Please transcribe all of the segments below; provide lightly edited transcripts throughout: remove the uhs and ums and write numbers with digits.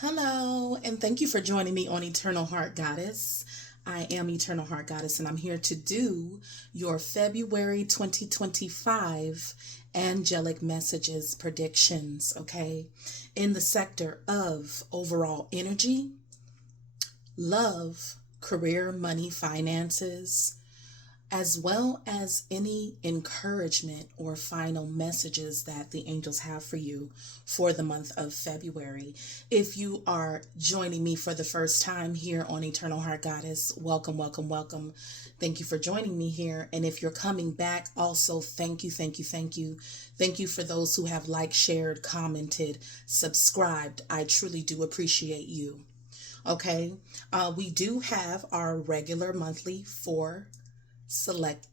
Hello, and thank you for joining me on Eternal Heart Goddess. I am Eternal Heart Goddess, and I'm here to do your February 2025 angelic messages predictions, okay? In the sector of overall energy, love, career, money, finances, as well as any encouragement or final messages that the angels have for you for the month of February. If you are joining me for the first time here on Eternal Heart Goddess, welcome, welcome, welcome. Thank you for joining me here. And if you're coming back, also thank you, thank you, thank you. Thank you for those who have liked, shared, commented, subscribed. I truly do appreciate you. Okay, we do have our regular monthly select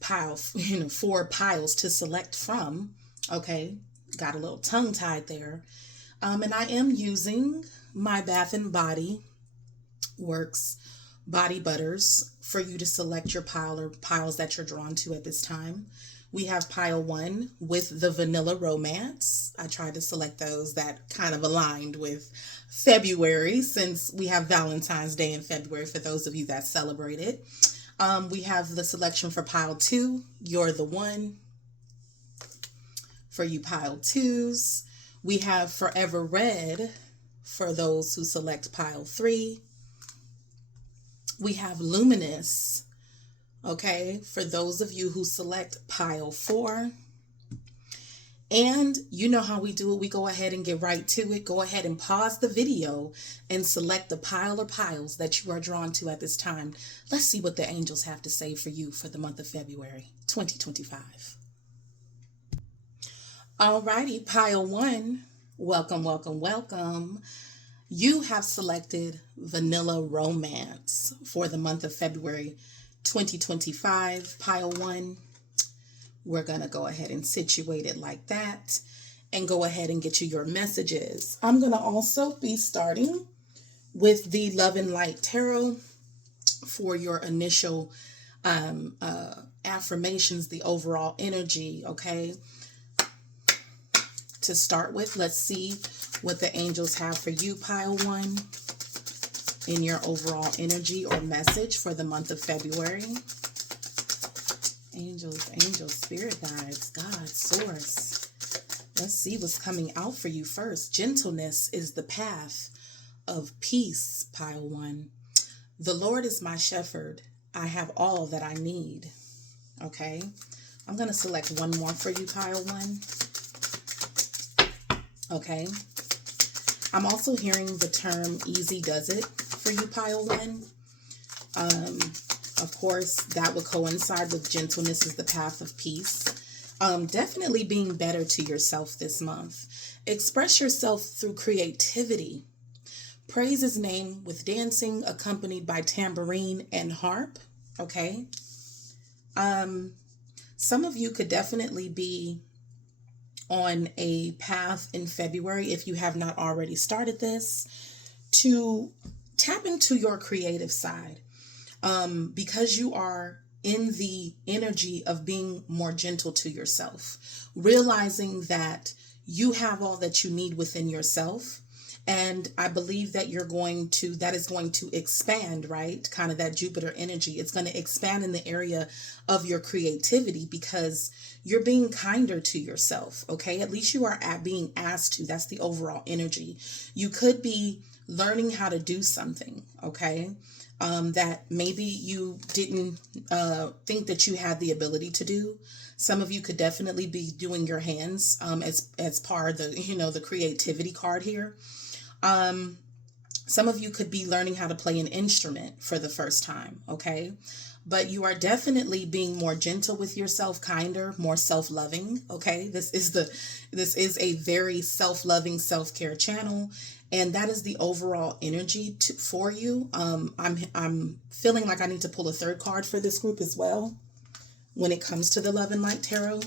pile, four piles to select from. Okay, got a little tongue tied there. And I am using my Bath and Body Works body butters for you to select your pile or piles that you're drawn to at this time. We have pile one with the vanilla romance. I tried to select those that kind of aligned with February since we have Valentine's Day in February for those of you that celebrate it. We have the selection for pile two, You're the One, for you pile twos. We have Forever Red for those who select pile three. We have Luminous, okay, for those of you who select pile four. And you know how we do it. We go ahead and get right to it. Go ahead and pause the video and select the pile or piles that you are drawn to at this time. Let's see what the angels have to say for you for the month of February 2025. Alrighty, pile one. Welcome, welcome, welcome. You have selected Vanilla Romance for the month of February 2025. Pile one. We're going to go ahead and situate it like that and go ahead and get you your messages. I'm going to also be starting with the Love and Light Tarot for your initial affirmations, the overall energy, okay? To start with, let's see what the angels have for you, pile one, in your overall energy or message for the month of February. Angels, spirit guides, God, source. Let's see what's coming out for you first. Gentleness is the path of peace, pile one. The Lord is my shepherd. I have all that I need. Okay. I'm going to select one more for you, pile one. Okay. I'm also hearing the term easy does it for you, pile one. Of course, that would coincide with gentleness is the path of peace. Definitely being better to yourself this month. Express yourself through creativity. Praise his name with dancing accompanied by tambourine and harp. Okay. Some of you could definitely be on a path in February, if you have not already started this, to tap into your creative side. Because you are in the energy of being more gentle to yourself, realizing that you have all that you need within yourself. And I believe that that is going to expand, right? Kind of that Jupiter energy. It's going to expand in the area of your creativity because you're being kinder to yourself, okay? At least you are being asked to. That's the overall energy. You could be learning how to do something, okay? That maybe you didn't think that you had the ability to do. Some of you could definitely be doing your hands as part of the the creativity card here. Some of you could be learning how to play an instrument for the first time, okay? But you are definitely being more gentle with yourself, kinder, more self-loving, okay? This is a very self-loving, self-care channel. And that is the overall energy for you. I'm feeling like I need to pull a third card for this group as well when it comes to the Love and Light Tarot.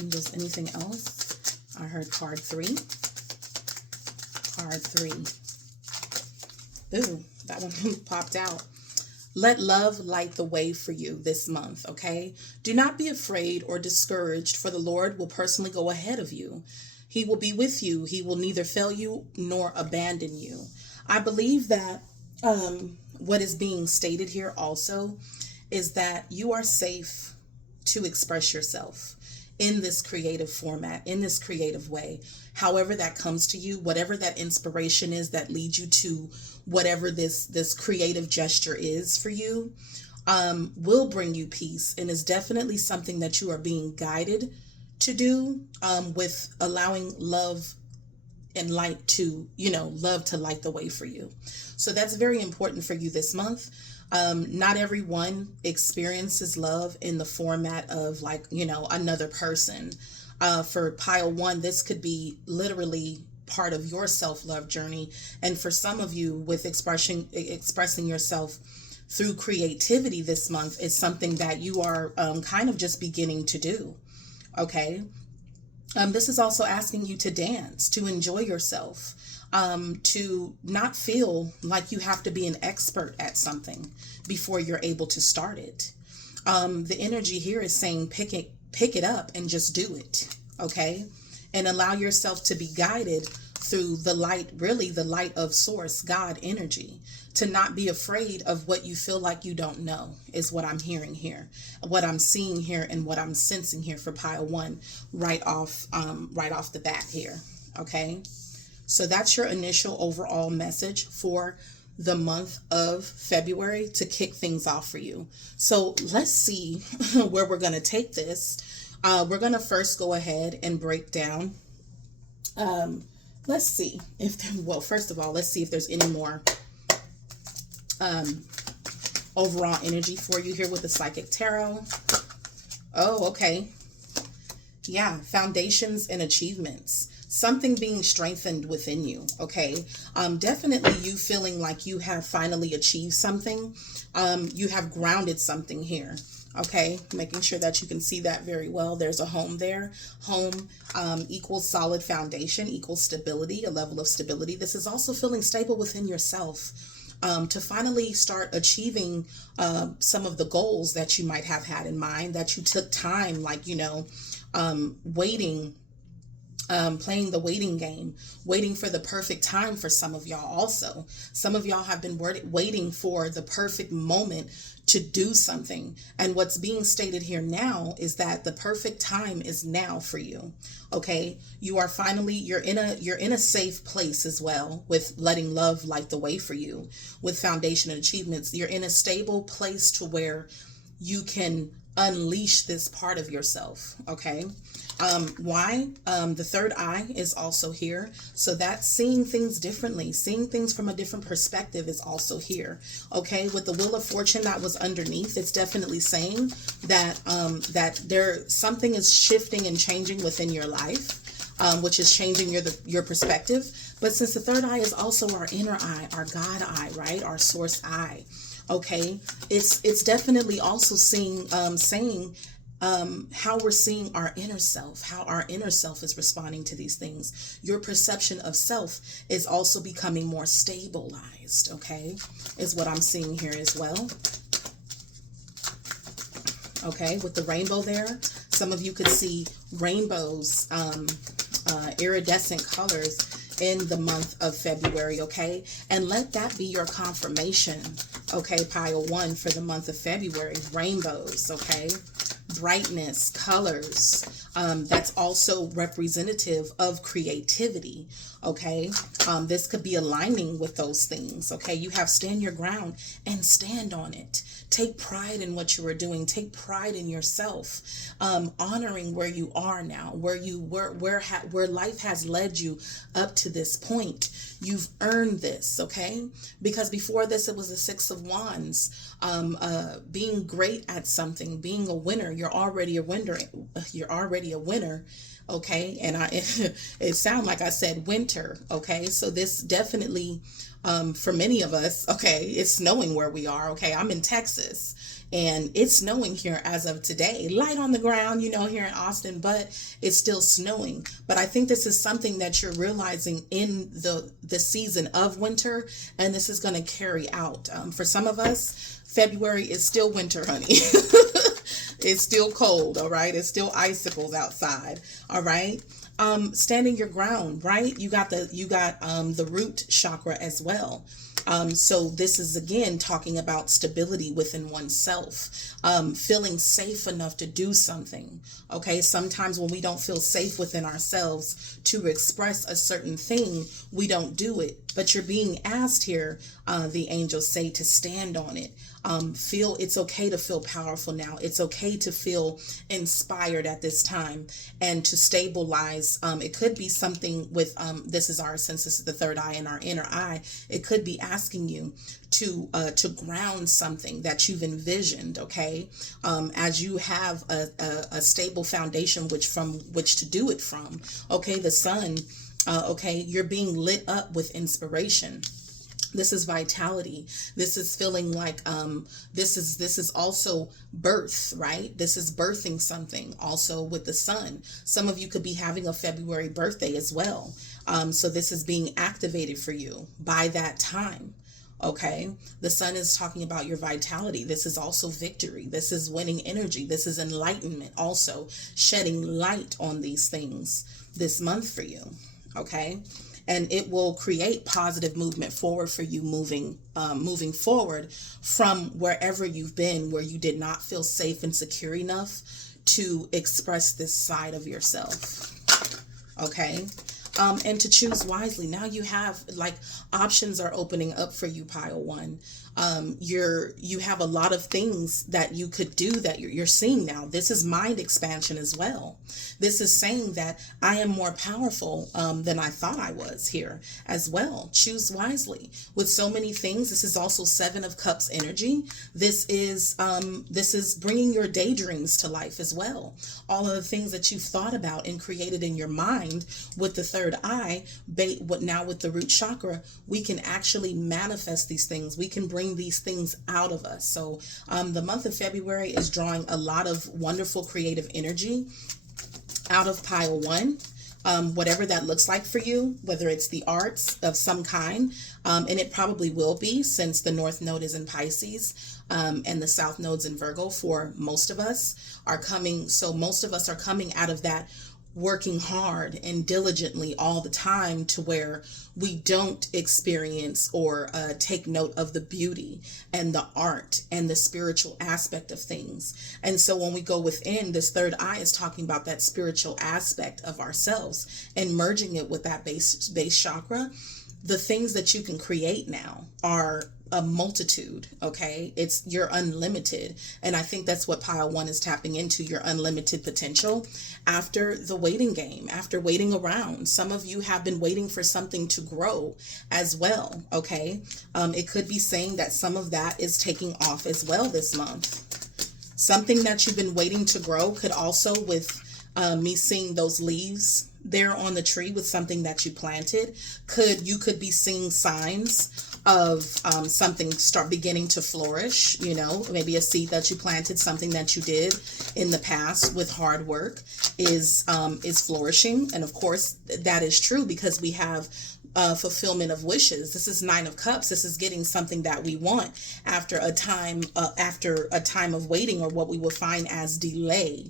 And just anything else? I heard card three. Card three. Ooh, that one popped out. Let love light the way for you this month, okay? Do not be afraid or discouraged, for the Lord will personally go ahead of you. He will be with you. He will neither fail you nor abandon you. I believe that what is being stated here also is that you are safe to express yourself in this creative format, in this creative way. However that comes to you, whatever that inspiration is that leads you to whatever this creative gesture is for you, will bring you peace, and is definitely something that you are being guided to do, with allowing love and light to, love to light the way for you. So that's very important for you this month. Not everyone experiences love in the format of like, another person. For pile one, this could be literally part of your self-love journey. And for some of you, with expressing yourself through creativity this month, is something that you are kind of just beginning to do. Okay. This is also asking you to dance, to enjoy yourself, to not feel like you have to be an expert at something before you're able to start it. The energy here is saying pick it up and just do it, okay? And allow yourself to be guided through the light, really the light of source, God energy, to not be afraid of what you feel like you don't know, is what I'm hearing here, what I'm seeing here, and what I'm sensing here for pile one right off the bat here. Okay. So that's your initial overall message for the month of February to kick things off for you. So let's see where we're going to take this. We're going to first go ahead and break down. Let's see if, first of all, let's see if there's any more overall energy for you here with the Psychic Tarot. Oh, okay. Yeah, foundations and achievements. Something being strengthened within you, okay? Definitely you feeling like you have finally achieved something. You have grounded something here, okay? Making sure that you can see that very well. There's a home there. Home equals solid foundation, equals stability, a level of stability. This is also feeling stable within yourself. To finally start achieving some of the goals that you might have had in mind, that you took time, like, waiting, playing the waiting game, waiting for the perfect time for some of y'all also. Some of y'all have been waiting for the perfect moment to do something. And what's being stated here now is that the perfect time is now for you. Okay. You are finally, you're in a safe place as well with letting love light the way for you with foundation and achievements. You're in a stable place to where you can unleash this part of yourself. Okay. Why? The third eye is also here. So that's seeing things differently, seeing things from a different perspective is also here. Okay. With the Wheel of Fortune that was underneath, it's definitely saying that, that something is shifting and changing within your life, which is changing your perspective. But since the third eye is also our inner eye, our God eye, right? Our source eye. Okay. It's definitely also saying, how we're seeing our inner self, how our inner self is responding to these things. Your perception of self is also becoming more stabilized, okay, is what I'm seeing here as well. Okay, with the rainbow there, some of you could see rainbows, iridescent colors in the month of February, okay? And let that be your confirmation, okay, pile one for the month of February, rainbows, okay? Brightness, colors, that's also representative of creativity, okay? This could be aligning with those things, okay? You have stand your ground and stand on it. Take pride in what you are doing. Take pride in yourself, honoring where you are now, where life has led you up to this point. You've earned this, okay? Because before this, it was the Six of Wands. Being great at something, being a winner. You're already a winner. You're already a winner. Okay. And it sounds like I said winter. Okay. So this definitely, for many of us, okay, it's snowing where we are. Okay. I'm in Texas and it's snowing here as of today, light on the ground, here in Austin, but it's still snowing. But I think this is something that you're realizing in the season of winter, and this is going to carry out. For some of us, February is still winter, honey. It's still cold, all right? It's still icicles outside, all right? Standing your ground, right? You got the root chakra as well. So this is again talking about stability within oneself, feeling safe enough to do something. Okay, sometimes when we don't feel safe within ourselves to express a certain thing, we don't do it. But you're being asked here, the angels say, to stand on it. Feel it's okay to feel powerful now. It's okay to feel inspired at this time and to stabilize. It could be something with this is our sense, this is the third eye and our inner eye. It could be asking you to ground something that you've envisioned, okay, as you have a stable foundation from which to do it from. Okay, the sun, okay, you're being lit up with inspiration. This is vitality. This is feeling like this is also birth, right? This is birthing something also with the sun. Some of you could be having a February birthday as well. So this is being activated for you by that time. Okay, the sun is talking about your vitality. This is also victory. This is winning energy. This is enlightenment, also shedding light on these things this month for you. Okay, and it will create positive movement forward for you, moving forward from wherever you've been, where you did not feel safe and secure enough to express this side of yourself. Okay. And to choose wisely. Now you have, like, options are opening up for you, pile one. You have a lot of things that you could do that you're seeing now. This is mind expansion as well. This is saying that I am more powerful than I thought I was here as well. Choose wisely. With so many things, this is also Seven of Cups energy. This is bringing your daydreams to life as well. All of the things that you've thought about and created in your mind with the third eye, now with the root chakra, we can actually manifest these things. We can bring these things out of us. So the month of February is drawing a lot of wonderful creative energy out of pile one. Whatever that looks like for you, whether it's the arts of some kind, and it probably will be, since the North Node is in Pisces, and the South Node's in Virgo for most of us are coming. So most of us are coming out of that working hard and diligently all the time, to where we don't experience or take note of the beauty and the art and the spiritual aspect of things. And so when we go within, this third eye is talking about that spiritual aspect of ourselves and merging it with that base chakra. The things that you can create now are a multitude. Okay, you're unlimited, and I think that's what pile one is tapping into, your unlimited potential after the waiting game, after waiting around. Some of you have been waiting for something to grow as well. Okay, it could be saying that some of that is taking off as well this month. Something that you've been waiting to grow could also, with me seeing those leaves there on the tree with something that you planted, you could be seeing signs of something beginning to flourish. You know, maybe a seed that you planted, something that you did in the past with hard work is flourishing. And of course that is true, because we have fulfillment of wishes. This is Nine of Cups. This is getting something that we want after a time of waiting, or what we will find as delay.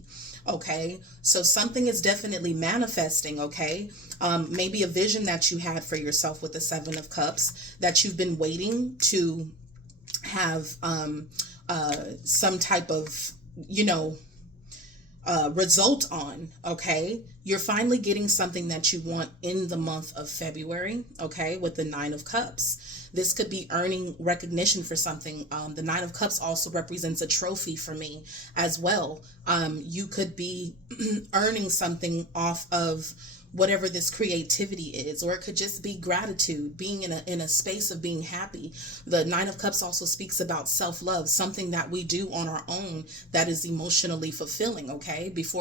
Okay, so something is definitely manifesting. Okay, maybe a vision that you had for yourself with the Seven of Cups that you've been waiting to have some type of, result on. Okay, you're finally getting something that you want in the month of February. Okay, with the Nine of Cups. This could be earning recognition for something. The Nine of Cups also represents a trophy for me as well. You could be earning something off of whatever this creativity is, or it could just be gratitude, being in a space of being happy. The Nine of Cups also speaks about self-love, something that we do on our own that is emotionally fulfilling. Okay, this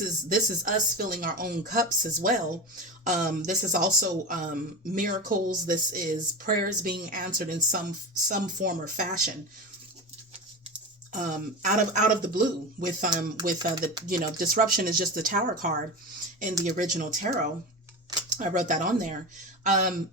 is us filling our own cups as well. This is also miracles. This is prayers being answered in some form or fashion. Out of the blue with the disruption is just the Tower card in the original tarot. I wrote that on there.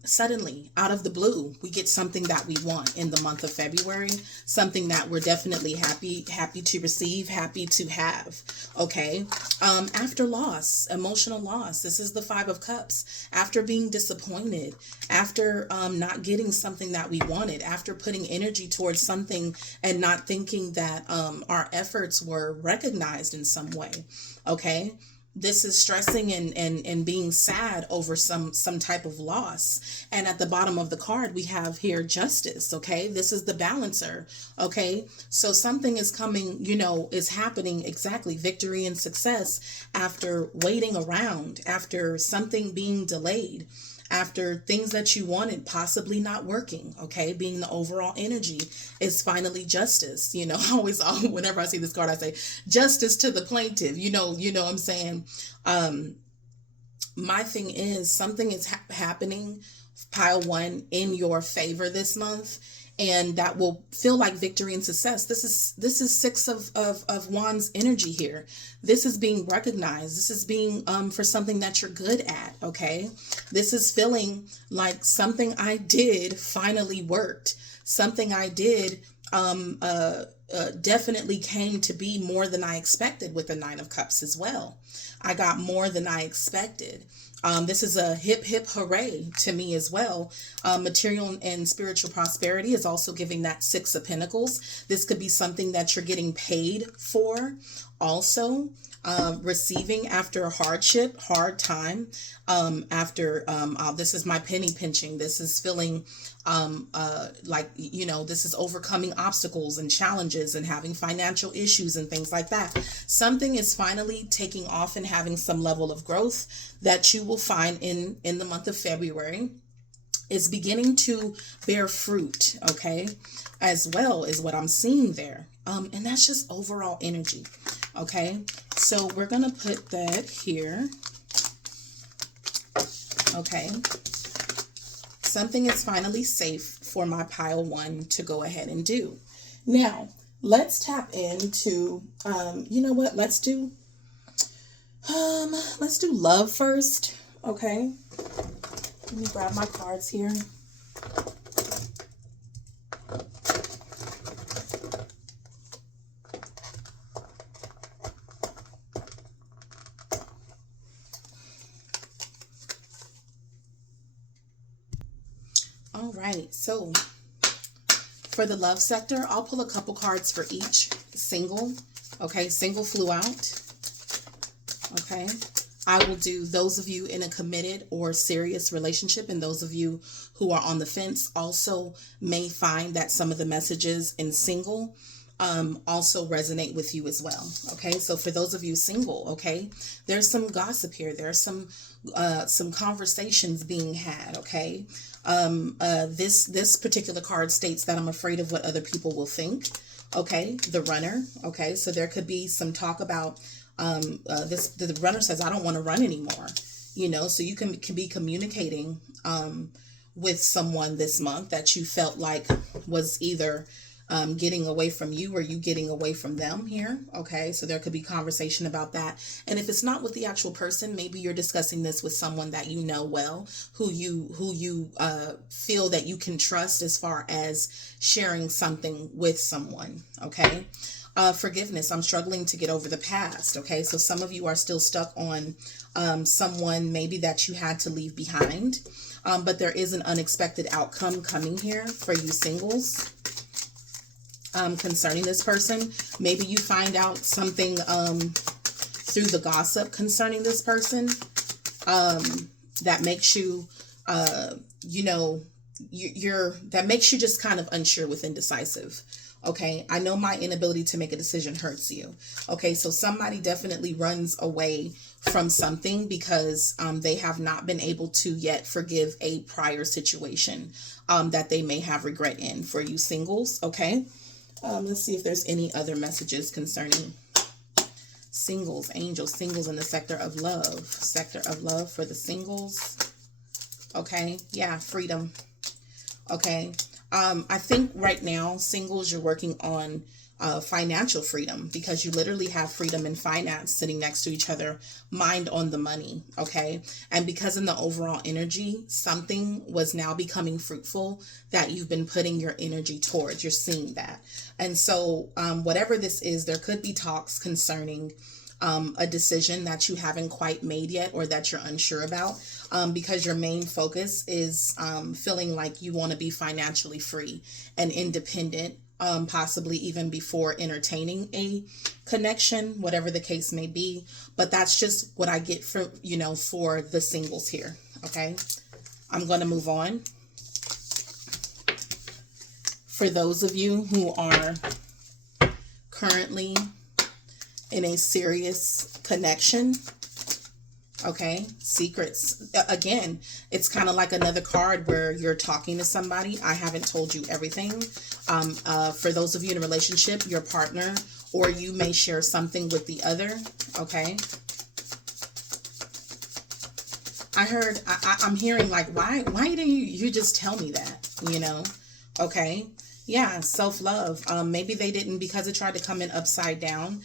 Suddenly, out of the blue, we get something that we want in the month of February, something that we're definitely happy to receive, happy to have. Okay. After loss, emotional loss. This is the Five of Cups. After being disappointed, after not getting something that we wanted, after putting energy towards something and not thinking that our efforts were recognized in some way. Okay. This is stressing and being sad over some type of loss. And at the bottom of the card, we have here justice. Okay. This is the balancer. Okay. So something is coming, is happening, exactly. Victory and success after waiting around, after something being delayed, after things that you wanted possibly not working. Okay. Being the overall energy is finally justice. Always, whenever I see this card, I say justice to the plaintiff. What I'm saying. My thing is something is happening, pile one, in your favor this month, and that will feel like victory and success. This is Six of Wands energy here. This is being recognized. This is being for something that you're good at. Okay. This is feeling like something I did finally worked. Something I did definitely came to be more than I expected with the Nine of Cups as well. I got more than I expected. This is a hip, hip hooray to me as well. Material and spiritual prosperity is also giving that Six of Pentacles. This could be something that you're getting paid for. Also, receiving after a hardship, hard time. This is my penny pinching. This is feeling this is overcoming obstacles and challenges and having financial issues and things like that. Something is finally taking off and having some level of growth that you will find in the month of February. Is beginning to bear fruit, okay, as well is what I'm seeing there. And that's just overall energy, okay? So we're going to put that here, okay? Something is finally safe for my pile one to go ahead and do. Now, let's tap into, let's do love first, okay? Let me grab my cards here. All right, so for the love sector, I'll pull a couple cards for each single. Okay, single flew out. Okay. I will do those of you in a committed or serious relationship, and those of you who are on the fence also may find that some of the messages in single also resonate with you as well. Okay, so for those of you single, okay, there's some gossip here. There's some conversations being had. Okay, this particular card states that I'm afraid of what other people will think. Okay, the runner. Okay, so there could be some talk about the runner says, I don't want to run anymore, so you can be communicating with someone this month that you felt like was either getting away from you or you getting away from them here. Okay, so there could be conversation about that. And if it's not with the actual person, maybe you're discussing this with someone that you know well, who you feel that you can trust as far as sharing something with someone. Okay. Forgiveness. I'm struggling to get over the past. Okay, so some of you are still stuck on someone maybe that you had to leave behind, but there is an unexpected outcome coming here for you singles concerning this person. Maybe you find out something through the gossip concerning this person that makes you, that makes you just kind of unsure with indecisive. Okay, I know my inability to make a decision hurts you. Okay, so somebody definitely runs away from something because they have not been able to yet forgive a prior situation that they may have regret in for you singles. Okay, let's see if there's any other messages concerning singles, angels, singles in the sector of love for the singles. Okay, yeah, freedom. Okay. I think right now, singles, you're working on financial freedom, because you literally have freedom and finance sitting next to each other, mind on the money. Okay. And because in the overall energy, something was now becoming fruitful that you've been putting your energy towards. You're seeing that. And so whatever this is, there could be talks concerning a decision that you haven't quite made yet, or that you're unsure about, because your main focus is feeling like you want to be financially free and independent, possibly even before entertaining a connection, whatever the case may be. But that's just what I get for, for the singles here. Okay. I'm going to move on. For those of you who are currently in a serious connection, okay, secrets. Again, it's kind of like another card where you're talking to somebody. I haven't told you everything. For those of you in a relationship, your partner or you may share something with the other, okay? I'm hearing like, why didn't you just tell me that, Okay. Yeah, self-love. Maybe they didn't, because it tried to come in upside down.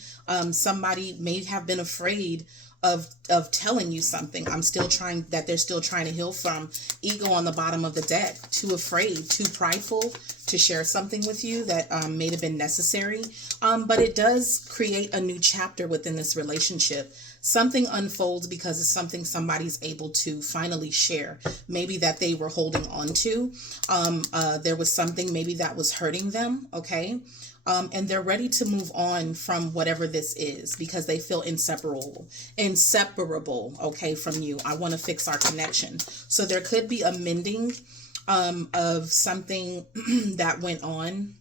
Somebody may have been afraid of telling you something. They're still trying to heal from. Ego on the bottom of the deck. Too afraid, too prideful to share something with you that may have been necessary. But it does create a new chapter within this relationship. Something unfolds because it's something somebody's able to finally share. Maybe that they were holding on to. There was something maybe that was hurting them, okay? And they're ready to move on from whatever this is, because they feel inseparable, okay, from you. I want to fix our connection. So there could be a mending of something that went on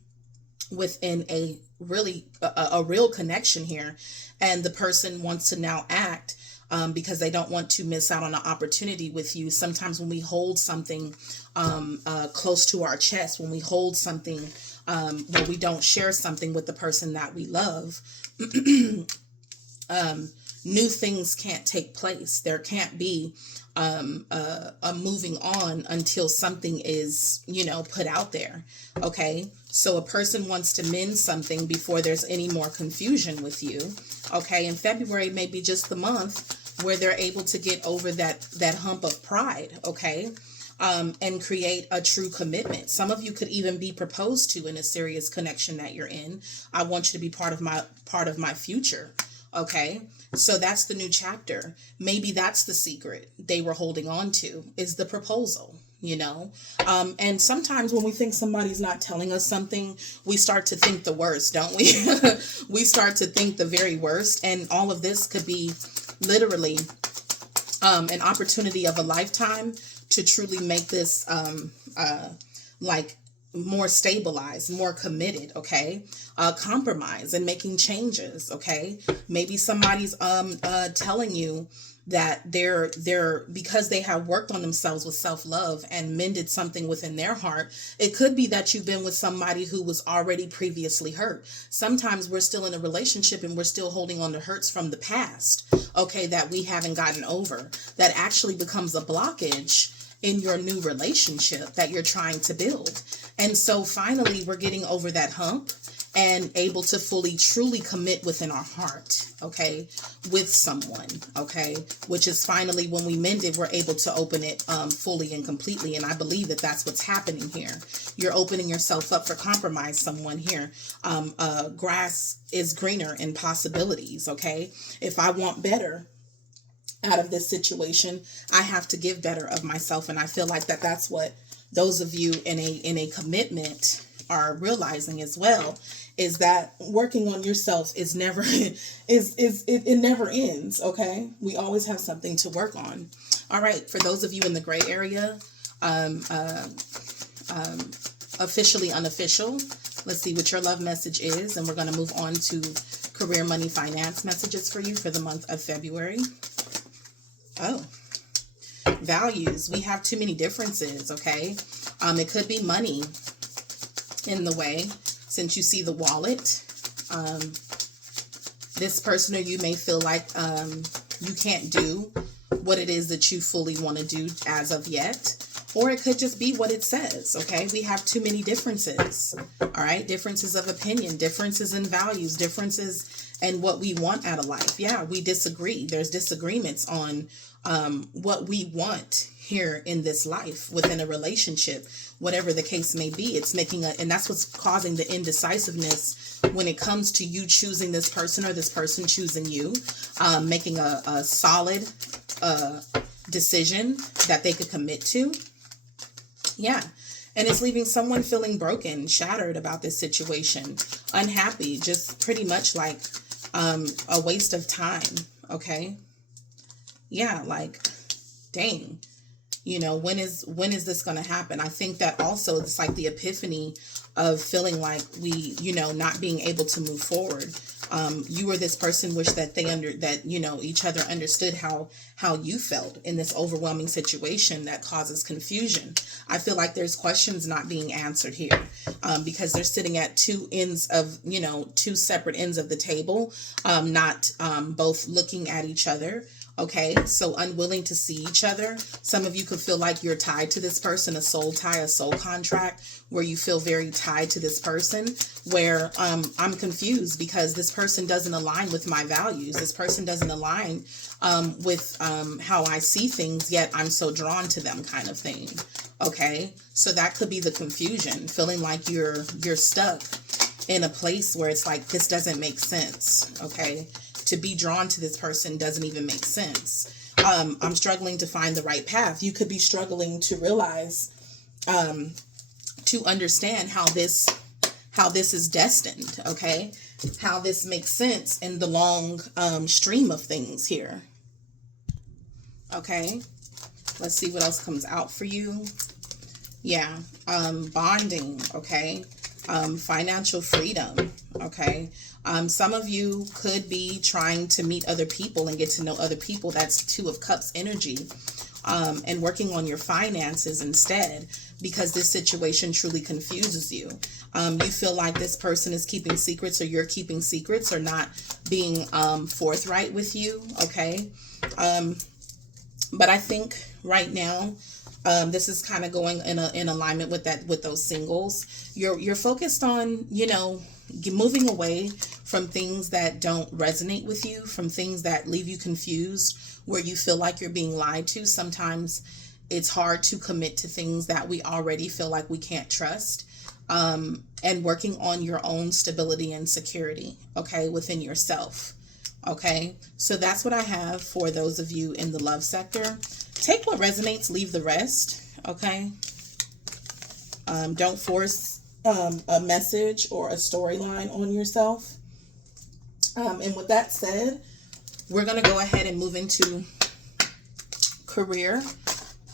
within a real connection here, and the person wants to now act because they don't want to miss out on an opportunity with you. Sometimes when we hold something close to our chest, when we hold something where we don't share something with the person that we love, new things can't take place. There can't be a moving on until something is, put out there. Okay. So a person wants to mend something before there's any more confusion with you. Okay. And February may be just the month where they're able to get over that hump of pride. Okay. And create a true commitment. Some of you could even be proposed to in a serious connection that you're in. I want you to be part of my future. Okay. So that's the new chapter. Maybe that's the secret they were holding on to, is the proposal, and sometimes when we think somebody's not telling us something, we start to think the worst, don't we? We start to think the very worst. And all of this could be literally an opportunity of a lifetime to truly make this like more stabilized, more committed, okay? Compromise and making changes, okay? Maybe somebody's telling you that they're because they have worked on themselves with self-love and mended something within their heart. It could be that you've been with somebody who was already previously hurt. Sometimes we're still in a relationship and we're still holding on to hurts from the past, okay, that we haven't gotten over. That actually becomes a blockage in your new relationship that you're trying to build. And so finally we're getting over that hump and able to fully, truly commit within our heart, okay, with someone, okay, which is finally when we mend it, we're able to open it fully and completely. And I believe that that's what's happening here. You're opening yourself up for compromise, someone here. Grass is greener in possibilities, okay? If I want better out of this situation, I have to give better of myself. And I feel like that's what those of you in a commitment are realizing as well, is that working on yourself is never it never ends. Okay, we always have something to work on. All right, for those of you in the gray area, officially unofficial, let's see what your love message is, and we're going to move on to career, money, finance messages for you for the month of February. Oh, values. We have too many differences. Okay, it could be money in the way, since you see the wallet. This person or you may feel like you can't do what it is that you fully want to do as of yet. or it could just be what it says. Okay, we have too many differences. All right, differences of opinion, differences in values, differences in what we want out of life. Yeah, we disagree. There's disagreements on what we want here in this life within a relationship, whatever the case may be. It's making and that's what's causing the indecisiveness when it comes to you choosing this person or this person choosing you, making a solid decision that they could commit to. Yeah. And it's leaving someone feeling broken, shattered about this situation, unhappy, just pretty much like a waste of time. Okay. Yeah, like, dang, when is this going to happen? I think that also it's like the epiphany of feeling like we, not being able to move forward. You or this person wish that each other understood how you felt in this overwhelming situation that causes confusion. I feel like there's questions not being answered here, because they're sitting at two separate ends of the table, not both looking at each other. Okay, so unwilling to see each other. Some of you could feel like you're tied to this person, a soul tie, a soul contract, where you feel very tied to this person, where I'm confused because this person doesn't align with my values. This person doesn't align with how I see things, yet I'm so drawn to them, kind of thing. Okay, so that could be the confusion, feeling like you're stuck in a place where it's like, this doesn't make sense. Okay, to be drawn to this person doesn't even make sense. I'm struggling to find the right path. You could be struggling to realize, to understand how this is destined. Okay, how this makes sense in the long stream of things here. Okay, let's see what else comes out for you. Yeah, bonding. Okay, financial freedom. Okay. Some of you could be trying to meet other people and get to know other people. That's Two of Cups energy, and working on your finances instead, because this situation truly confuses you. You feel like this person is keeping secrets, or you're keeping secrets, or not being forthright with you. Okay. But I think right now, this is kind of going in alignment with those singles. You're focused on, moving away from things that don't resonate with you, from things that leave you confused, where you feel like you're being lied to. Sometimes it's hard to commit to things that we already feel like we can't trust, and working on your own stability and security, okay, within yourself. Okay, so that's what I have for those of you in the love sector. Take what resonates, leave the rest. Okay, don't force a message or a storyline on yourself. And with that said, we're going to go ahead and move into career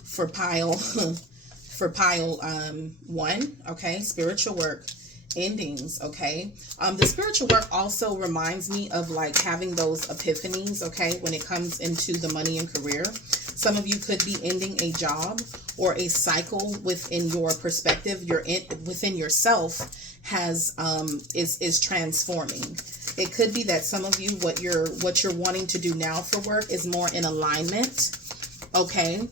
for pile one. Okay, spiritual work, endings. Okay, the spiritual work also reminds me of like having those epiphanies. Okay, when it comes into the money and career, some of you could be ending a job or a cycle within your perspective. Within yourself has is transforming. It could be that some of you, what you're wanting to do now for work is more in alignment, okay,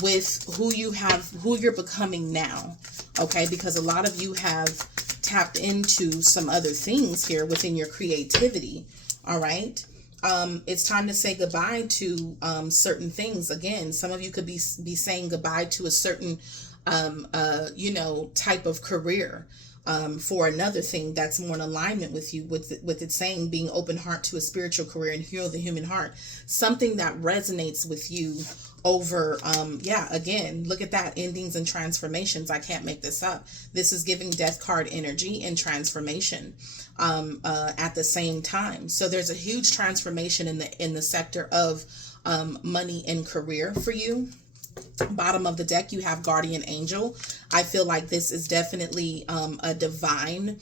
with who you're becoming now. Okay, because a lot of you have tapped into some other things here within your creativity. All right. It's time to say goodbye to certain things. Again, some of you could be saying goodbye to a certain type of career, for another thing that's more in alignment with you, with it saying being open heart to a spiritual career and heal the human heart. Something that resonates with you over, again, look at that, endings and transformations. I can't make this up. This is giving death card energy and transformation at the same time. So there's a huge transformation in the sector of money and career for you. Bottom of the deck, you have guardian angel. I feel like this is definitely a divine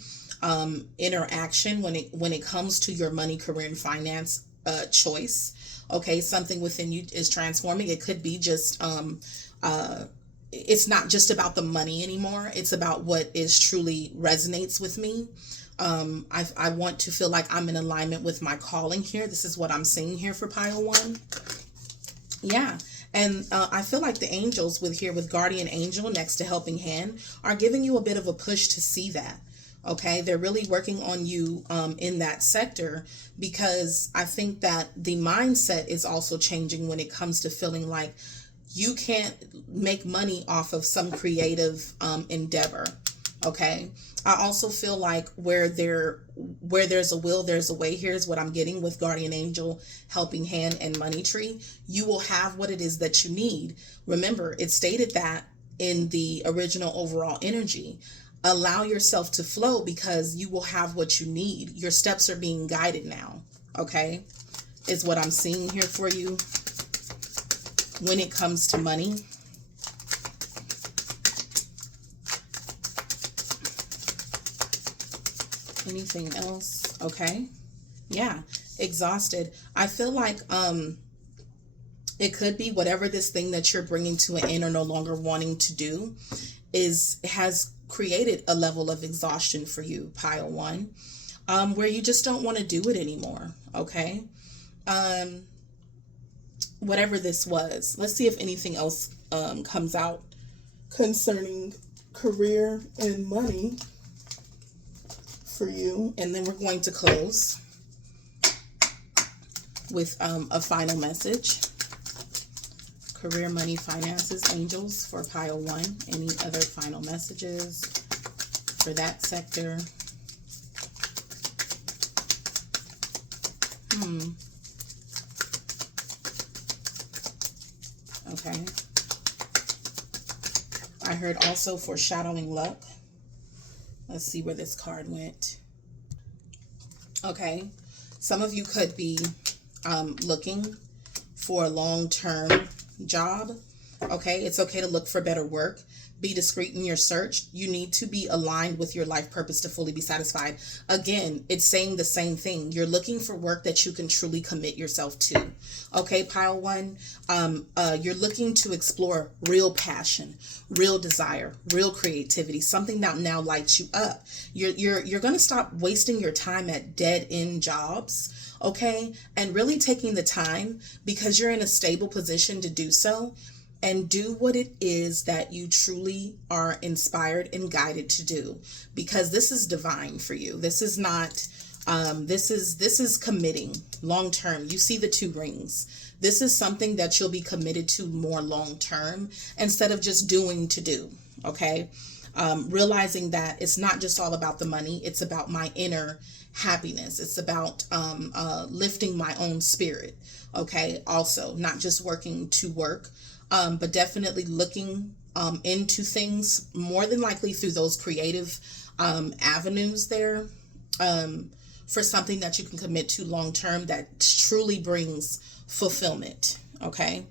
interaction when it comes to your money, career, and finance choice. Okay, something within you is transforming. It could be just it's not just about the money anymore. It's about what is truly resonates with me. I want to feel like I'm in alignment with my calling here. This is what I'm seeing here for pile one. Yeah. And I feel like the angels with guardian angel next to helping hand are giving you a bit of a push to see that. Okay, they're really working on you in that sector, because I think that the mindset is also changing when it comes to feeling like you can't make money off of some creative endeavor. Okay, I also feel like where there's a will, there's a way. Here's what I'm getting with guardian angel, helping hand, and money tree. You will have what it is that you need. Remember, it stated that in the original overall energy. Allow yourself to flow, because you will have what you need. Your steps are being guided now. Okay, is what I'm seeing here for you when it comes to money. Anything else? Okay. Yeah. Exhausted. I feel like it could be whatever this thing that you're bringing to an end or no longer wanting to do has created a level of exhaustion for you, pile one, where you just don't want to do it anymore. Okay. Whatever this was, let's see if anything else comes out concerning career and money for you, and then we're going to close with a final message. Career, money, finances, angels for pile one. Any other final messages for that sector? Okay. I heard also foreshadowing luck. Let's see where this card went. Okay. Some of you could be looking for a long-term job. Okay. It's okay to look for better work. Be discreet in your search. You need to be aligned with your life purpose to fully be satisfied. Again, it's saying the same thing. You're looking for work that you can truly commit yourself to. Okay, pile one, you're looking to explore real passion, real desire, real creativity, something that now lights you up. You're going to stop wasting your time at dead end jobs, okay, and really taking the time, because you're in a stable position to do so, and do what it is that you truly are inspired and guided to do, because this is divine for you. This is not, this is committing long term. You see the two rings. This is something that you'll be committed to more long term instead of just doing to do. Okay. Realizing that it's not just all about the money. It's about my inner happiness. It's about lifting my own spirit. Okay. Also, not just working to work, but definitely looking into things more than likely through those creative avenues there, for something that you can commit to long term that truly brings fulfillment. Okay,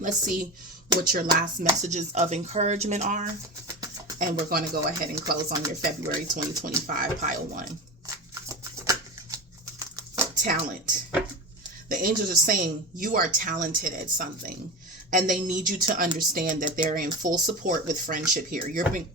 let's see what your last messages of encouragement are, and we're going to go ahead and close on your February 2025 pile one. Talent. The angels are saying you are talented at something, and they need you to understand that they're in full support with friendship here. You're being,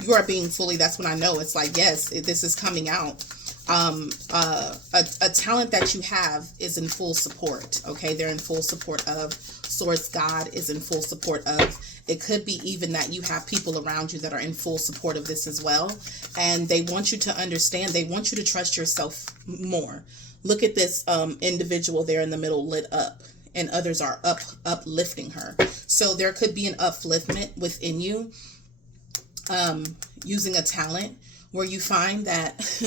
you are being fully, that's when I know it's like, yes, this is coming out. A talent that you have is in full support. Okay. They're in full support of. Source God is in full support of. It could be even that you have people around you that are in full support of this as well. And they want you to understand, they want you to trust yourself more. Look at this individual there in the middle lit up, and others are uplifting her. So there could be an upliftment within you, using a talent where you find that,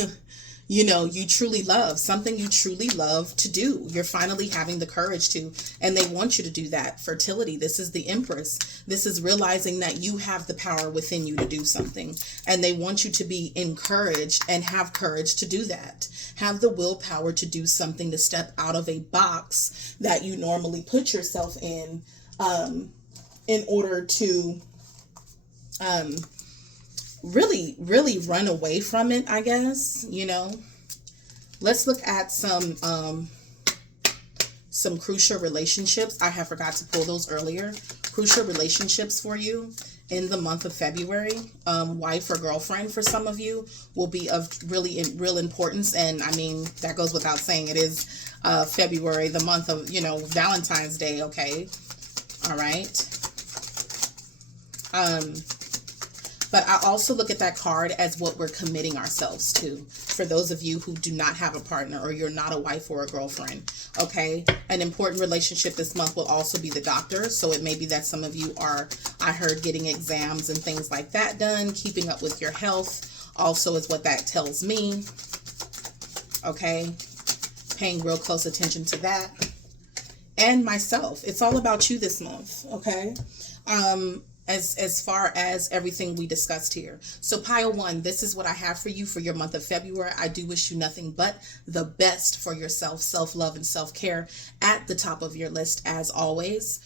you know, you truly love something you truly love to do. You're finally having the courage to, and they want you to do that. Fertility. This is the Empress. This is realizing that you have the power within you to do something, and they want you to be encouraged and have courage to do that. Have the willpower to do something, to step out of a box that you normally put yourself in order to, really run away from it, I guess, you know. Let's look at some crucial relationships. I have forgot to pull those earlier. Crucial relationships for you in the month of February. Wife or girlfriend for some of you will be of real importance. And I mean, that goes without saying. It is February, the month of, Valentine's Day. Okay. All right. But I also look at that card as what we're committing ourselves to. For those of you who do not have a partner, or you're not a wife or a girlfriend, okay? An important relationship this month will also be the doctor. So it may be that some of you are, I heard, getting exams and things like that done. Keeping up with your health also is what that tells me, okay? Paying real close attention to that. And myself. It's all about you this month, okay? As far as everything we discussed here. So pile 1, this is what I have for you for your month of February. I do wish you nothing but the best for yourself, self-love and self-care at the top of your list as always.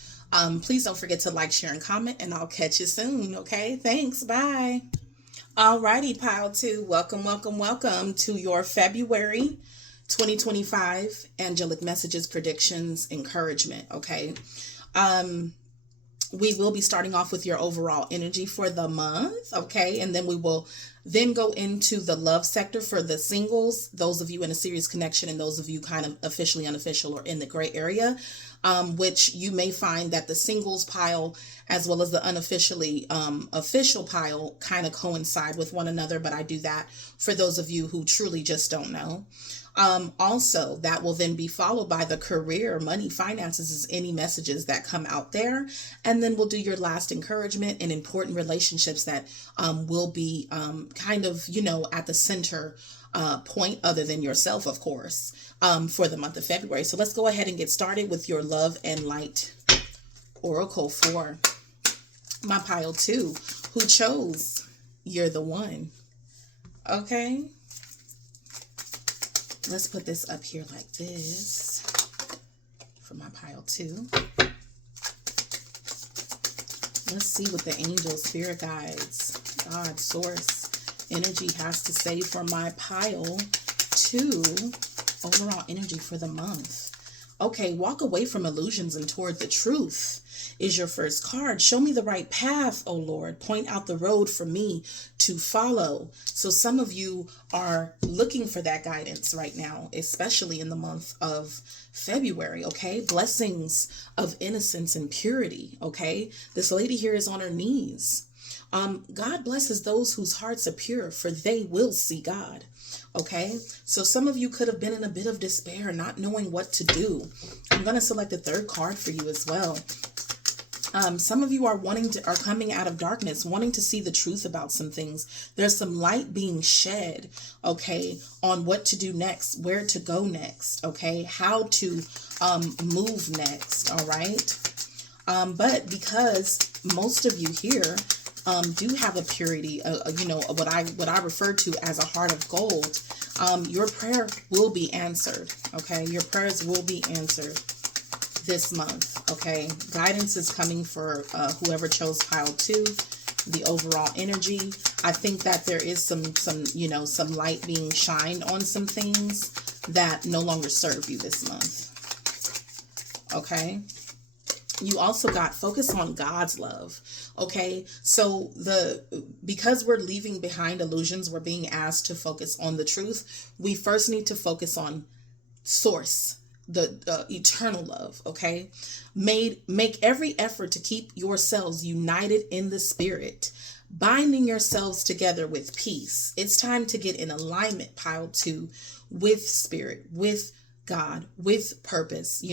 Please don't forget to like, share, and comment, and I'll catch you soon, okay? Thanks, bye. Alrighty, pile 2, welcome to your February 2025 Angelic Messages, Predictions, Encouragement, okay? We will be starting off with your overall energy for the month, okay? And then we will then go into the love sector for the singles, those of you in a serious connection and those of you kind of officially, unofficial, or in the gray area, which you may find that the singles pile as well as the unofficially official pile kind of coincide with one another, but I do that for those of you who truly just don't know. Also, that will then be followed by the career, money, finances, is any messages that come out there. And then we'll do your last encouragement and important relationships that will be kind of, at the center point, other than yourself, of course, for the month of February. So let's go ahead and get started with your love and light oracle for my pile 2, who chose You're the One. Okay. Let's put this up here like this for my pile 2. Let's see what the angel, spirit guides, God, source, energy has to say for my pile 2. Overall energy for the month. Okay, walk away from illusions and toward the truth is your first card. Show me the right path, oh Lord. Point out the road for me to follow. So some of you are looking for that guidance right now, especially in the month of February, okay? Blessings of innocence and purity, okay? This lady here is on her knees. God blesses those whose hearts are pure, for they will see God. Okay, so some of you could have been in a bit of despair, not knowing what to do. I'm going to select the third card for you as well. Some of you are are coming out of darkness, wanting to see the truth about some things. There's some light being shed, okay, on what to do next, where to go next, okay, how to move next, all right? But because most of you here do have a purity, what I refer to as a heart of gold, your prayer will be answered, okay? Your prayers will be answered this month, okay? Guidance is coming for whoever chose pile 2, the overall energy. I think that there is some light being shined on some things that no longer serve you this month, okay? You also got focus on God's love. Okay, so because we're leaving behind illusions, we're being asked to focus on the truth. We first need to focus on source, the eternal love. Okay, make every effort to keep yourselves united in the spirit, binding yourselves together with peace. It's time to get in alignment, pile 2, with spirit, with God, with purpose,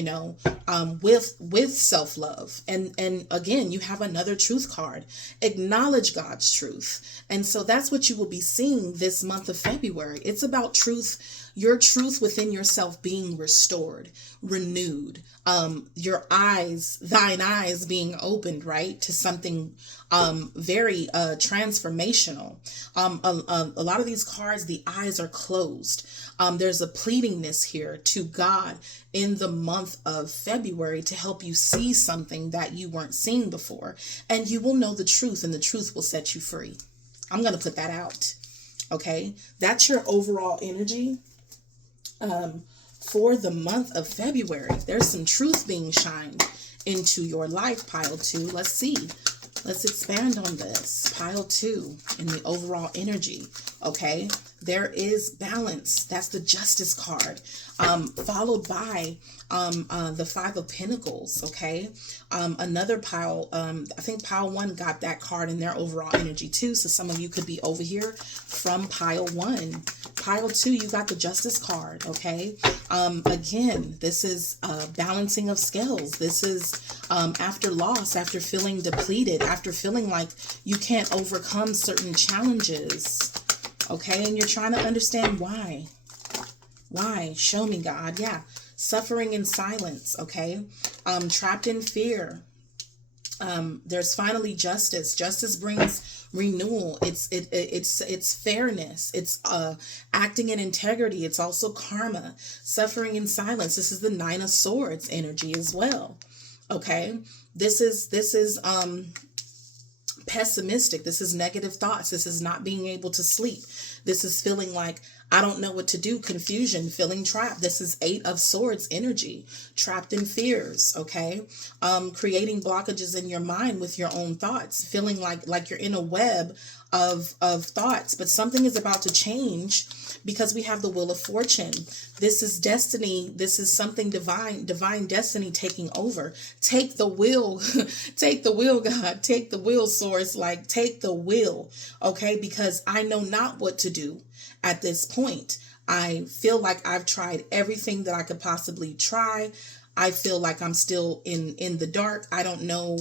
with self-love. And again, you have another truth card. Acknowledge God's truth. And so that's what you will be seeing this month of February. It's about truth, your truth within yourself being restored, renewed, thine eyes being opened, right, to something very transformational. A lot of these cards, the eyes are closed. There's a pleadingness here to God in the month of February to help you see something that you weren't seeing before. And you will know the truth, and the truth will set you free. I'm going to put that out. Okay, that's your overall energy for the month of February. There's some truth being shined into your life, pile 2. Let's see Let's expand on this. Pile 2 in the overall energy. Okay. There is balance. That's the Justice card. Followed by the 5 of Pentacles. Okay. Another pile. I think pile 1 got that card in their overall energy too. So some of you could be over here from pile 1. Pile 2, you got the Justice card. Okay. Again, this is balancing of scales. This is after loss, after feeling depleted, after feeling like you can't overcome certain challenges. Okay. And you're trying to understand why. Why? Show me, God. Yeah. Suffering in silence. Okay. Trapped in fear. There's finally justice. Justice brings renewal. It's fairness. It's acting in integrity. It's also karma. Suffering in silence. This is the 9 of Swords energy as well. Okay. This is pessimistic. This is negative thoughts. This is not being able to sleep. This is feeling like I don't know what to do, confusion, feeling trapped. This is 8 of Swords energy, trapped in fears, okay? Creating blockages in your mind with your own thoughts, feeling like you're in a web of thoughts, but something is about to change because we have the Wheel of Fortune. This is destiny. This is something divine destiny taking over. Take the wheel, take the wheel, God, take the wheel, Source, like take the wheel, okay? Because I know not what to do at this point. I feel like I've tried everything that I could possibly try. I feel like I'm still in the dark. I don't know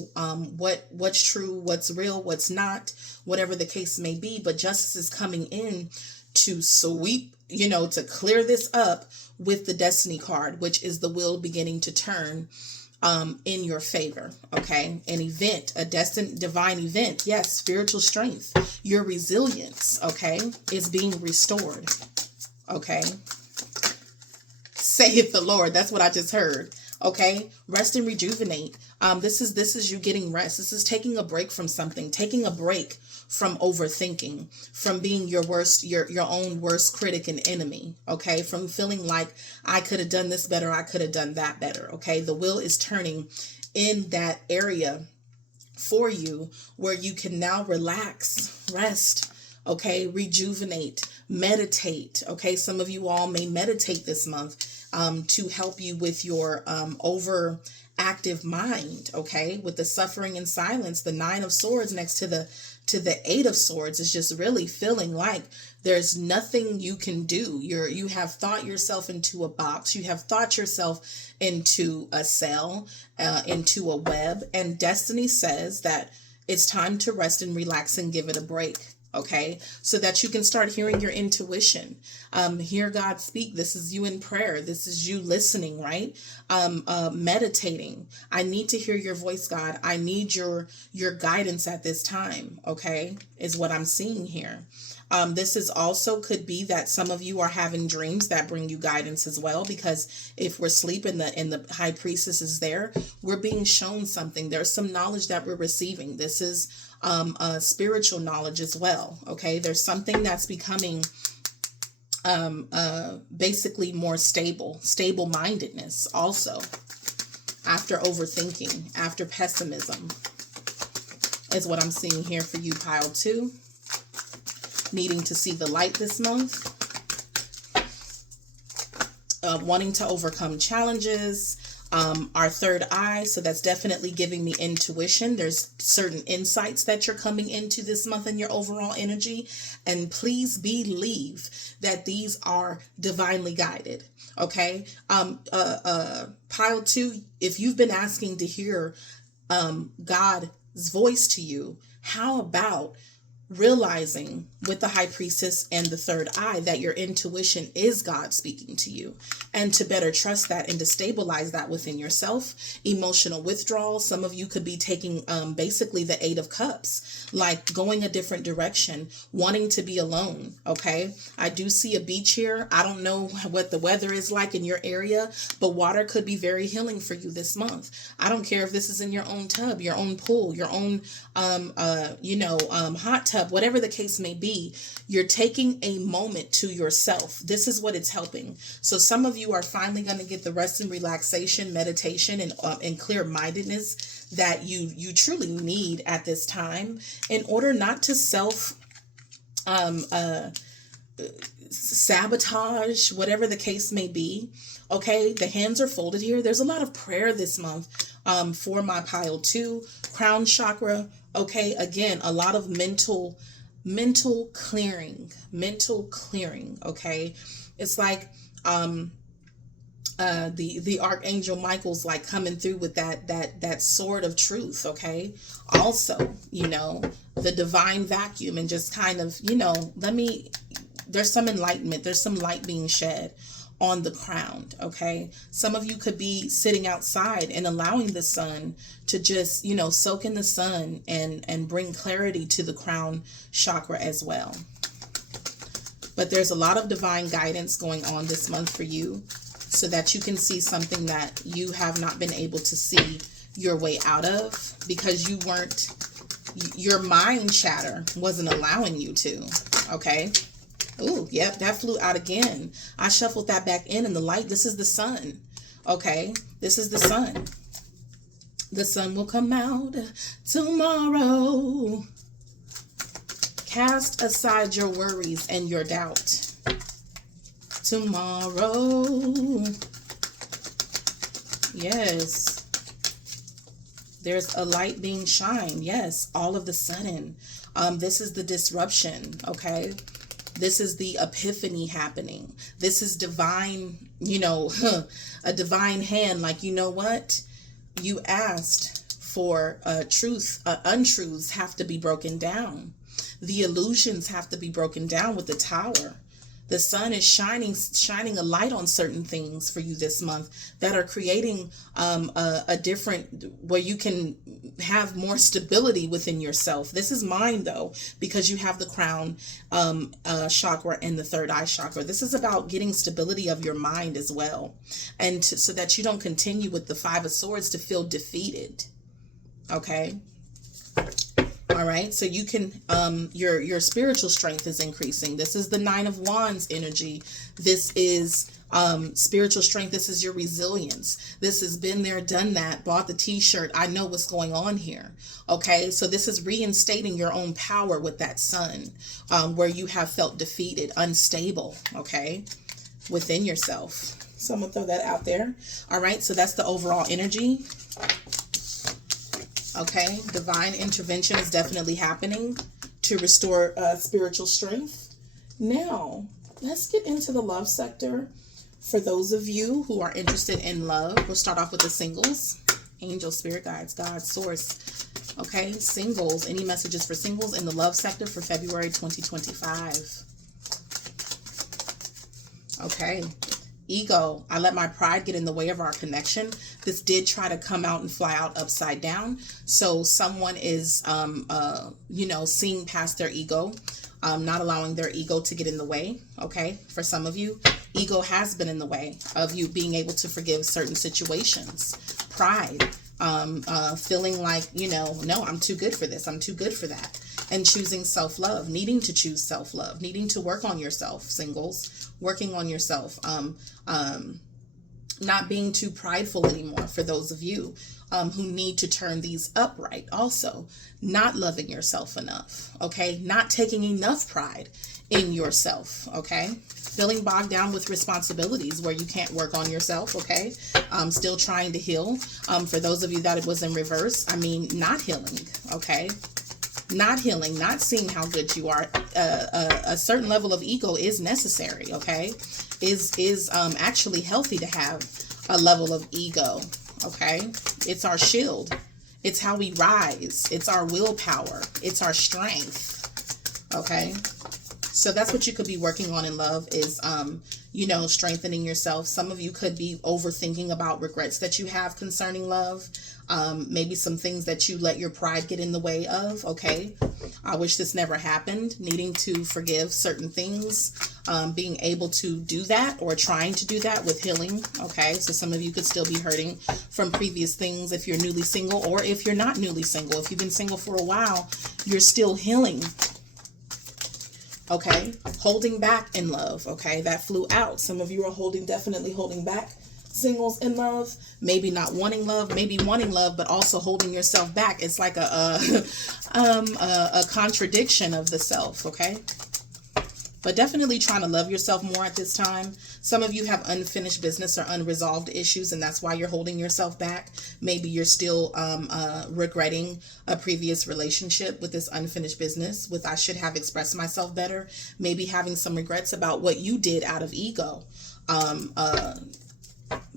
what's true, what's real, what's not, whatever the case may be. But justice is coming in to sweep, to clear this up with the Destiny card, which is the wheel beginning to turn in your favor. Okay. An event, a divine event. Yes. Spiritual strength, your resilience. Okay. Is being restored. Okay. Saith the Lord. That's what I just heard. Okay. Rest and rejuvenate. This is you getting rest. This is taking a break from something, taking a break from overthinking, from being your own worst critic and enemy. Okay. From feeling like I could have done this better. I could have done that better. Okay. The wheel is turning in that area for you where you can now relax, rest. Okay. Rejuvenate, meditate. Okay. Some of you all may meditate this month to help you with your overactive mind. Okay. With the suffering in silence, the 9 of Swords next to the 8 of Swords is just really feeling like there's nothing you can do. You have thought yourself into a box. You have thought yourself into a cell, into a web. And destiny says that it's time to rest and relax and give it a break. Okay, so that you can start hearing your intuition, hear God speak. This is you in prayer. This is you listening, right? Meditating. I need to hear your voice, God. I need your guidance at this time. Okay, is what I'm seeing here. This is also could be that some of you are having dreams that bring you guidance as well, because if we're asleep and the High Priestess is there, we're being shown something. There's some knowledge that we're receiving. This is spiritual knowledge as well. Okay. There's something that's becoming basically more stable mindedness also, after overthinking, after pessimism, is what I'm seeing here for you, pile 2. Needing to see the light this month, wanting to overcome challenges, our third eye. So that's definitely giving me intuition. There's certain insights that you're coming into this month in your overall energy. And please believe that these are divinely guided. Okay. Pile 2, if you've been asking to hear God's voice to you, how about realizing with the High Priestess and the third eye that your intuition is God speaking to you, and to better trust that and to stabilize that within yourself. Emotional withdrawal. Some of you could be taking basically the 8 of Cups, like going a different direction, wanting to be alone. Okay. I do see a beach here. I don't know what the weather is like in your area, but water could be very healing for you this month. I don't care if this is in your own tub, your own pool, your own hot tub, whatever the case may be. You're taking a moment to yourself. This is what it's helping. So some of you are finally going to get the rest and relaxation, meditation, and clear mindedness that you truly need at this time in order not to sabotage, whatever the case may be. Okay, the hands are folded here. There's a lot of prayer this month for my pile 2, crown chakra. Okay, again, a lot of mental clearing, okay? It's like the archangel Michael's like coming through with that sword of truth, okay? Also, the divine vacuum, and just kind of, there's some enlightenment, there's some light being shed on the crown, okay? Some of you could be sitting outside and allowing the sun to just, soak in the sun and bring clarity to the crown chakra as well. But there's a lot of divine guidance going on this month for you, so that you can see something that you have not been able to see your way out of, because your mind chatter wasn't allowing you to, okay? Ooh, yep, that flew out again. I shuffled that back in the light. This is the sun, okay? This is the sun. The sun will come out tomorrow. Cast aside your worries and your doubt. Tomorrow. Yes. There's a light being shined. Yes, all of the sudden. This is the disruption, okay? This is the epiphany happening. This is divine, a divine hand. Like, you know what? You asked for truth. Untruths have to be broken down. The illusions have to be broken down with the tower. The sun is shining a light on certain things for you this month that are creating a different, where you can have more stability within yourself. This is mine though, because you have the crown chakra and the third eye chakra. This is about getting stability of your mind as well, and so that you don't continue with the 5 of Swords to feel defeated. Okay. All right, so you can, your spiritual strength is increasing. This is the 9 of Wands energy. This is spiritual strength. This is your resilience. This has been there, done that, bought the t-shirt. I know what's going on here. Okay, so this is reinstating your own power with that sun, where you have felt defeated, unstable, okay, within yourself. So I'm going to throw that out there. All right, so that's the overall energy. Okay, divine intervention is definitely happening to restore spiritual strength. Now, let's get into the love sector. For those of you who are interested in love, we'll start off with the singles. Angel, spirit guides, God, source. Okay, singles. Any messages for singles in the love sector for February 2025? Okay. Ego, I let my pride get in the way of our connection. This did try to come out and fly out upside down. So someone is, seeing past their ego, not allowing their ego to get in the way. Okay. For some of you, ego has been in the way of you being able to forgive certain situations. Pride, feeling like, no, I'm too good for this. I'm too good for that. And choosing self-love, needing to choose self-love, needing to work on yourself, singles, working on yourself, not being too prideful anymore for those of you who need to turn these upright. Also, not loving yourself enough, okay? Not taking enough pride in yourself, okay? Feeling bogged down with responsibilities where you can't work on yourself, okay? Still trying to heal. For those of you that it was in reverse, not healing, okay? Not healing, not seeing how good you are. A certain level of ego is necessary, okay? Is actually healthy to have a level of ego, okay? It's our shield. It's how we rise. It's our willpower. It's our strength, okay? So that's what you could be working on in love is, strengthening yourself. Some of you could be overthinking about regrets that you have concerning love. Maybe some things that you let your pride get in the way of. Okay. I wish this never happened. Needing to forgive certain things, being able to do that or trying to do that with healing. Okay. So some of you could still be hurting from previous things if you're newly single, or if you're not newly single. If you've been single for a while, you're still healing. Okay. Holding back in love. Okay. That flew out. Some of you are definitely holding back singles in love, maybe not wanting love, maybe wanting love, but also holding yourself back. It's like a contradiction of the self, okay? But definitely trying to love yourself more at this time. Some of you have unfinished business or unresolved issues, and that's why you're holding yourself back. Maybe you're still regretting a previous relationship with this unfinished business, with I should have expressed myself better. Maybe having some regrets about what you did out of ego.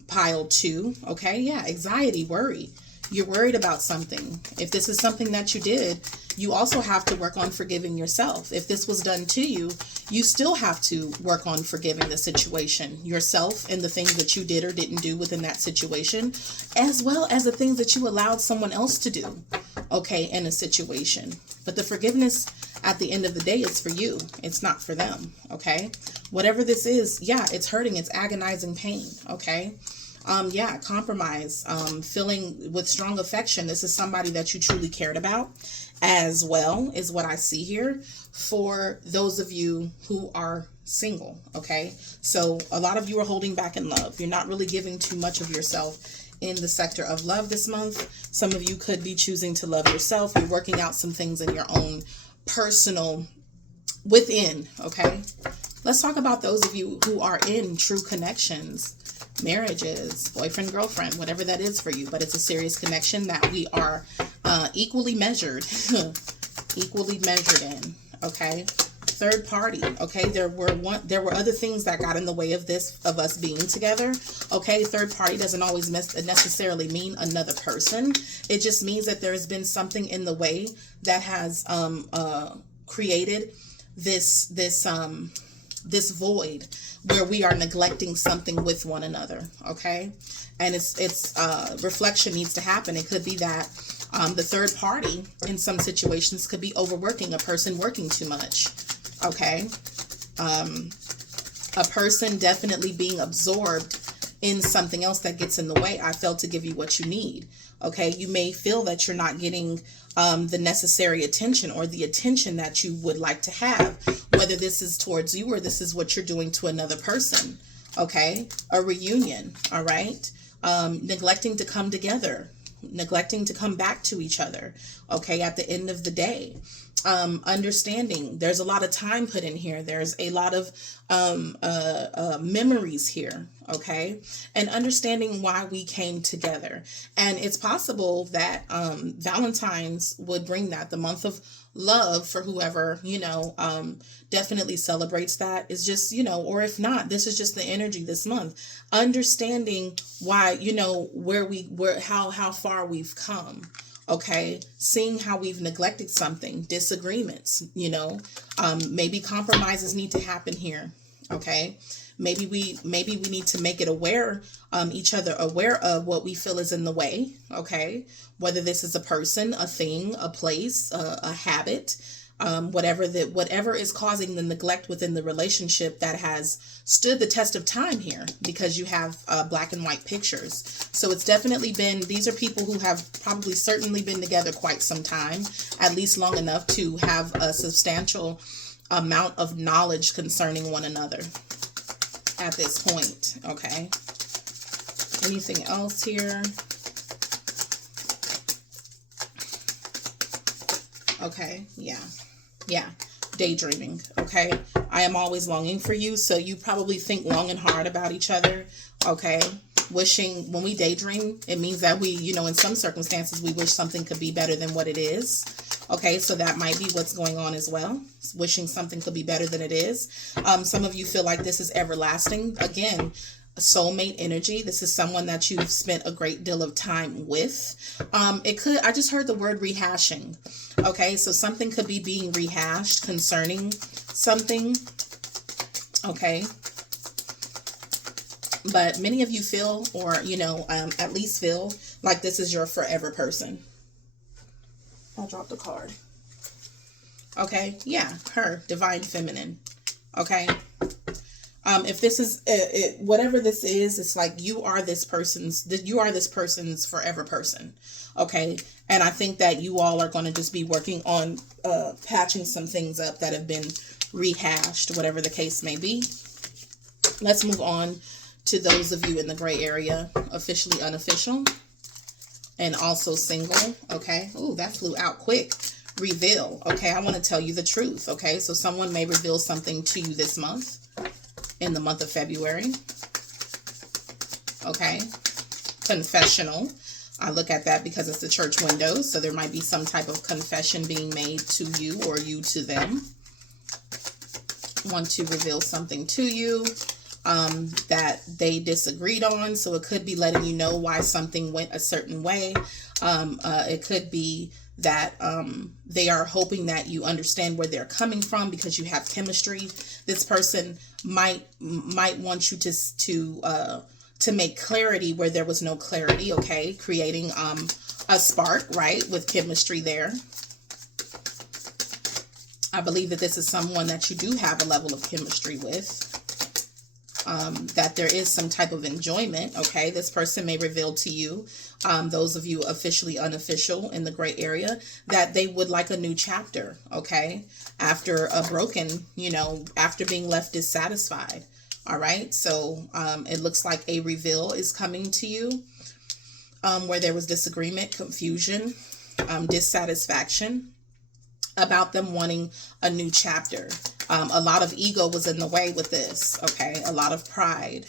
Pile 2, okay? Yeah, anxiety, worry. You're worried about something. If this is something that you did, you also have to work on forgiving yourself. If this was done to you, you still have to work on forgiving the situation, yourself, and the things that you did or didn't do within that situation, as well as the things that you allowed someone else to do, okay, in a situation. But the forgiveness at the end of the day is for you. It's not for them, okay? Whatever this is, yeah, it's hurting. It's agonizing pain, okay? Yeah, compromise, feeling with strong affection. This is somebody that you truly cared about as well, is what I see here for those of you who are single, okay? So a lot of you are holding back in love. You're not really giving too much of yourself in the sector of love this month. Some of you could be choosing to love yourself. You're working out some things in your own personal within, okay? Let's talk about those of you who are in true connections, marriages, boyfriend, girlfriend, whatever that is for you, but it's a serious connection that we are equally measured, equally measured in, okay? Third party, okay? There were other things that got in the way of us being together, okay? Third party doesn't always necessarily mean another person. It just means that there's been something in the way that has created this void where we are neglecting something with one another, okay? And it's reflection needs to happen. It could be that the third party in some situations could be overworking, a person working too much, okay? A person definitely being absorbed in something else that gets in the way. I failed to give you what you need, okay? You may feel that you're not getting the necessary attention or the attention that you would like to have, whether this is towards you or this is what you're doing to another person, okay? A reunion, all right? Neglecting to come together, neglecting to come back to each other, okay, at the end of the day. Understanding there's a lot of time put in here. There's a lot of memories here, okay? And understanding why we came together. And it's possible that Valentine's would bring that. The month of love for whoever, definitely celebrates that. Is just, or if not, this is just the energy this month. Understanding why, how far we've come. Okay, seeing how we've neglected something, disagreements, maybe compromises need to happen here. Okay, maybe we need to make it each other aware of what we feel is in the way. Okay, whether this is a person, a thing, a place, a habit, whatever is causing the neglect within the relationship that has stood the test of time here, because you have black and white pictures. So it's definitely been, these are people who have probably certainly been together quite some time, at least long enough to have a substantial amount of knowledge concerning one another at this point. Okay. Anything else here? Okay. Yeah. Daydreaming. Okay. I am always longing for you. So you probably think long and hard about each other. Okay. Wishing, when we daydream, it means that we, in some circumstances, we wish something could be better than what it is. Okay. So that might be what's going on as well. Wishing something could be better than it is. Some of you feel like this is everlasting. Again, soulmate energy. This is someone that you've spent a great deal of time with. I just heard the word rehashing. Okay, so something could be being rehashed concerning something. Okay. But many of you feel, or, at least feel like this is your forever person. I dropped a card. Okay, yeah, her, divine feminine. Okay. If this is whatever this is, it's like you are this person's forever person. Okay. And I think that you all are going to just be working on patching some things up that have been rehashed, whatever the case may be. Let's move on To those of you in the gray area, officially, unofficial, and also single, okay? Ooh, that flew out quick. Reveal, okay? I want to tell you the truth, okay? So someone may reveal something to you this month, in the month of February, okay? Confessional. I look at that because it's the church window, so there might be some type of confession being made to you or you to them. Want to reveal something to you that they disagreed on, so it could be letting you know why something went a certain way. It could be that they are hoping that you understand where they're coming from because you have chemistry. This person might want you to make clarity where there was no clarity, okay? Creating a spark, right, with chemistry there. I believe that this is someone that you do have a level of chemistry with. That there is some type of enjoyment, okay? This person may reveal to you, those of you officially unofficial in the gray area, that they would like a new chapter, okay? After a broken, after being left dissatisfied, all right? So it looks like a reveal is coming to you where there was disagreement, confusion, dissatisfaction about them wanting a new chapter. A lot of ego was in the way with this, okay? A lot of pride,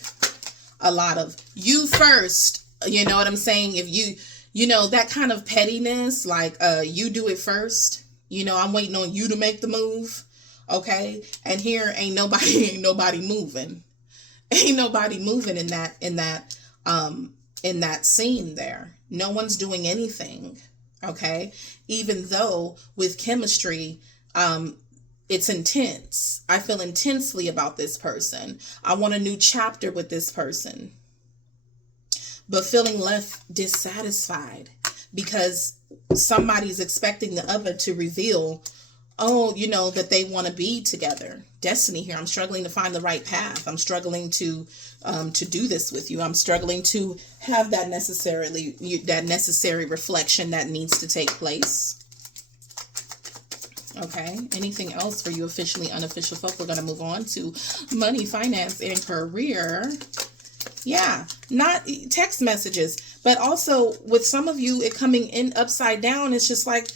a lot of you first, you know what I'm saying? If that kind of pettiness, like you do it first, I'm waiting on you to make the move, okay? And here ain't nobody moving. Ain't nobody moving in that scene there. No one's doing anything, okay? Even though with chemistry, it's intense. I feel intensely about this person. I want a new chapter with this person. But feeling left dissatisfied because somebody's expecting the other to reveal, that they want to be together. Destiny here. I'm struggling to find the right path. I'm struggling to do this with you. I'm struggling to have that necessary reflection that needs to take place. Okay, anything else for you officially unofficial folk? We're going to move on to money, finance, and career. Yeah, not text messages, but also with some of you, it coming in upside down. It's just like,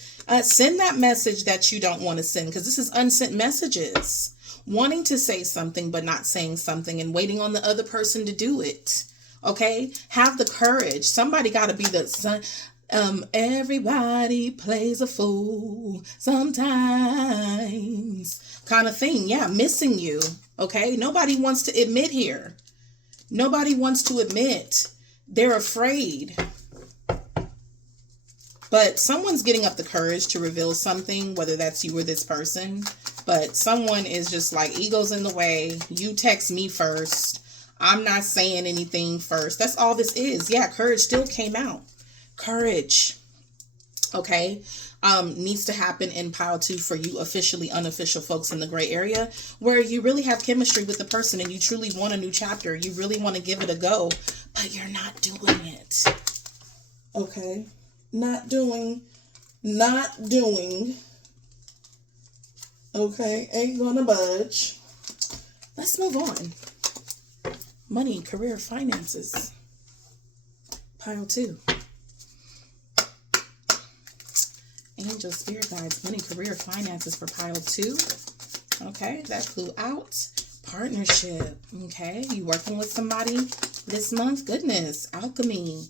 send that message that you don't want to send, because this is unsent messages. Wanting to say something, but not saying something and waiting on the other person to do it. Okay, have the courage. Somebody got to be the son. Everybody plays a fool sometimes kind of thing. Yeah, missing you. Okay, nobody wants to admit here. Nobody wants to admit. They're afraid. But someone's getting up the courage to reveal something, whether that's you or this person. But someone is just like, ego's in the way. You text me first. I'm not saying anything first. That's all this is. Yeah, courage still came out. Courage, okay, needs to happen in pile 2 for you officially unofficial folks in the gray area, where you really have chemistry with the person and you truly want a new chapter. You really want to give it a go, but you're not doing it. Okay, not doing. Okay, ain't gonna budge. Let's move on. Money, career, finances. Pile 2. Angel, spirit guides, money, career, finances for pile 2. Okay, that flew out. Partnership. Okay, you working with somebody this month? Goodness, alchemy.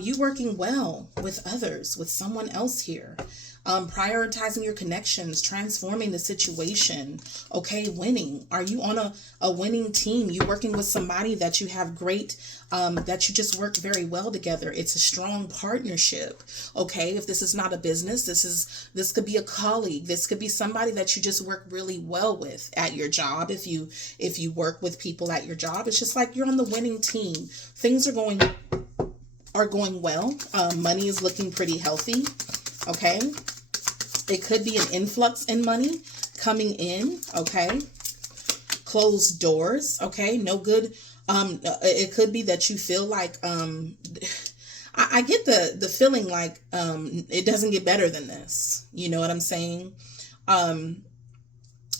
You working well with others, with someone else here. Prioritizing your connections, transforming the situation. Okay, winning. Are you on a winning team? You working with somebody that you have great, that you just work very well together. It's a strong partnership. Okay, if this is not a business, this could be a colleague. This could be somebody that you just work really well with at your job. If you work with people at your job, it's just like you're on the winning team. Things are going well. Money is looking pretty healthy. Okay, it could be an influx in money coming in. Okay, closed doors. Okay, no good. It could be that you feel like I get the feeling like it doesn't get better than this. You know what I'm saying?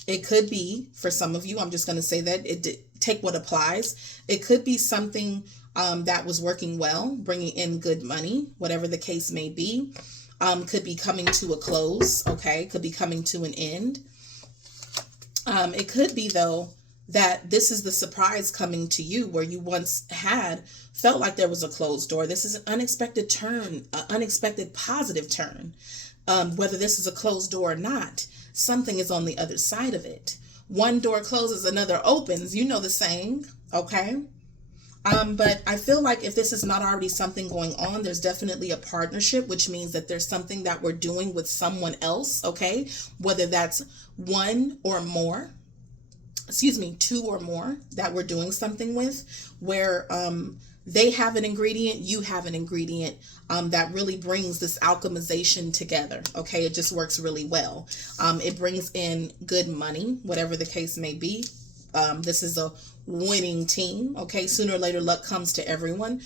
It could be for some of you. I'm just going to say that take what applies. It could be something that was working well, bringing in good money, whatever the case may be. Could be coming to a close, okay? Could be coming to an end. It could be, though, that this is the surprise coming to you where you once had felt like there was a closed door. This is an unexpected turn, an unexpected positive turn. Whether this is a closed door or not, something is on the other side of it. One door closes, another opens. You know the saying, okay? But I feel like if this is not already something going on, there's definitely a partnership, which means that there's something that we're doing with someone else, okay? Whether that's one or more, two or more that we're doing something with, where they have an ingredient, you have an ingredient that really brings this alchemization together, okay? It just works really well. It brings in good money, whatever the case may be. This is a winning team, okay? Sooner or later, luck comes to everyone.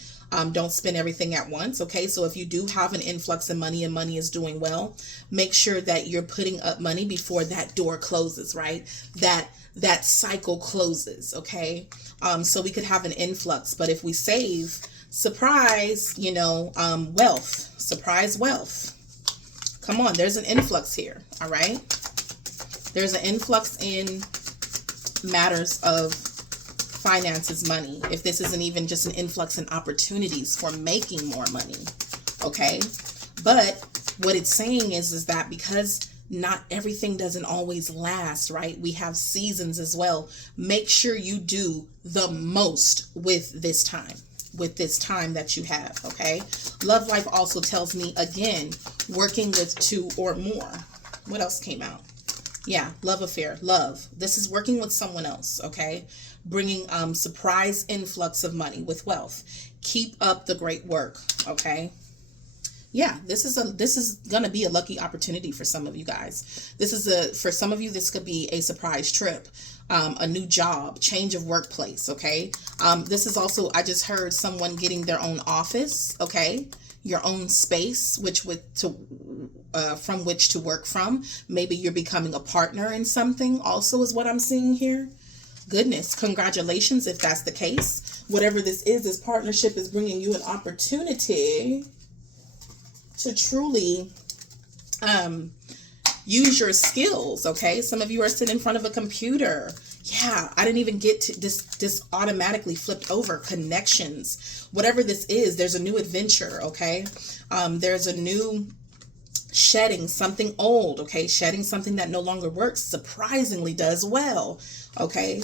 Don't spend everything at once, okay? So if you do have an influx of money and money is doing well, make sure that you're putting up money before that door closes, right? That cycle closes, okay? So we could have an influx, but if we save, surprise, wealth, surprise wealth. Come on, there's an influx here, all right? There's an influx in matters of finances, money. If this isn't even just an influx in opportunities for making more money, okay? But what it's saying is that because not everything doesn't always last, right? We have seasons as well. Make sure you do the most with this time that you have, okay? Love life also tells me, again, working with two or more. What else came out? Yeah, love affair, love. This is working with someone else, okay? Bringing surprise influx of money with wealth. Keep up the great work, okay? Yeah, this is gonna be a lucky opportunity for some of you guys. For some of you, this could be a surprise trip, a new job, change of workplace, okay? This is also, I just heard someone getting their own office, okay? Your own space, from which to work from. Maybe you're becoming a partner in something also is what I'm seeing here. Goodness, congratulations if that's the case. Whatever this partnership is bringing you an opportunity to truly use your skills, okay? Some of you are sitting in front of a computer. Yeah, I didn't even get to this automatically flipped over. Connections. Whatever this is, there's a new adventure, okay? There's a new shedding something old, okay? Shedding something that no longer works surprisingly does well, okay?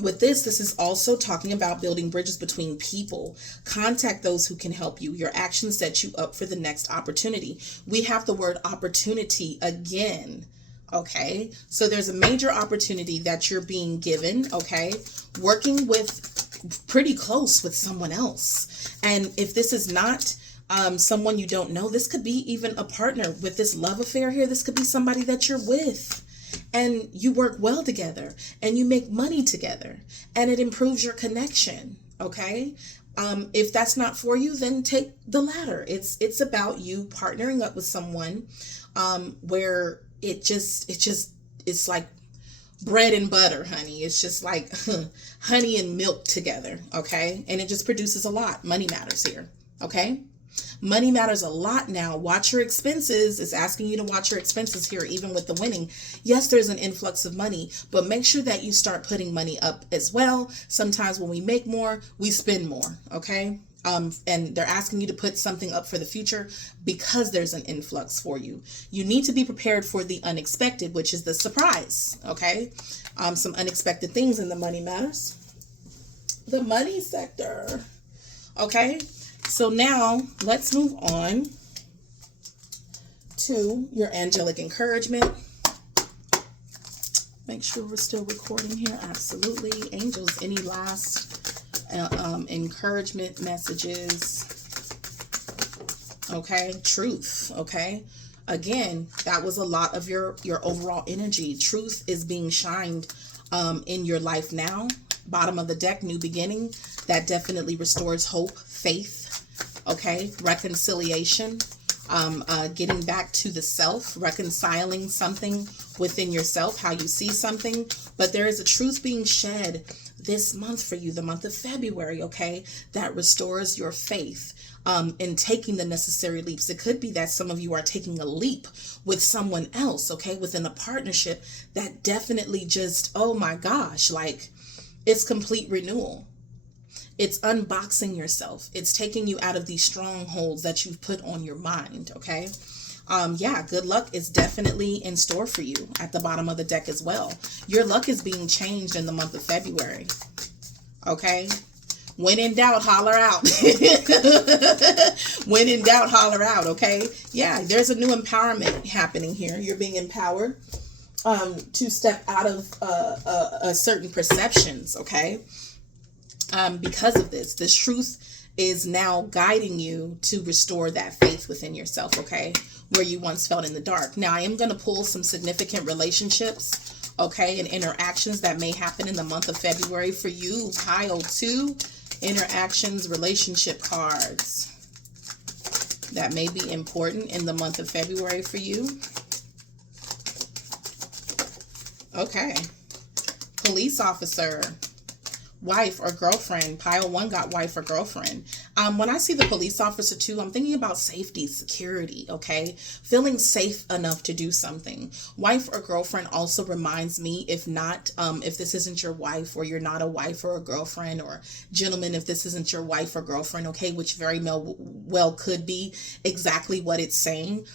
With this is also talking about building bridges between people. Contact those who can help you. Your actions set you up for the next opportunity. We have the word opportunity again, okay? So there's a major opportunity that you're being given, okay? Working with pretty close with someone else. And if this is not someone you don't know, this could be even a partner with this love affair here. This could be somebody that you're with and you work well together and you make money together and it improves your connection, okay? If that's not for you, then take the latter. It's about you partnering up with someone where it's like bread and butter, honey. It's just like honey and milk together, okay? And it just produces a lot. Money matters here, okay? Money matters a lot now. Watch your expenses. It's asking you to watch your expenses here, even with the winning. Yes, there's an influx of money, but make sure that you start putting money up as well. Sometimes when we make more, we spend more, okay? And they're asking you to put something up for the future because there's an influx for you. You need to be prepared for the unexpected, which is the surprise, okay? Some unexpected things in the money matters. The money sector, okay? So now let's move on to your angelic encouragement. Make sure we're still recording here. Absolutely. Angels, any last encouragement messages? Okay. Truth. Okay. Again, that was a lot of your overall energy. Truth is being shined in your life now. Bottom of the deck, new beginning. That definitely restores hope, faith. Okay, reconciliation, getting back to the self, reconciling something within yourself, how you see something. But there is a truth being shed this month for you, the month of February, okay, that restores your faith in taking the necessary leaps. It could be that some of you are taking a leap with someone else, okay, within a partnership that definitely just, oh my gosh, like it's complete renewal. It's unboxing yourself. It's taking you out of these strongholds that you've put on your mind, okay? Yeah, good luck is definitely in store for you at the bottom of the deck as well. Your luck is being changed in the month of February, okay? When in doubt, holler out. When in doubt, holler out, okay? Yeah, there's a new empowerment happening here. You're being empowered to step out of certain perceptions, okay? Because of this truth is now guiding you to restore that faith within yourself, okay? Where you once felt in the dark. Now, I am going to pull some significant relationships, okay, and interactions that may happen in the month of February for you. Pile 2, interactions, relationship cards that may be important in the month of February for you. Okay. Police officer, wife or girlfriend. Pile 1 got wife or girlfriend. When I see the police officer too, I'm thinking about safety, security, okay? Feeling safe enough to do something. Wife or girlfriend also reminds me, if not, if this isn't your wife, or you're not a wife or a girlfriend, or gentlemen, if this isn't your wife or girlfriend, okay, which very well could be exactly what it's saying.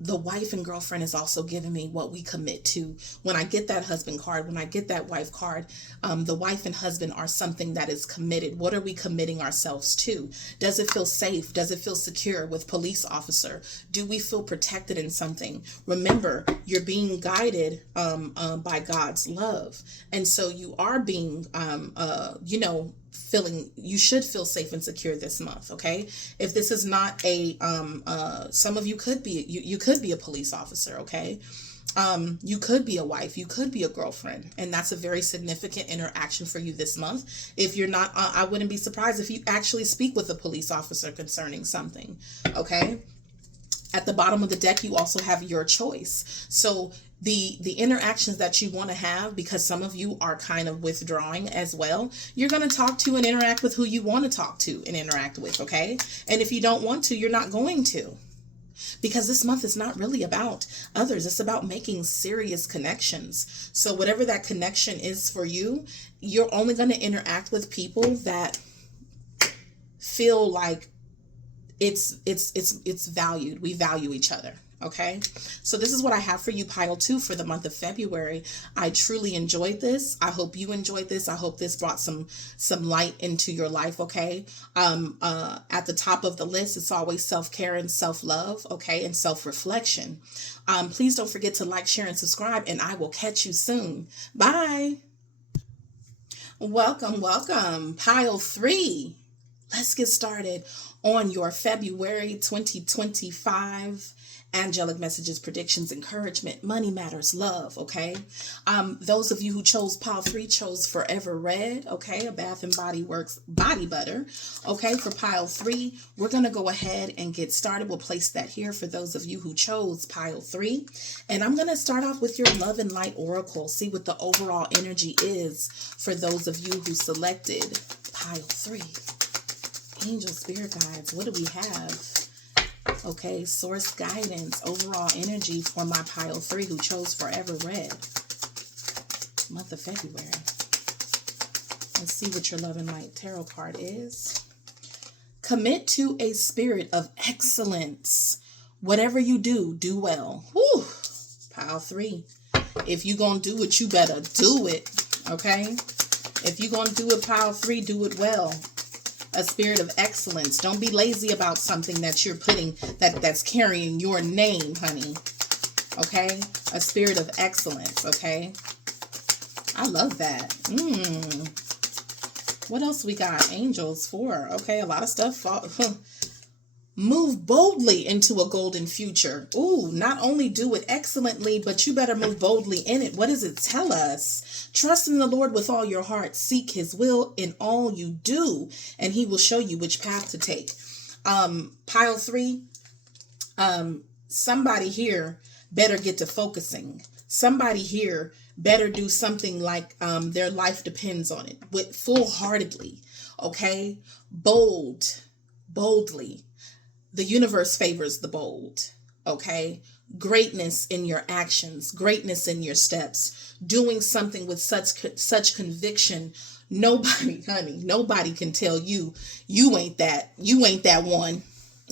The wife and girlfriend is also giving me what we commit to. When I get that husband card, when I get that wife card, the wife and husband are something that is committed. What are we committing ourselves to? Does it feel safe? Does it feel secure with police officer? Do we feel protected in something? Remember, you're being guided by God's love. And so you are being, you should feel safe and secure this month, okay? If this is not a some of you could be, you could be a police officer, okay? You could be a wife, you could be a girlfriend, and that's a very significant interaction for you this month. If you're not, I wouldn't be surprised if you actually speak with a police officer concerning something, okay? At the bottom of the deck, you also have your choice. So the interactions that you want to have, because some of you are kind of withdrawing as well, you're going to talk to and interact with who you want to talk to and interact with, okay? And if you don't want to, you're not going to. Because this month is not really about others. It's about making serious connections. So whatever that connection is for you, you're only going to interact with people that feel like it's valued. We value each other. Okay, so this is what I have for you, pile 2, for the month of February. I truly enjoyed this. I hope you enjoyed this. I hope this brought some light into your life. Okay, at the top of the list, it's always self-care and self-love. Okay, and self-reflection. Please don't forget to like, share, and subscribe, and I will catch you soon. Bye. Welcome, pile 3. Let's get started on your February 2025 angelic messages, predictions, encouragement, money matters, love, okay? Those of you who chose pile 3 chose Forever Red, okay? A Bath and Body Works body butter, okay? For pile 3, we're going to go ahead and get started. We'll place that here for those of you who chose pile 3. And I'm going to start off with your Love and Light Oracle, see what the overall energy is for those of you who selected pile 3. Angel, spirit guides, what do we have? Okay, source guidance, overall energy for my pile 3 who chose Forever Red. Month of February. Let's see what your Love and Light tarot card is. Commit to a spirit of excellence. Whatever you do, do well. Whew. Pile 3. If you're going to do it, you better do it. Okay? If you're going to do it, pile 3, do it well. A spirit of excellence. Don't be lazy about something that you're putting, that's carrying your name, honey. Okay? A spirit of excellence, okay? I love that. What else we got? Angels, 4. Okay, a lot of stuff. Move boldly into a golden future. Ooh, not only do it excellently, but you better move boldly in it. What does it tell us? Trust in the Lord with all your heart. Seek his will in all you do, and he will show you which path to take. Pile 3, Somebody here better get to focusing. Somebody here better do something like their life depends on it, with full heartedly. Okay, boldly. The universe favors the bold. Okay, greatness in your actions, greatness in your steps, doing something with such conviction. Nobody, honey, nobody can tell you you ain't that one.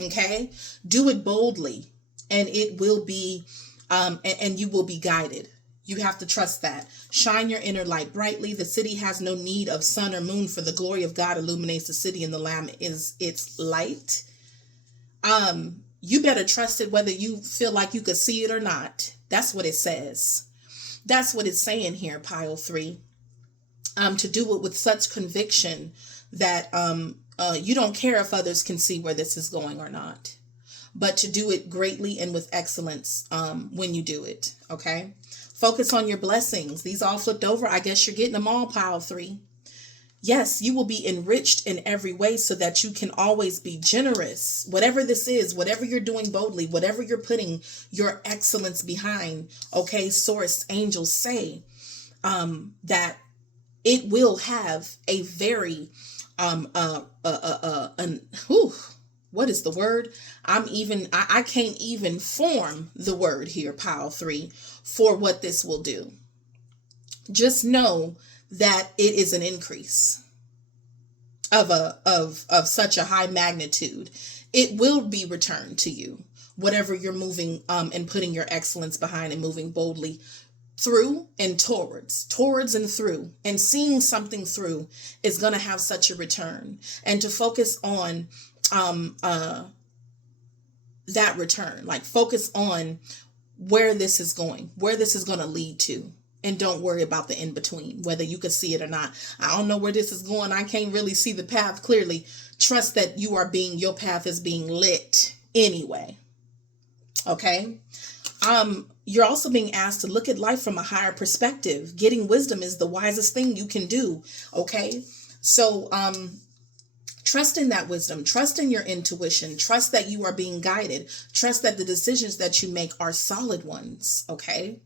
Okay, do it boldly, and it will be and you will be guided. You have to trust that. Shine your inner light brightly. The city has no need of sun or moon, for the glory of God illuminates the city, and the Lamb is its light. You better trust it whether you feel like you could see it or not. That's what it says. That's what it's saying here, pile 3. To do it with such conviction that you don't care if others can see where this is going or not, but to do it greatly and with excellence when you do it. Okay. Focus on your blessings. These all flipped over. I guess you're getting them all, pile 3. Yes, you will be enriched in every way so that you can always be generous. Whatever this is, whatever you're doing boldly, whatever you're putting your excellence behind, okay, source angels say that it will have a very, what is the word? I can't even form the word here, pile 3, for what this will do. Just know that it is an increase of such a high magnitude. It will be returned to you, whatever you're moving and putting your excellence behind and moving boldly through and towards and through, and seeing something through is going to have such a return. And to focus on that return, like focus on where this is going, where this is going to lead to. And don't worry about the in between, whether you can see it or not. I don't know where this is going. I can't really see the path clearly. Trust that your path is being lit anyway. Okay. You're also being asked to look at life from a higher perspective. Getting wisdom is the wisest thing you can do. Okay. So, trust in that wisdom, trust in your intuition, trust that you are being guided, trust that the decisions that you make are solid ones. Okay.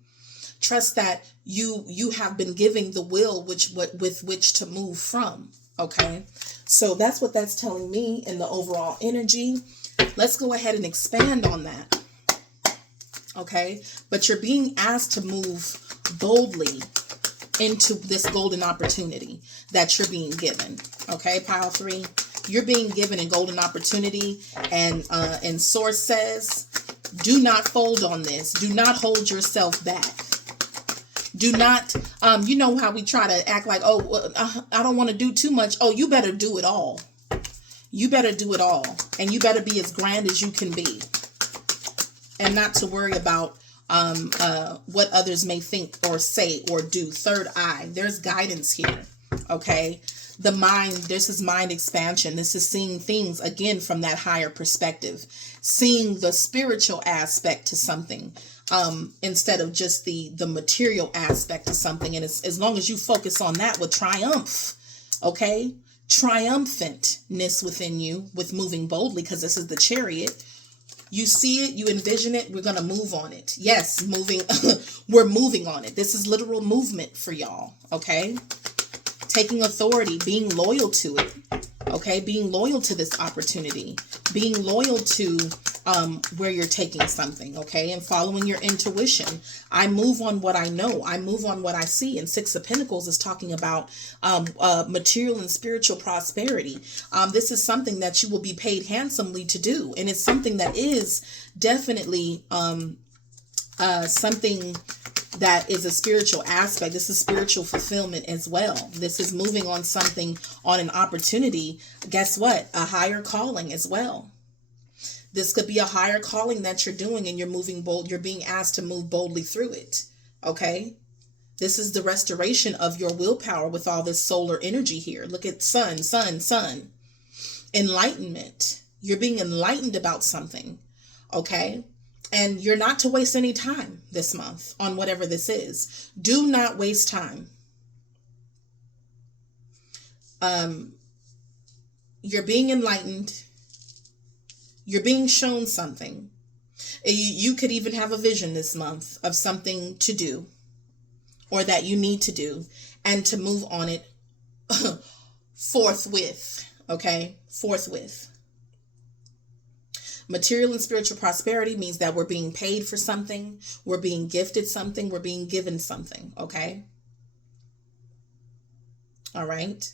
Trust that you have been giving the will with which to move from. Okay. So that's what that's telling me in the overall energy. Let's go ahead and expand on that. Okay. But you're being asked to move boldly into this golden opportunity that you're being given. Okay. Pile 3, you're being given a golden opportunity, and source says, do not fold on this. Do not hold yourself back. Do not, you know how we try to act like, oh, I don't want to do too much. Oh, you better do it all. You better do it all. And you better be as grand as you can be. And not to worry about what others may think or say or do. Third eye, there's guidance here. Okay. The mind, this is mind expansion. This is seeing things again from that higher perspective, seeing the spiritual aspect to something. Instead of just the material aspect of something. And as long as you focus on that with triumph, okay, triumphantness within you with moving boldly, because this is the Chariot. You see it, you envision it, we're going to move on it. Yes, moving, we're moving on it. This is literal movement for y'all, okay? Taking authority, being loyal to it, okay? Being loyal to this opportunity, being loyal to where you're taking something, okay? And following your intuition. I move on what I know. I move on what I see. And 6 of Pentacles is talking about material and spiritual prosperity. This is something that you will be paid handsomely to do. And it's something that is definitely something that is a spiritual aspect. This is spiritual fulfillment as well. This is moving on something, on an opportunity. Guess what? A higher calling as well. This could be a higher calling that you're doing, and you're moving bold. You're being asked to move boldly through it. Okay. This is the restoration of your willpower with all this solar energy here. Look at sun. Enlightenment. You're being enlightened about something. Okay. And you're not to waste any time this month on whatever this is. Do not waste time. You're being enlightened. You're being shown something. You could even have a vision this month of something to do or that you need to do and to move on it forthwith. Okay? Forthwith. Material and spiritual prosperity means that we're being paid for something, we're being gifted something, we're being given something. Okay? All right?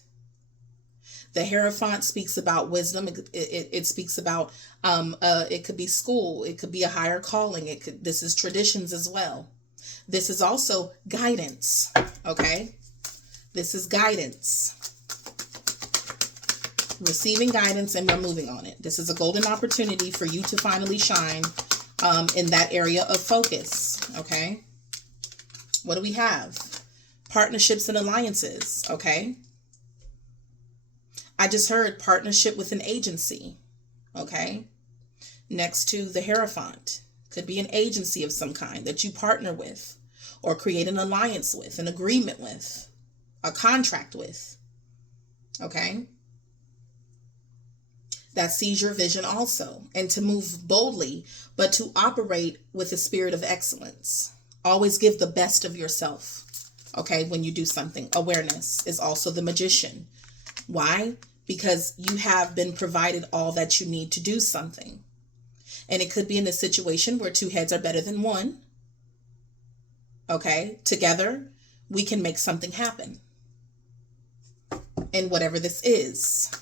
The Hierophant speaks about wisdom. It speaks about it could be school, it could be a higher calling. This is traditions as well. This is also guidance. Okay, this is guidance. Receiving guidance and we're moving on it. This is a golden opportunity for you to finally shine in that area of focus. Okay, what do we have? Partnerships and alliances. Okay. I just heard partnership with an agency, okay? Next to the Hierophant. Could be an agency of some kind that you partner with or create an alliance with, an agreement with, a contract with, okay? That sees your vision also. And to move boldly, but to operate with a spirit of excellence. Always give the best of yourself, okay, when you do something. Awareness is also the magician. Why? Because you have been provided all that you need to do something. And it could be in a situation where two heads are better than one. Okay, together we can make something happen. And whatever this is.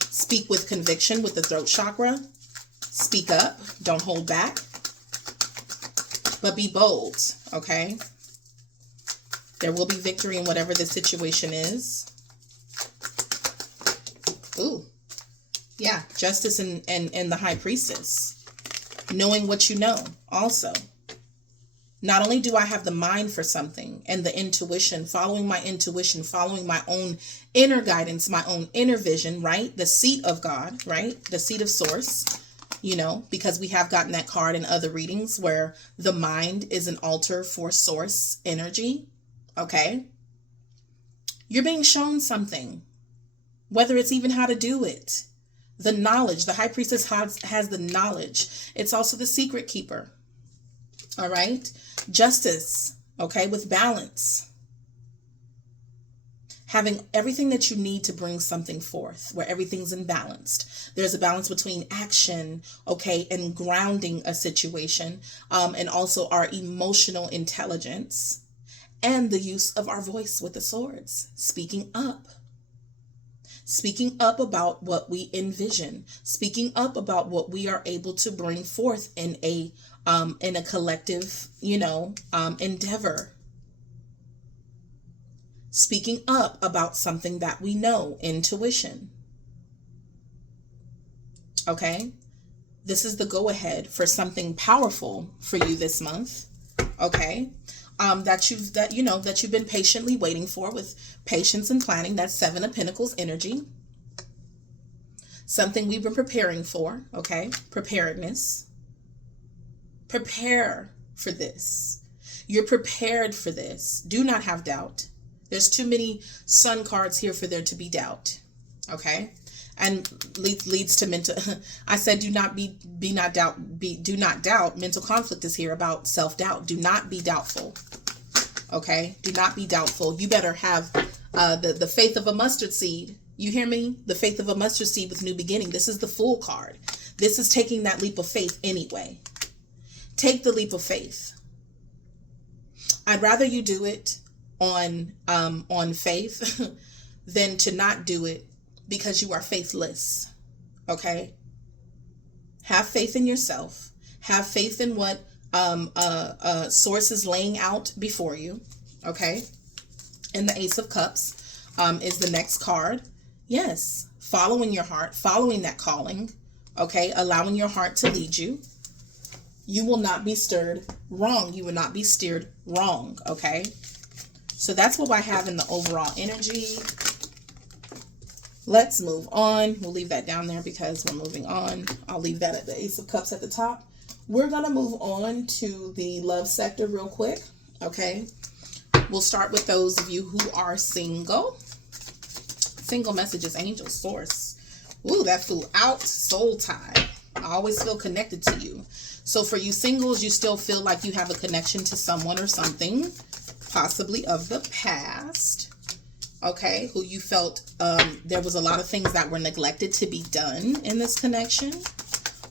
Speak with conviction with the throat chakra. Speak up. Don't hold back. But be bold. Okay. There will be victory in whatever the situation is. Ooh, yeah, justice and the high priestess. Knowing what you know also. Not only do I have the mind for something and the intuition, following my intuition, following my own inner guidance, my own inner vision, right? The seat of God, right? The seat of source, you know, because we have gotten that card in other readings where the mind is an altar for source energy. Okay. You're being shown something. Whether it's even how to do it. The knowledge. The high priestess has the knowledge. It's also the secret keeper. All right. Justice. Okay. With balance. Having everything that you need to bring something forth where everything's imbalanced. There's a balance between action, okay, and grounding a situation, and also our emotional intelligence and the use of our voice with the swords. Speaking up. Speaking up about what we envision, speaking up about what we are able to bring forth in a collective, endeavor. Speaking up about something that we know, intuition. Okay, this is the go ahead for something powerful for you this month. Okay, that you've been patiently waiting for with patience and planning. That's 7 of Pentacles energy. Something we've been preparing for. Okay, preparedness. Prepare for this. You're prepared for this. Do not have doubt. There's too many sun cards here for there to be doubt. Okay, and leads to mental. I said, do not doubt. Mental conflict is here about self-doubt. Do not be doubtful. Okay, do not be doubtful. You better have the faith of a mustard seed. You hear me? The faith of a mustard seed with new beginning. This is the Fool card. This is taking that leap of faith anyway. Take the leap of faith. I'd rather you do it on faith than to not do it because you are faithless. Okay? Have faith in yourself. Have faith in what source is laying out before you. Okay? And the Ace of Cups is the next card. Yes. Following your heart. Following that calling. Okay? Allowing your heart to lead you. You will not be stirred wrong. You will not be steered wrong. Okay? So that's what I have in the overall energy. Let's move on. We'll leave that down there because we're moving on. I'll leave that at the Ace of Cups at the top. We're going to move on to the love sector real quick. Okay. We'll start with those of you who are single. Single messages, angel source. Ooh, that flew out. Soul tie. I always feel connected to you. So for you singles, you still feel like you have a connection to someone or something, possibly of the past. Okay, who you felt there was a lot of things that were neglected to be done in this connection,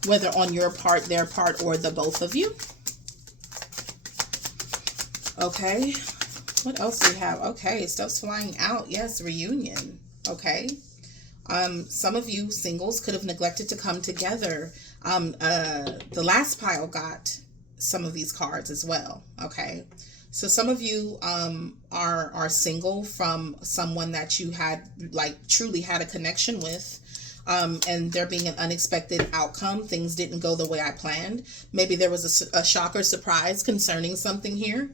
whether on your part, their part, or the both of you. Okay, what else do we have? Okay, stuff's flying out. Yes, reunion. Okay, some of you singles could have neglected to come together. The last pile got some of these cards as well. Okay. So some of you are single from someone that you had like truly had a connection with, and there being an unexpected outcome. Things didn't go the way I planned. Maybe there was a shock or surprise concerning something here.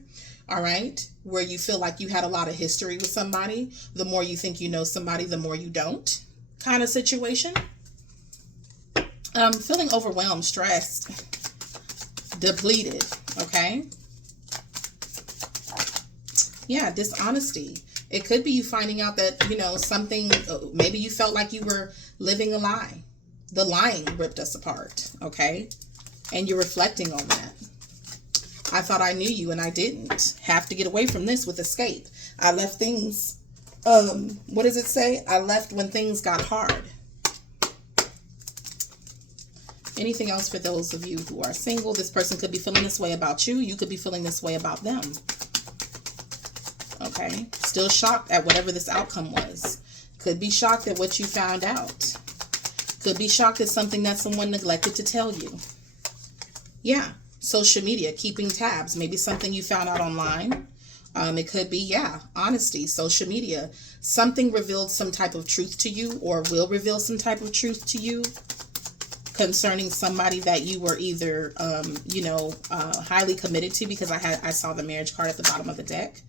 All right, where you feel like you had a lot of history with somebody. The more you think you know somebody, the more you don't, kind of situation. Feeling overwhelmed, stressed, depleted. Okay. Yeah, dishonesty. It could be you finding out that, you know, something, maybe you felt like you were living a lie. The lying ripped us apart, okay? And you're reflecting on that. I thought I knew you and I didn't. Have to get away from this with escape. I left things, what does it say? I left when things got hard. Anything else for those of you who are single? This person could be feeling this way about you. You could be feeling this way about them. Okay, still shocked at whatever this outcome was. Could be shocked at what you found out. Could be shocked at something that someone neglected to tell you. Yeah, social media, keeping tabs. Maybe something you found out online. It could be, yeah, honesty, social media. Something revealed some type of truth to you or will reveal some type of truth to you concerning somebody that you were either, highly committed to, because I saw the marriage card at the bottom of the deck.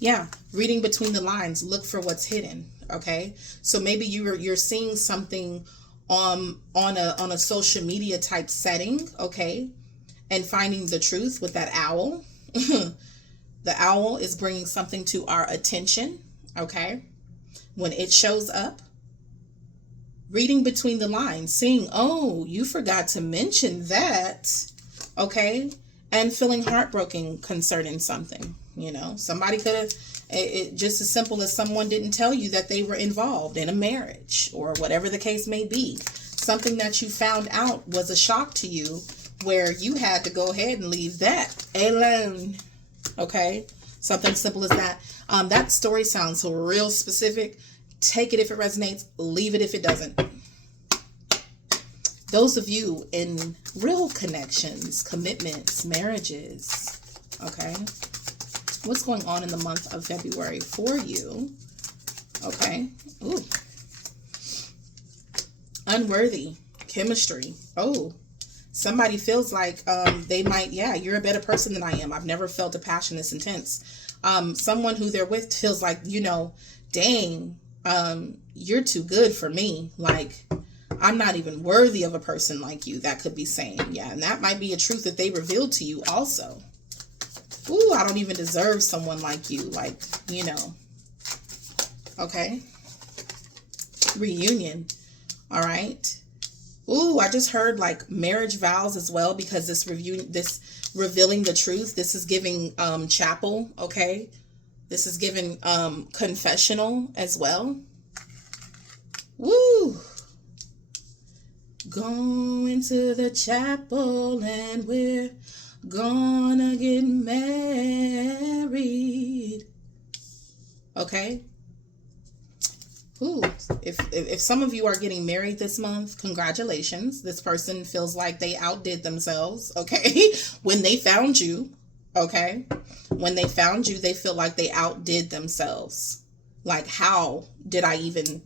Yeah, reading between the lines, look for what's hidden. Okay, so maybe you're seeing something on a social media type setting. Okay, and finding the truth with that owl. The owl is bringing something to our attention. Okay, when it shows up, reading between the lines, seeing, oh, you forgot to mention that. Okay, and feeling heartbroken concerning something. You know, somebody could have, it just as simple as someone didn't tell you that they were involved in a marriage or whatever the case may be. Something that you found out was a shock to you where you had to go ahead and leave that alone. Okay, something simple as that. That story sounds real specific. Take it if it resonates, leave it if it doesn't. Those of you in real connections, commitments, marriages, okay? What's going on in the month of February for you? Okay. Ooh. Unworthy. Chemistry. Oh. Somebody feels like they might, yeah, you're a better person than I am. I've never felt a passion this intense. Someone who they're with feels like, you know, dang, you're too good for me. Like, I'm not even worthy of a person like you. That could be saying, yeah. And that might be a truth that they revealed to you also. Ooh, I don't even deserve someone like you. Like, you know. Okay. Reunion. All right. Ooh, I just heard like marriage vows as well, because this revealing the truth. This is giving chapel. Okay. This is giving confessional as well. Woo. Going to the chapel and we're gonna get married. Okay. Ooh, if some of you are getting married this month, congratulations. This person feels like they outdid themselves, okay? When they found you, okay? When they found you, they feel like they outdid themselves. Like, how did I even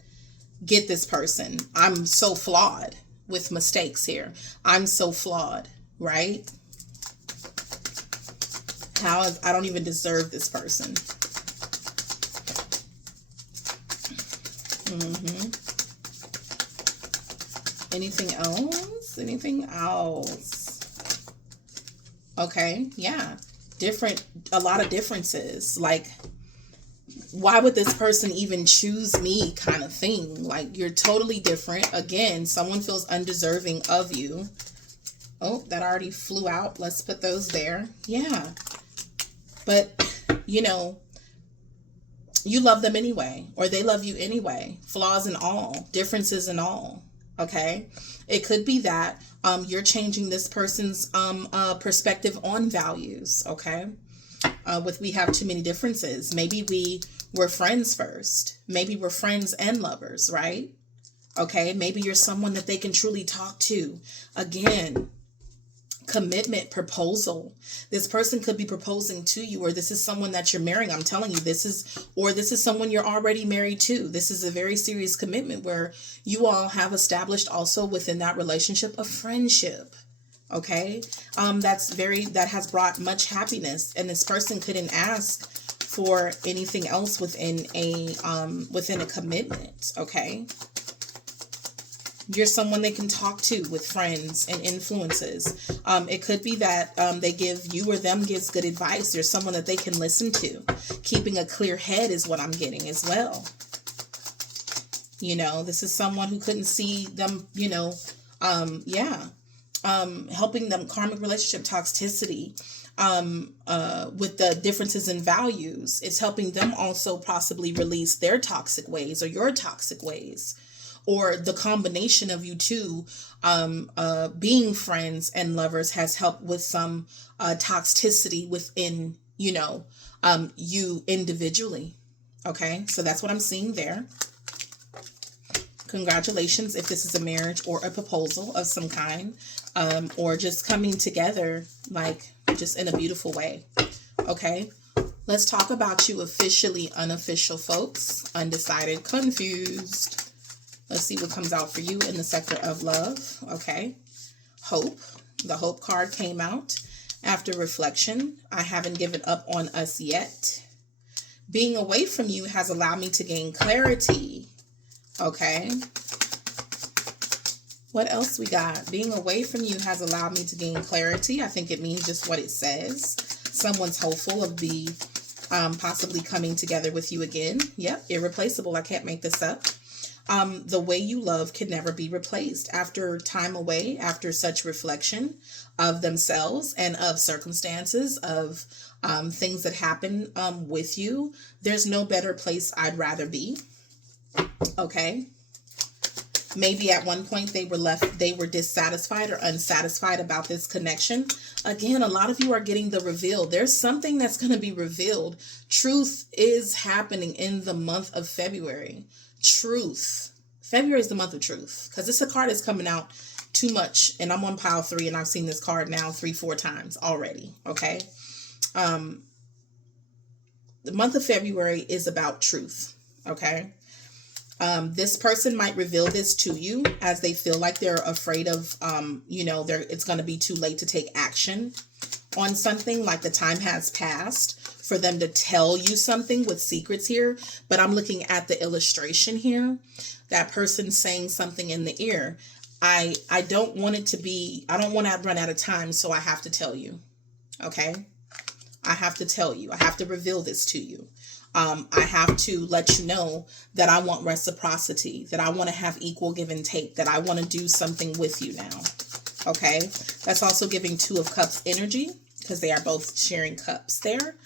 get this person? I'm so flawed with mistakes here. I'm so flawed, right? I don't even deserve this person. Anything else? Anything else? Okay, yeah. A lot of differences. Like, why would this person even choose me kind of thing? Like, you're totally different. Again, someone feels undeserving of you. Oh, that already flew out. Let's put those there. Yeah. But, you know, you love them anyway, or they love you anyway, flaws and all, differences and all. Okay. It could be that you're changing this person's perspective on values. Okay. We have too many differences. Maybe we were friends first. Maybe we're friends and lovers, right? Okay. Maybe you're someone that they can truly talk to. Again, commitment, proposal. This person could be proposing to you, or this is someone that you're marrying. I'm telling you, this is someone you're already married to. This is a very serious commitment where you all have established also within that relationship a friendship. Okay. That has brought much happiness, and this person couldn't ask for anything else within a commitment. Okay. You're someone they can talk to with friends and influences. It could be that they give you or them gives good advice. There's someone that they can listen to. Keeping a clear head is what I'm getting as well. You know, this is someone who couldn't see them, helping them, karmic relationship toxicity, with the differences in values. It's helping them also possibly release their toxic ways or your toxic ways. Or the combination of you two being friends and lovers has helped with some toxicity within, you individually. Okay, so that's what I'm seeing there. Congratulations if this is a marriage or a proposal of some kind, or just coming together, like just in a beautiful way. Okay, let's talk about you officially, unofficial folks, undecided, confused. Let's see what comes out for you in the sector of love. Okay. Hope. The hope card came out. After reflection, I haven't given up on us yet. Being away from you has allowed me to gain clarity. Okay. What else we got? Being away from you has allowed me to gain clarity. I think it means just what it says. Someone's hopeful of possibly coming together with you again. Yep. Irreplaceable. I can't make this up. The way you love can never be replaced. After time away, after such reflection of themselves and of circumstances, of things that happen with you, there's no better place I'd rather be. Okay. Maybe at one point they were dissatisfied or unsatisfied about this connection. Again, a lot of you are getting the reveal. There's something that's going to be revealed. Truth is happening in the month of February. Truth. February is the month of truth, because this card is coming out too much, and I'm on pile 3, and I've seen this card now 3-4 times already. Okay. The month of February is about truth. Okay. This person might reveal this to you as they feel like they're afraid of, it's going to be too late to take action on something, like the time has passed for them to tell you something with secrets here. But I'm looking at the illustration here, that person saying something in the ear. I don't want to run out of time, so I have to tell you. Okay. I have to tell you. I have to reveal this to you. I have to let you know that I want reciprocity, that I want to have equal give and take, that I want to do something with you now. Okay. That's also giving 2 of Cups energy, because they are both sharing cups there.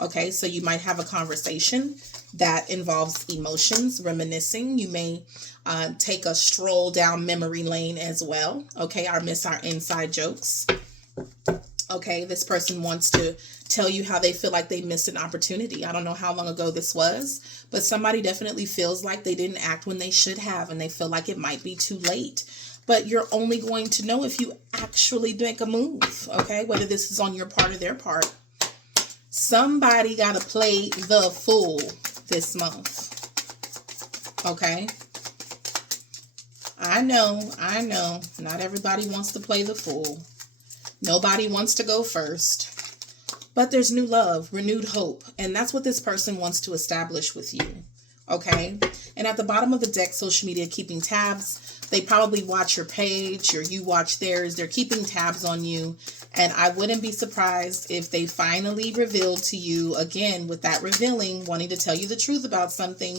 Okay. So you might have a conversation that involves emotions, reminiscing. You may take a stroll down memory lane as well. Okay. Or miss our inside jokes. Okay. This person wants to tell you how they feel like they missed an opportunity. I don't know how long ago this was, but somebody definitely feels like they didn't act when they should have, and they feel like it might be too late. But you're only going to know if you actually make a move, okay? Whether this is on your part or their part. Somebody got to play the fool this month, okay? I know. Not everybody wants to play the fool. Nobody wants to go first. But there's new love, renewed hope, and that's what this person wants to establish with you, okay? And at the bottom of the deck, social media, keeping tabs. They probably watch your page, or you watch theirs. They're keeping tabs on you, and I wouldn't be surprised if they finally revealed to you, again, with that revealing, wanting to tell you the truth about something,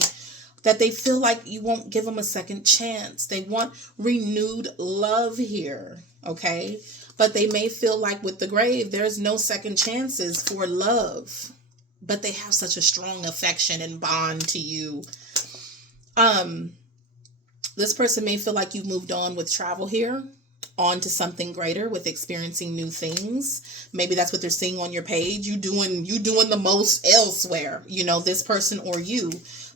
that they feel like you won't give them a second chance. They want renewed love here, okay? But they may feel like with the grave, there's no second chances for love. But they have such a strong affection and bond to you. This person may feel like you've moved on with travel here, on to something greater with experiencing new things. Maybe that's what they're seeing on your page. You doing the most elsewhere, this person or you.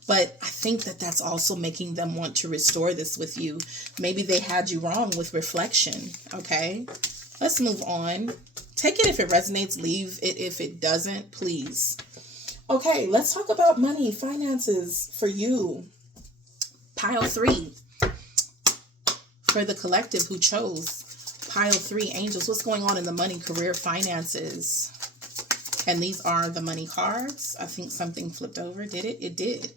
But I think that that's also making them want to restore this with you. Maybe they had you wrong with reflection. Okay, let's move on. Take it if it resonates, leave it if it doesn't, please. Okay, let's talk about money, finances for you. Pile 3. For the collective who chose pile 3, angels, what's going on in the money, career, finances? And these are the money cards. I think something flipped over. Did it? It did.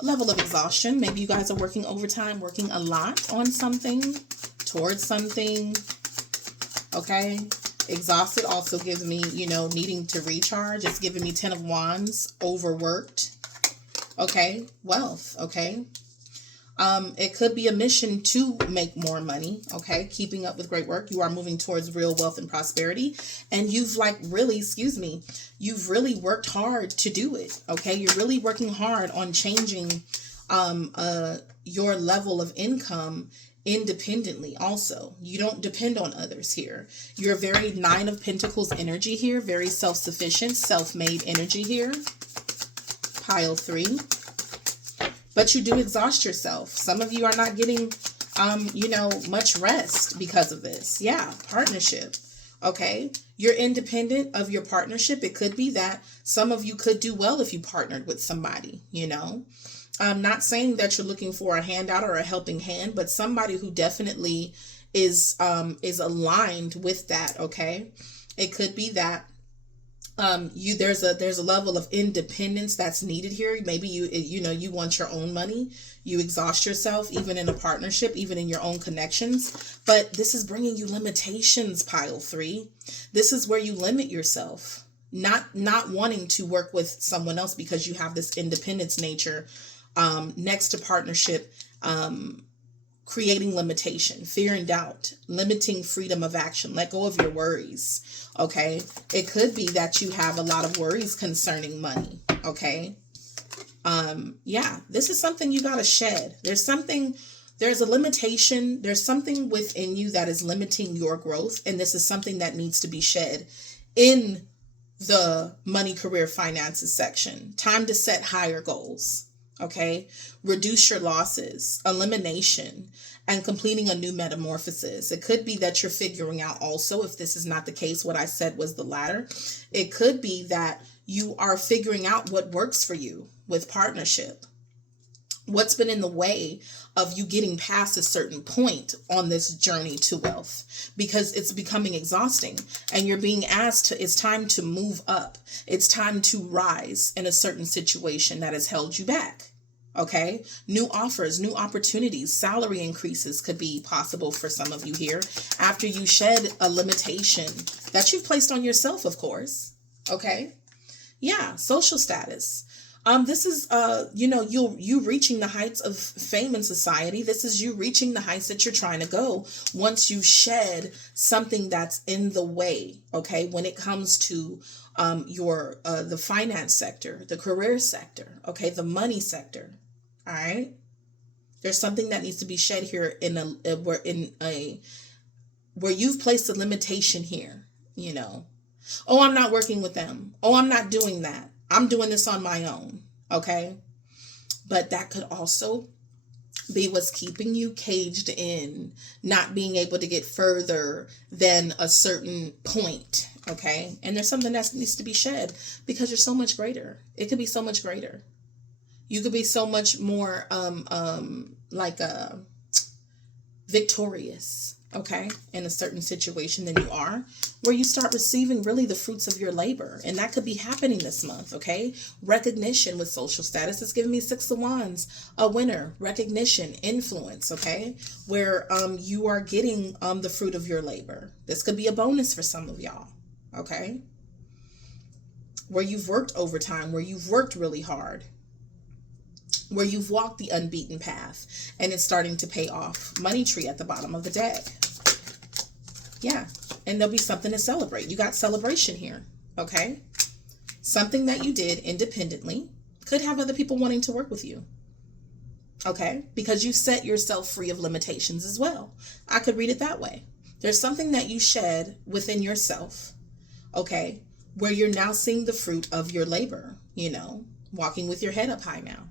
A level of exhaustion. Maybe you guys are working overtime, working a lot on something, towards something. Okay. Exhausted also gives me, needing to recharge. It's giving me 10 of Wands, overworked. Okay. Wealth. Okay. It could be a mission to make more money. Okay. Keeping up with great work. You are moving towards real wealth and prosperity. And you've you've really worked hard to do it. Okay. You're really working hard on changing, your level of income independently. Also, you don't depend on others here. You're very 9 of Pentacles energy here. Very self-sufficient, self-made energy here. Pile 3. But you do exhaust yourself. Some of you are not getting, much rest because of this. Yeah, partnership. Okay. You're independent of your partnership. It could be that some of you could do well if you partnered with somebody, I'm not saying that you're looking for a handout or a helping hand, but somebody who definitely is aligned with that. Okay. It could be that there's a level of independence that's needed here. Maybe you want your own money. You exhaust yourself, even in a partnership, even in your own connections. But this is bringing you limitations, pile 3. This is where you limit yourself, not wanting to work with someone else because you have this independence nature, next to partnership, creating limitation, fear and doubt, limiting freedom of action. Let go of your worries. Okay. It could be that you have a lot of worries concerning money. Okay. Yeah, this is something you got to shed. There's a limitation. There's something within you that is limiting your growth. And this is something that needs to be shed in the money, career, finances section. Time to set higher goals. Okay. Reduce your losses, elimination, and completing a new metamorphosis. It could be that you're figuring out also, if this is not the case, what I said was the latter. It could be that you are figuring out what works for you with partnership. What's been in the way of you getting past a certain point on this journey to wealth, because it's becoming exhausting and you're being asked to, it's time to move up. It's time to rise in a certain situation that has held you back. Okay. New offers, new opportunities, salary increases could be possible for some of you here after you shed a limitation that you've placed on yourself, of course. Okay. Yeah. Social status. This is, you reaching the heights of fame in society. This is you reaching the heights that you're trying to go once you shed something that's in the way. Okay. When it comes to, the finance sector, the career sector. Okay. The money sector. All right. There's something that needs to be shed here where you've placed a limitation here, Oh, I'm not working with them. Oh, I'm not doing that. I'm doing this on my own. Okay. But that could also be what's keeping you caged in, not being able to get further than a certain point. Okay. And there's something that needs to be shed because you're so much greater. It could be so much greater. You could be so much more, victorious. Okay. In a certain situation than you are, where you start receiving really the fruits of your labor. And that could be happening this month. Okay. Recognition with social status is giving me 6 of Wands, a winner, recognition, influence. Okay. Where, you are getting, the fruit of your labor. This could be a bonus for some of y'all. Okay. Where you've worked overtime, where you've worked really hard, where you've walked the unbeaten path and it's starting to pay off. Money tree at the bottom of the deck. Yeah. And there'll be something to celebrate. You got celebration here, okay? Something that you did independently could have other people wanting to work with you, okay? Because you set yourself free of limitations as well. I could read it that way. There's something that you shed within yourself, okay, where you're now seeing the fruit of your labor, you know, walking with your head up high now.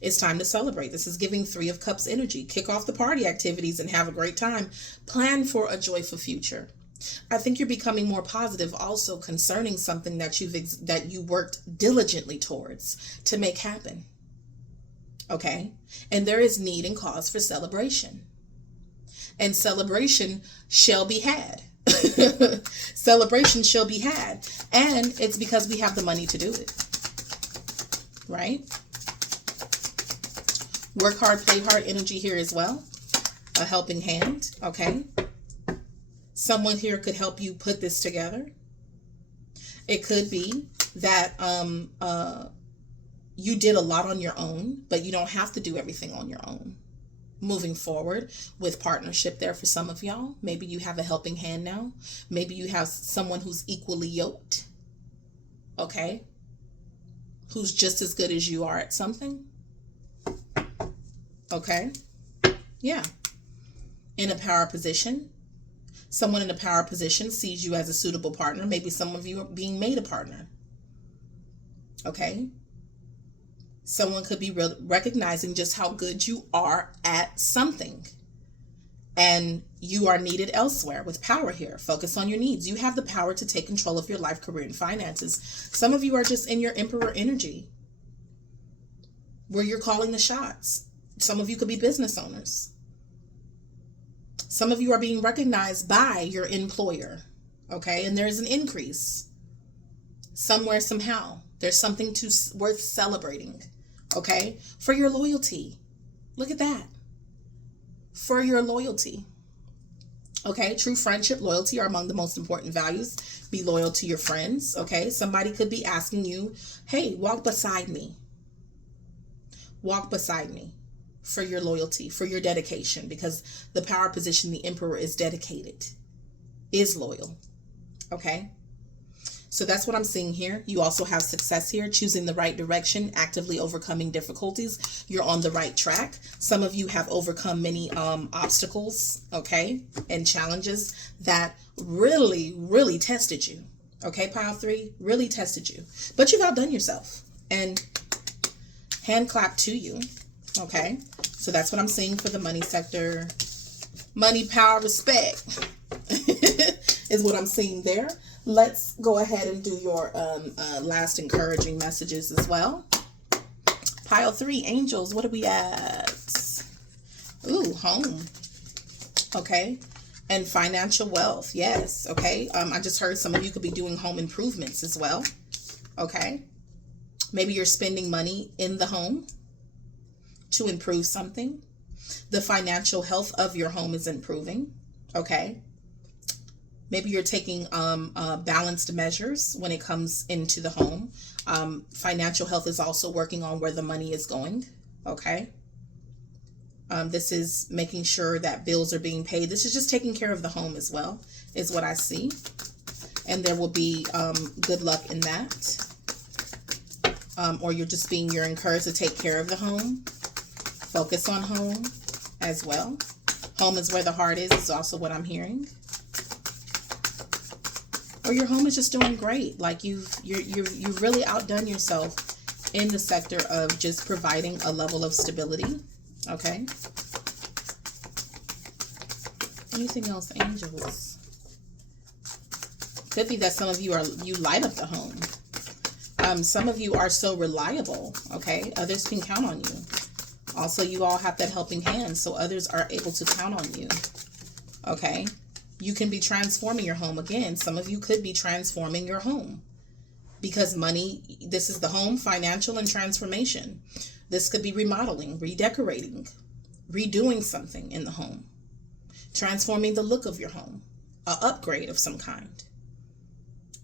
It's time to celebrate. This is giving Three of Cups energy. Kick off the party activities and have a great time. Plan for a joyful future. I think you're becoming more positive also concerning something that you worked diligently towards to make happen. Okay? And there is need and cause for celebration. And celebration shall be had. Celebration shall be had. And it's because we have the money to do it. Right? Work hard, play hard energy here as well. A helping hand. Okay? Someone here could help you put this together. It could be that you did a lot on your own, but you don't have to do everything on your own. Moving forward with partnership there for some of y'all. Maybe you have a helping hand now. Maybe you have someone who's equally yoked. Okay? Who's just as good as you are at something. Okay? Yeah. In a power position. Someone in a power position sees you as a suitable partner. Maybe some of you are being made a partner. Okay? Someone could be recognizing just how good you are at something. And you are needed elsewhere with power here. Focus on your needs. You have the power to take control of your life, career, and finances. Some of you are just in your emperor energy, where you're calling the shots. Some of you could be business owners. Some of you are being recognized by your employer, okay? And there's an increase somewhere, somehow. There's something worth celebrating, okay? For your loyalty. Look at that. For your loyalty, okay? True friendship, loyalty are among the most important values. Be loyal to your friends, okay? Somebody could be asking you, hey, walk beside me. Walk beside me. For your loyalty, for your dedication, because the power position, the emperor, is dedicated, is loyal. Okay? So that's what I'm seeing here. You also have success here, choosing the right direction, actively overcoming difficulties. You're on the right track. Some of you have overcome many obstacles, okay, and challenges that really, really tested you. Okay, pile 3, really tested you. But you've outdone yourself. And hand clap to you. Okay, so that's what I'm seeing for the money sector. Money, power, respect is what I'm seeing there. Let's go ahead and do your last encouraging messages as well. Pile 3, angels, what are we at? Ooh, home. Okay, and financial wealth, yes, okay. I just heard some of you could be doing home improvements as well. Okay, maybe you're spending money in the home to improve something. The financial health of your home is improving. Okay. Maybe you're taking balanced measures when it comes into the home. Financial health is also working on where the money is going. Okay. This is making sure that bills are being paid. This is just taking care of the home as well, is what I see. And there will be good luck in that. Or you're encouraged to take care of the home. Focus on home as well. Home is where the heart is also what I'm hearing. Or your home is just doing great. Like you've really outdone yourself in the sector of just providing a level of stability. Okay. Anything else, angels? Could be that some of you light up the home. Some of you are so reliable. Okay. Others can count on you. Also, you all have that helping hand, so others are able to count on you. Okay? You can be transforming your home. Again, some of you could be transforming your home. Because money, this is the home, financial, and transformation. This could be remodeling, redecorating, redoing something in the home. Transforming the look of your home. An upgrade of some kind.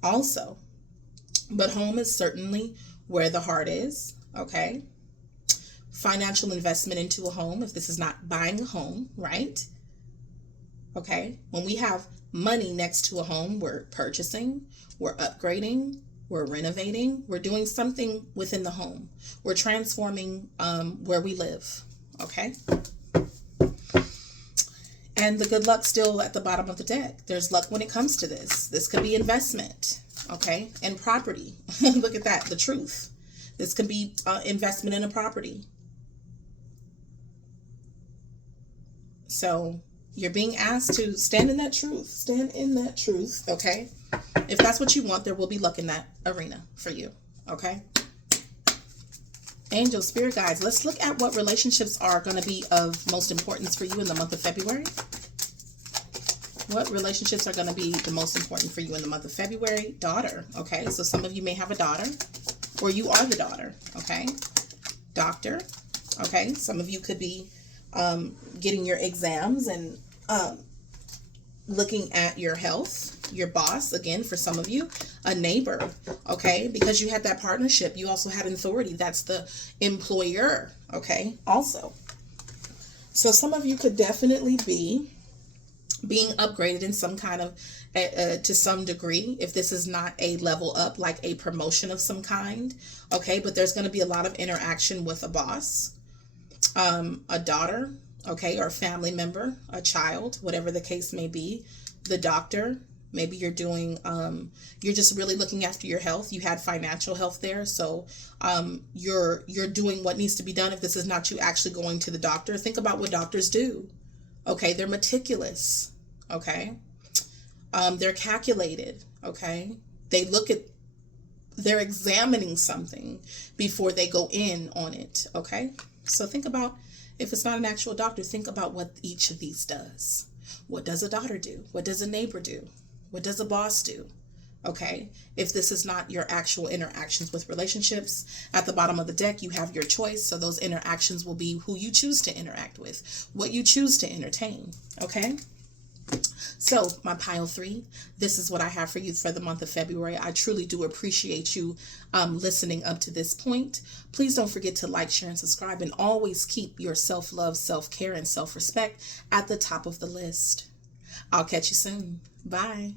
Also, but home is certainly where the heart is. Okay? Financial investment into a home, if this is not buying a home, right? Okay. When we have money next to a home, we're purchasing, we're upgrading, we're renovating, we're doing something within the home. We're transforming where we live. Okay. And the good luck still at the bottom of the deck. There's luck when it comes to this. This could be investment, okay, and property. Look at that, the truth. This could be investment in a property. So you're being asked to stand in that truth. Stand in that truth, okay? If that's what you want, there will be luck in that arena for you, okay? Angel, spirit guides, let's look at what relationships are going to be of most importance for you in the month of February. What relationships are going to be the most important for you in the month of February? Daughter, okay? So some of you may have a daughter, or you are the daughter, okay? Doctor, okay? Some of you could be getting your exams and looking at your health. Your boss, again, for some of you, a neighbor, okay? Because you had that partnership, you also had authority. That's the employer, okay? Also. So some of you could definitely be being upgraded in some kind of, to some degree, if this is not a level up, like a promotion of some kind, okay? But there's going to be a lot of interaction with a boss, a daughter, okay, or a family member, a child, whatever the case may be, the doctor. Maybe you're doing, you're just really looking after your health. You had financial health there. So you're doing what needs to be done. If this is not you actually going to the doctor, think about what doctors do. Okay, they're meticulous. Okay, they're calculated. Okay, they're examining something before they go in on it. Okay, so think about, if it's not an actual doctor, think about what each of these does. What does a daughter do? What does a neighbor do? What does a boss do? Okay, if this is not your actual interactions with relationships, at the bottom of the deck, you have your choice. So those interactions will be who you choose to interact with, what you choose to entertain. Okay, so my pile 3, this is what I have for you for the month of February. I truly do appreciate you listening up to this point. Please don't forget to like, share, and subscribe, and always keep your self-love, self-care, and self-respect at the top of the list. I'll catch you soon. Bye.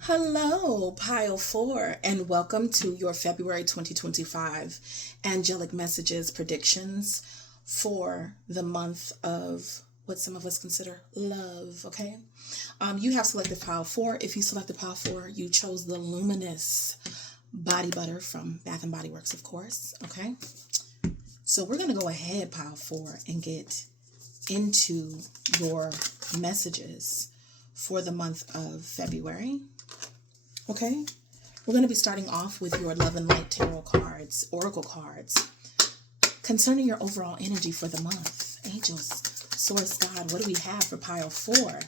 Hello, pile 4, and welcome to your February 2025 angelic messages predictions for the month of what some of us consider love. Okay, you have selected pile 4. If you selected pile 4, you chose the luminous body butter from Bath and Body Works, of course. Okay, so we're gonna go ahead, pile 4, and get into your messages for the month of February. Okay, we're going to be starting off with your Love and Light Tarot cards, Oracle cards, concerning your overall energy for the month. Angels, Source, God, what do we have for pile 4?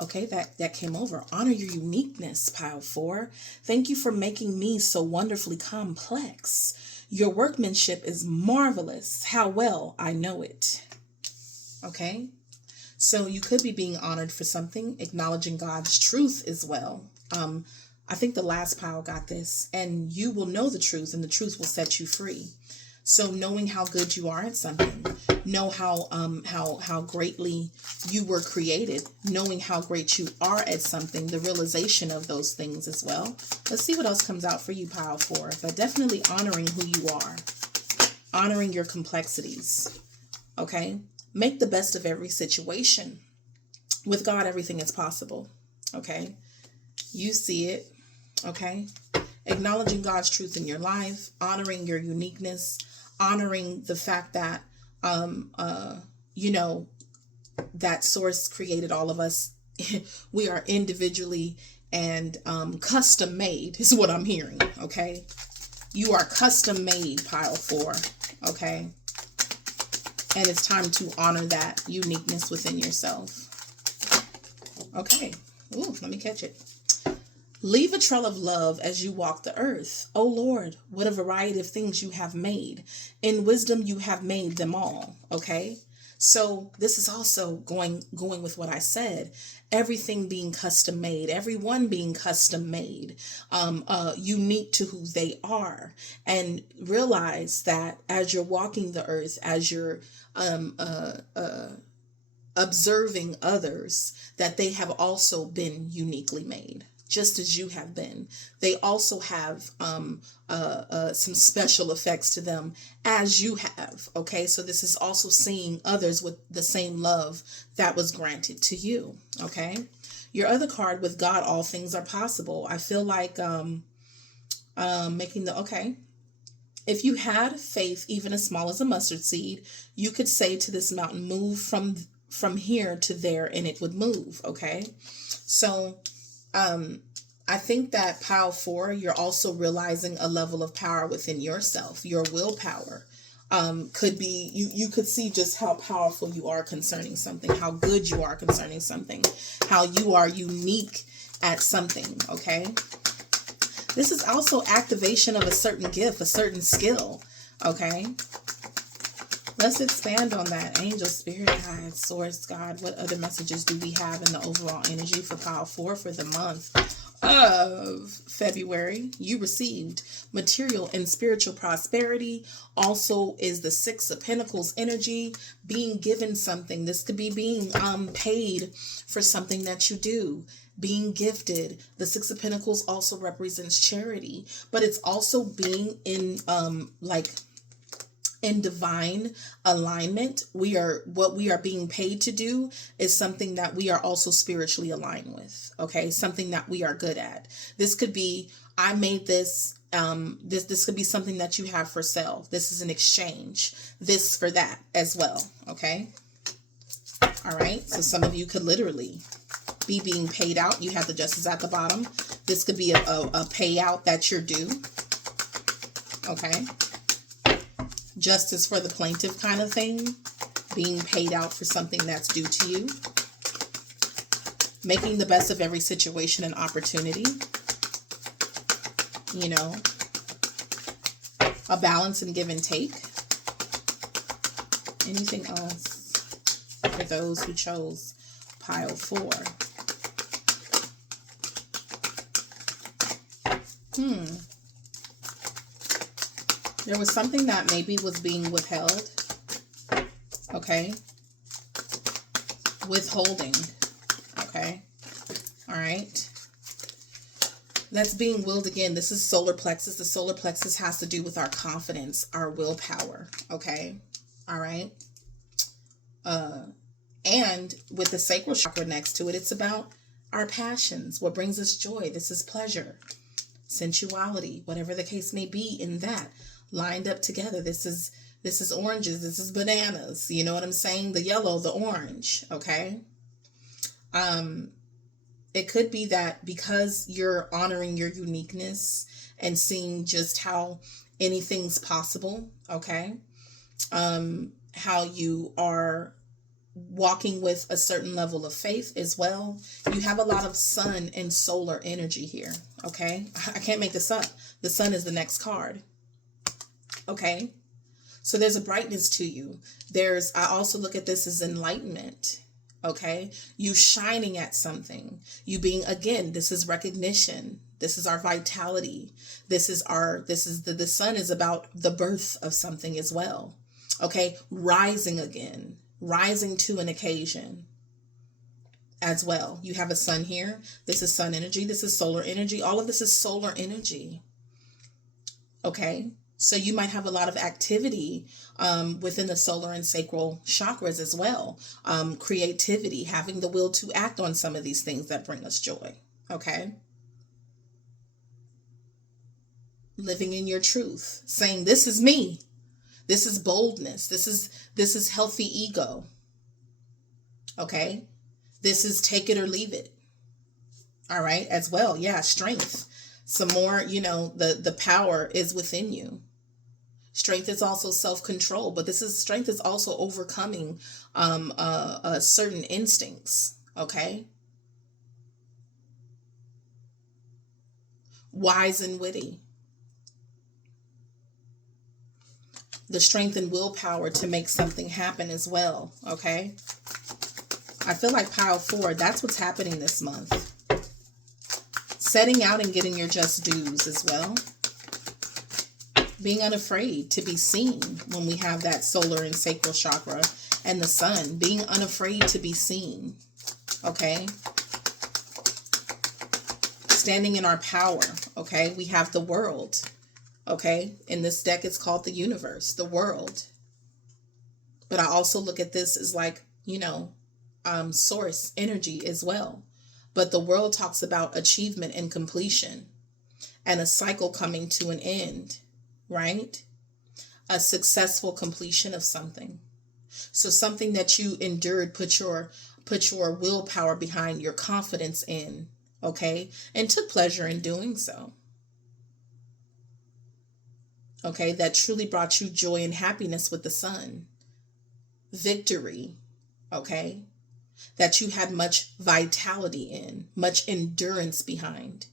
Okay, that came over. Honor your uniqueness, pile 4. Thank you for making me so wonderfully complex. Your workmanship is marvelous. How well I know it. Okay, so you could be being honored for something, acknowledging God's truth as well. I think the last pile got this, and you will know the truth, and the truth will set you free. So knowing how good you are at something, know how greatly you were created, knowing how great you are at something, the realization of those things as well. Let's see what else comes out for you, pile 4. But definitely honoring who you are, honoring your complexities. Okay, make the best of every situation. With God, everything is possible. Okay. You see it, okay? Acknowledging God's truth in your life, honoring your uniqueness, honoring the fact that, you know, that Source created all of us. We are individually and custom made is what I'm hearing, okay? You are custom made, pile 4, okay? And it's time to honor that uniqueness within yourself. Okay. Ooh, let me catch it. Leave a trail of love as you walk the earth. O Lord, what a variety of things you have made. In wisdom you have made them all. Okay? So this is also going with what I said. Everything being custom made, everyone being custom made, unique to who they are. And realize that as you're walking the earth, as you're observing others, that they have also been uniquely made, just as you have been. They also have some special effects to them as you have. Okay, so this is also seeing others with the same love that was granted to you. Okay, your other card, with God, all things are possible. I feel like making the, okay, if you had faith, even as small as a mustard seed, you could say to this mountain, move from here to there, and it would move. Okay, so I think that pile 4, you're also realizing a level of power within yourself. Your willpower could be, you could see just how powerful you are concerning something, how good you are concerning something, how you are unique at something. Okay, this is also activation of a certain gift, a certain skill. Okay, let's expand on that. Angel, spirit, guide, source, God. What other messages do we have in the overall energy for pile 4 for the month of February? You received material and spiritual prosperity. Also is the 6 of Pentacles energy, being given something. This could be being paid for something that you do, being gifted. The 6 of Pentacles also represents charity, but it's also being in in divine alignment. What we are being paid to do is something that we are also spiritually aligned with. Okay, something that we are good at. This could be, I made this. This could be something that you have for sale. This is an exchange. This for that as well. Okay. All right. So some of you could literally be being paid out. You have the justice at the bottom. This could be a payout that you're due. Okay. Justice for the plaintiff kind of thing. Being paid out for something that's due to you. Making the best of every situation and opportunity. You know, a balance and give and take. Anything else for those who chose pile 4? There was something that maybe was being withheld. Okay. Withholding. Okay. All right. That's being willed again. This is solar plexus. The solar plexus has to do with our confidence, our willpower. Okay. All right. And with the sacral chakra next to it, it's about our passions. What brings us joy. This is pleasure, sensuality, whatever the case may be in that. Lined up together. This is oranges. This is bananas. You know what I'm saying? The yellow, the orange. Okay. It could be that because you're honoring your uniqueness and seeing just how anything's possible, okay? How you are walking with a certain level of faith as well. You have a lot of sun and solar energy here, okay? I can't make this up. The sun is the next card, okay? So there's a brightness to you. I also look at this as enlightenment. Okay, you shining at something, you being, again, this is recognition. This is our vitality. The sun is about the birth of something as well. Okay, rising again, rising to an occasion as well. You have a sun here. This is sun energy. This is solar energy. All of this is solar energy. Okay. So you might have a lot of activity within the solar and sacral chakras as well. Creativity, having the will to act on some of these things that bring us joy. Okay. Living in your truth, saying, this is me. This is boldness. This is healthy ego. Okay. This is take it or leave it. All right. As well. Yeah. Strength. Some more, the power is within you. Strength is also self-control, but strength is also overcoming certain instincts, okay? Wise and witty. The strength and willpower to make something happen as well, okay? I feel like pile 4, that's what's happening this month. Setting out and getting your just dues as well. Being unafraid to be seen when we have that solar and sacral chakra And the Sun, being unafraid to be seen. Okay. Standing in our power. Okay. We have the World. Okay. In this deck, it's called the universe, the world. But I also look at this as like, you know, source energy as well. But the World talks about achievement and completion and a cycle coming to an end, right? A successful completion of something. So something that you endured, put your willpower behind, your confidence in, okay? And took pleasure in doing so. Okay, that truly brought you joy and happiness with the Sun. Victory, okay? That you had much vitality in, much endurance behind,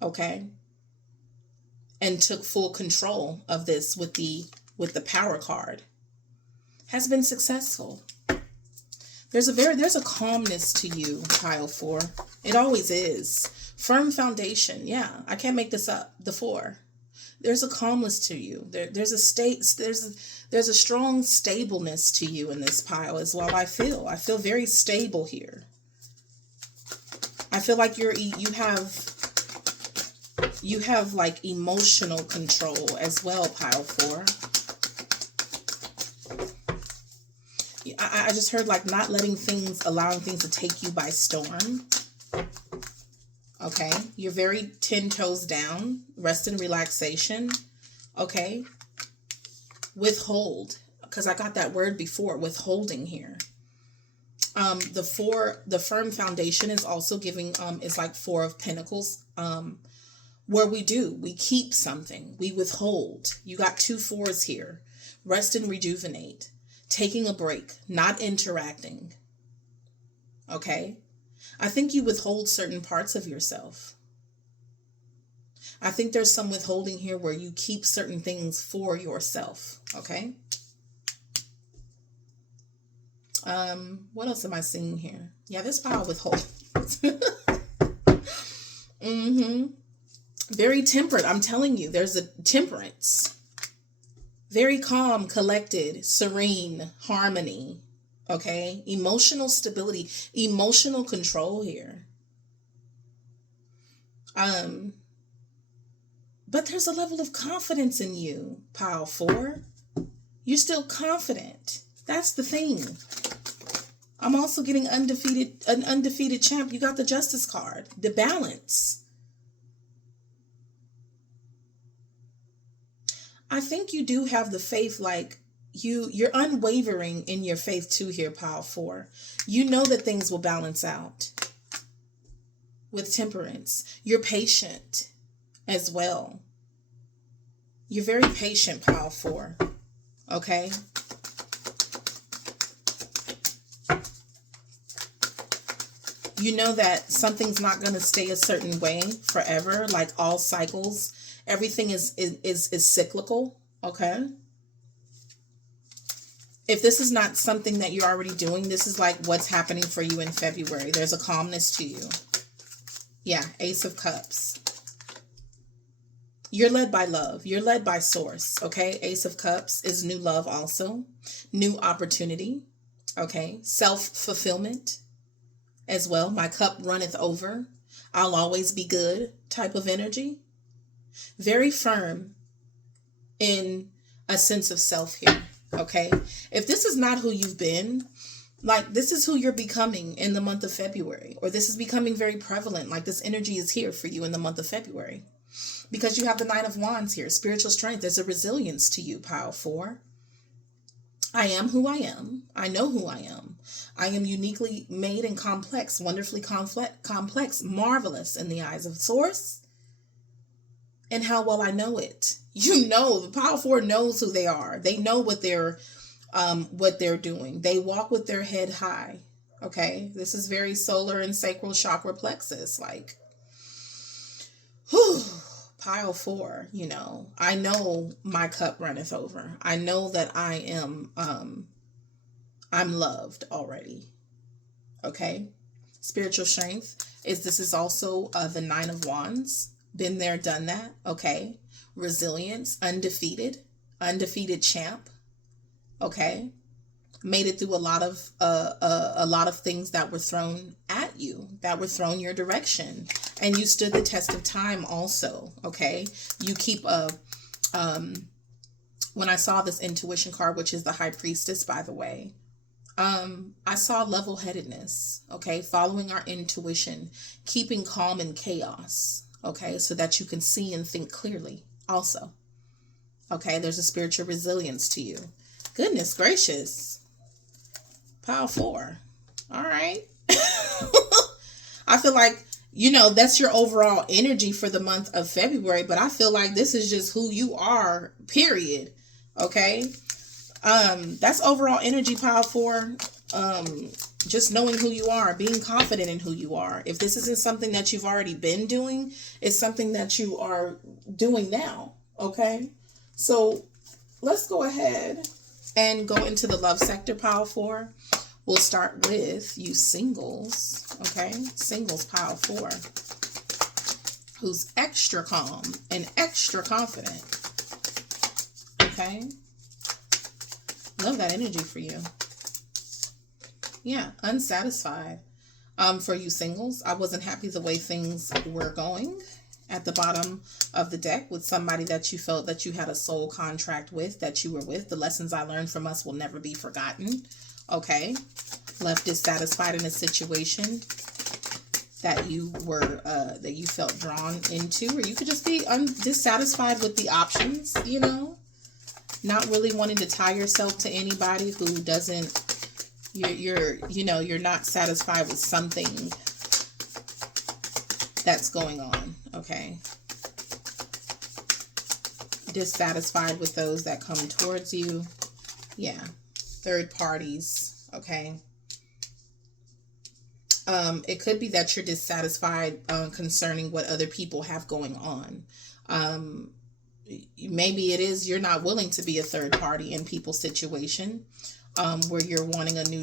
okay? And took full control of this with the Power card. Has been successful. There's a calmness to you, pile 4. It always is. Firm foundation. Yeah, I can't make this up. The 4. There's a calmness to you. There's a strong stableness to you in this pile as well. I feel very stable here. I feel like you have like emotional control as well, pile 4. I just heard like not allowing things to take you by storm. Okay. You're very 10 toes down, rest and relaxation. Okay. Withhold, because I got that word before, withholding here. The firm foundation is also giving, is like 4 of Pentacles, where we keep something, we withhold. You got 2 4s here. Rest and rejuvenate, taking a break, not interacting. Okay. I think you withhold certain parts of yourself. I think there's some withholding here where you keep certain things for yourself. Okay. What else am I seeing here? Yeah, this pile withhold. Very temperate. I'm telling you, there's a temperance. Very calm, collected, serene, harmony. Okay. Emotional stability, emotional control here. But there's a level of confidence in you, pile 4. You're still confident. That's the thing. I'm also getting an undefeated champ. You got the Justice card, the balance. I think you do have the faith, like you're unwavering in your faith too here, pile 4. You know that things will balance out with temperance. You're patient as well. You're very patient, pile 4. Okay. You know that something's not going to stay a certain way forever, like all cycles. Everything is cyclical, okay? If this is not something that you're already doing, this is like what's happening for you in February. There's a calmness to you. Yeah, Ace of Cups. You're led by love. You're led by source, okay? Ace of Cups is new love also. New opportunity, okay? Self-fulfillment as well. My cup runneth over. I'll always be good type of energy. Very firm in a sense of self here, okay? If this is not who you've been, like this is who you're becoming in the month of February, or this is becoming very prevalent, like this energy is here for you in the month of February. Because you have the 9 of Wands here, spiritual strength. There's a resilience to you, pile 4. I am who I am. I know who I am. I am uniquely made and complex, wonderfully complex, marvelous in the eyes of Source. And how well I know it. You know, the pile 4 knows who they are. They know what they're doing. They walk with their head high. Okay, this is very solar and sacral chakra plexus. Like, whew. Pile 4, you know, I know my cup runneth over. I know that I am, I'm loved already. Okay. Spiritual strength this is also the 9 of Wands. Been there, done that. Okay. Resilience, undefeated champ. Okay. made it through a lot of things that were thrown at you, that were thrown your direction, and you stood the test of time also. Okay, you keep a when I saw this intuition card, which is the High Priestess, by the way, I saw level-headedness, okay, following our intuition, keeping calm in chaos, okay, so that you can see and think clearly also. Okay, there's a spiritual resilience to you. Goodness gracious. Pile 4. All right. I feel like, that's your overall energy for the month of February, but I feel like this is just who you are, period. Okay. That's overall energy, pile 4. Just knowing who you are, being confident in who you are. If this isn't something that you've already been doing, it's something that you are doing now. Okay. So let's go ahead and go into the love sector, pile 4. We'll start with you singles. Okay. Singles, pile 4. Who's extra calm and extra confident. Okay. Love that energy for you. Yeah, unsatisfied. For you singles, I wasn't happy the way things were going at the bottom of the deck with somebody that you felt that you had a soul contract with, that you were with. The lessons I learned from us will never be forgotten. Okay. Left dissatisfied in a situation that you were, that you felt drawn into, or you could just be dissatisfied with the options, not really wanting to tie yourself to anybody who doesn't, you're not satisfied with something that's going on. Okay. Dissatisfied with those that come towards you. Yeah. Third parties. Okay. It could be that you're dissatisfied concerning what other people have going on. Maybe it is you're not willing to be a third party in people's situation, where you're wanting a new,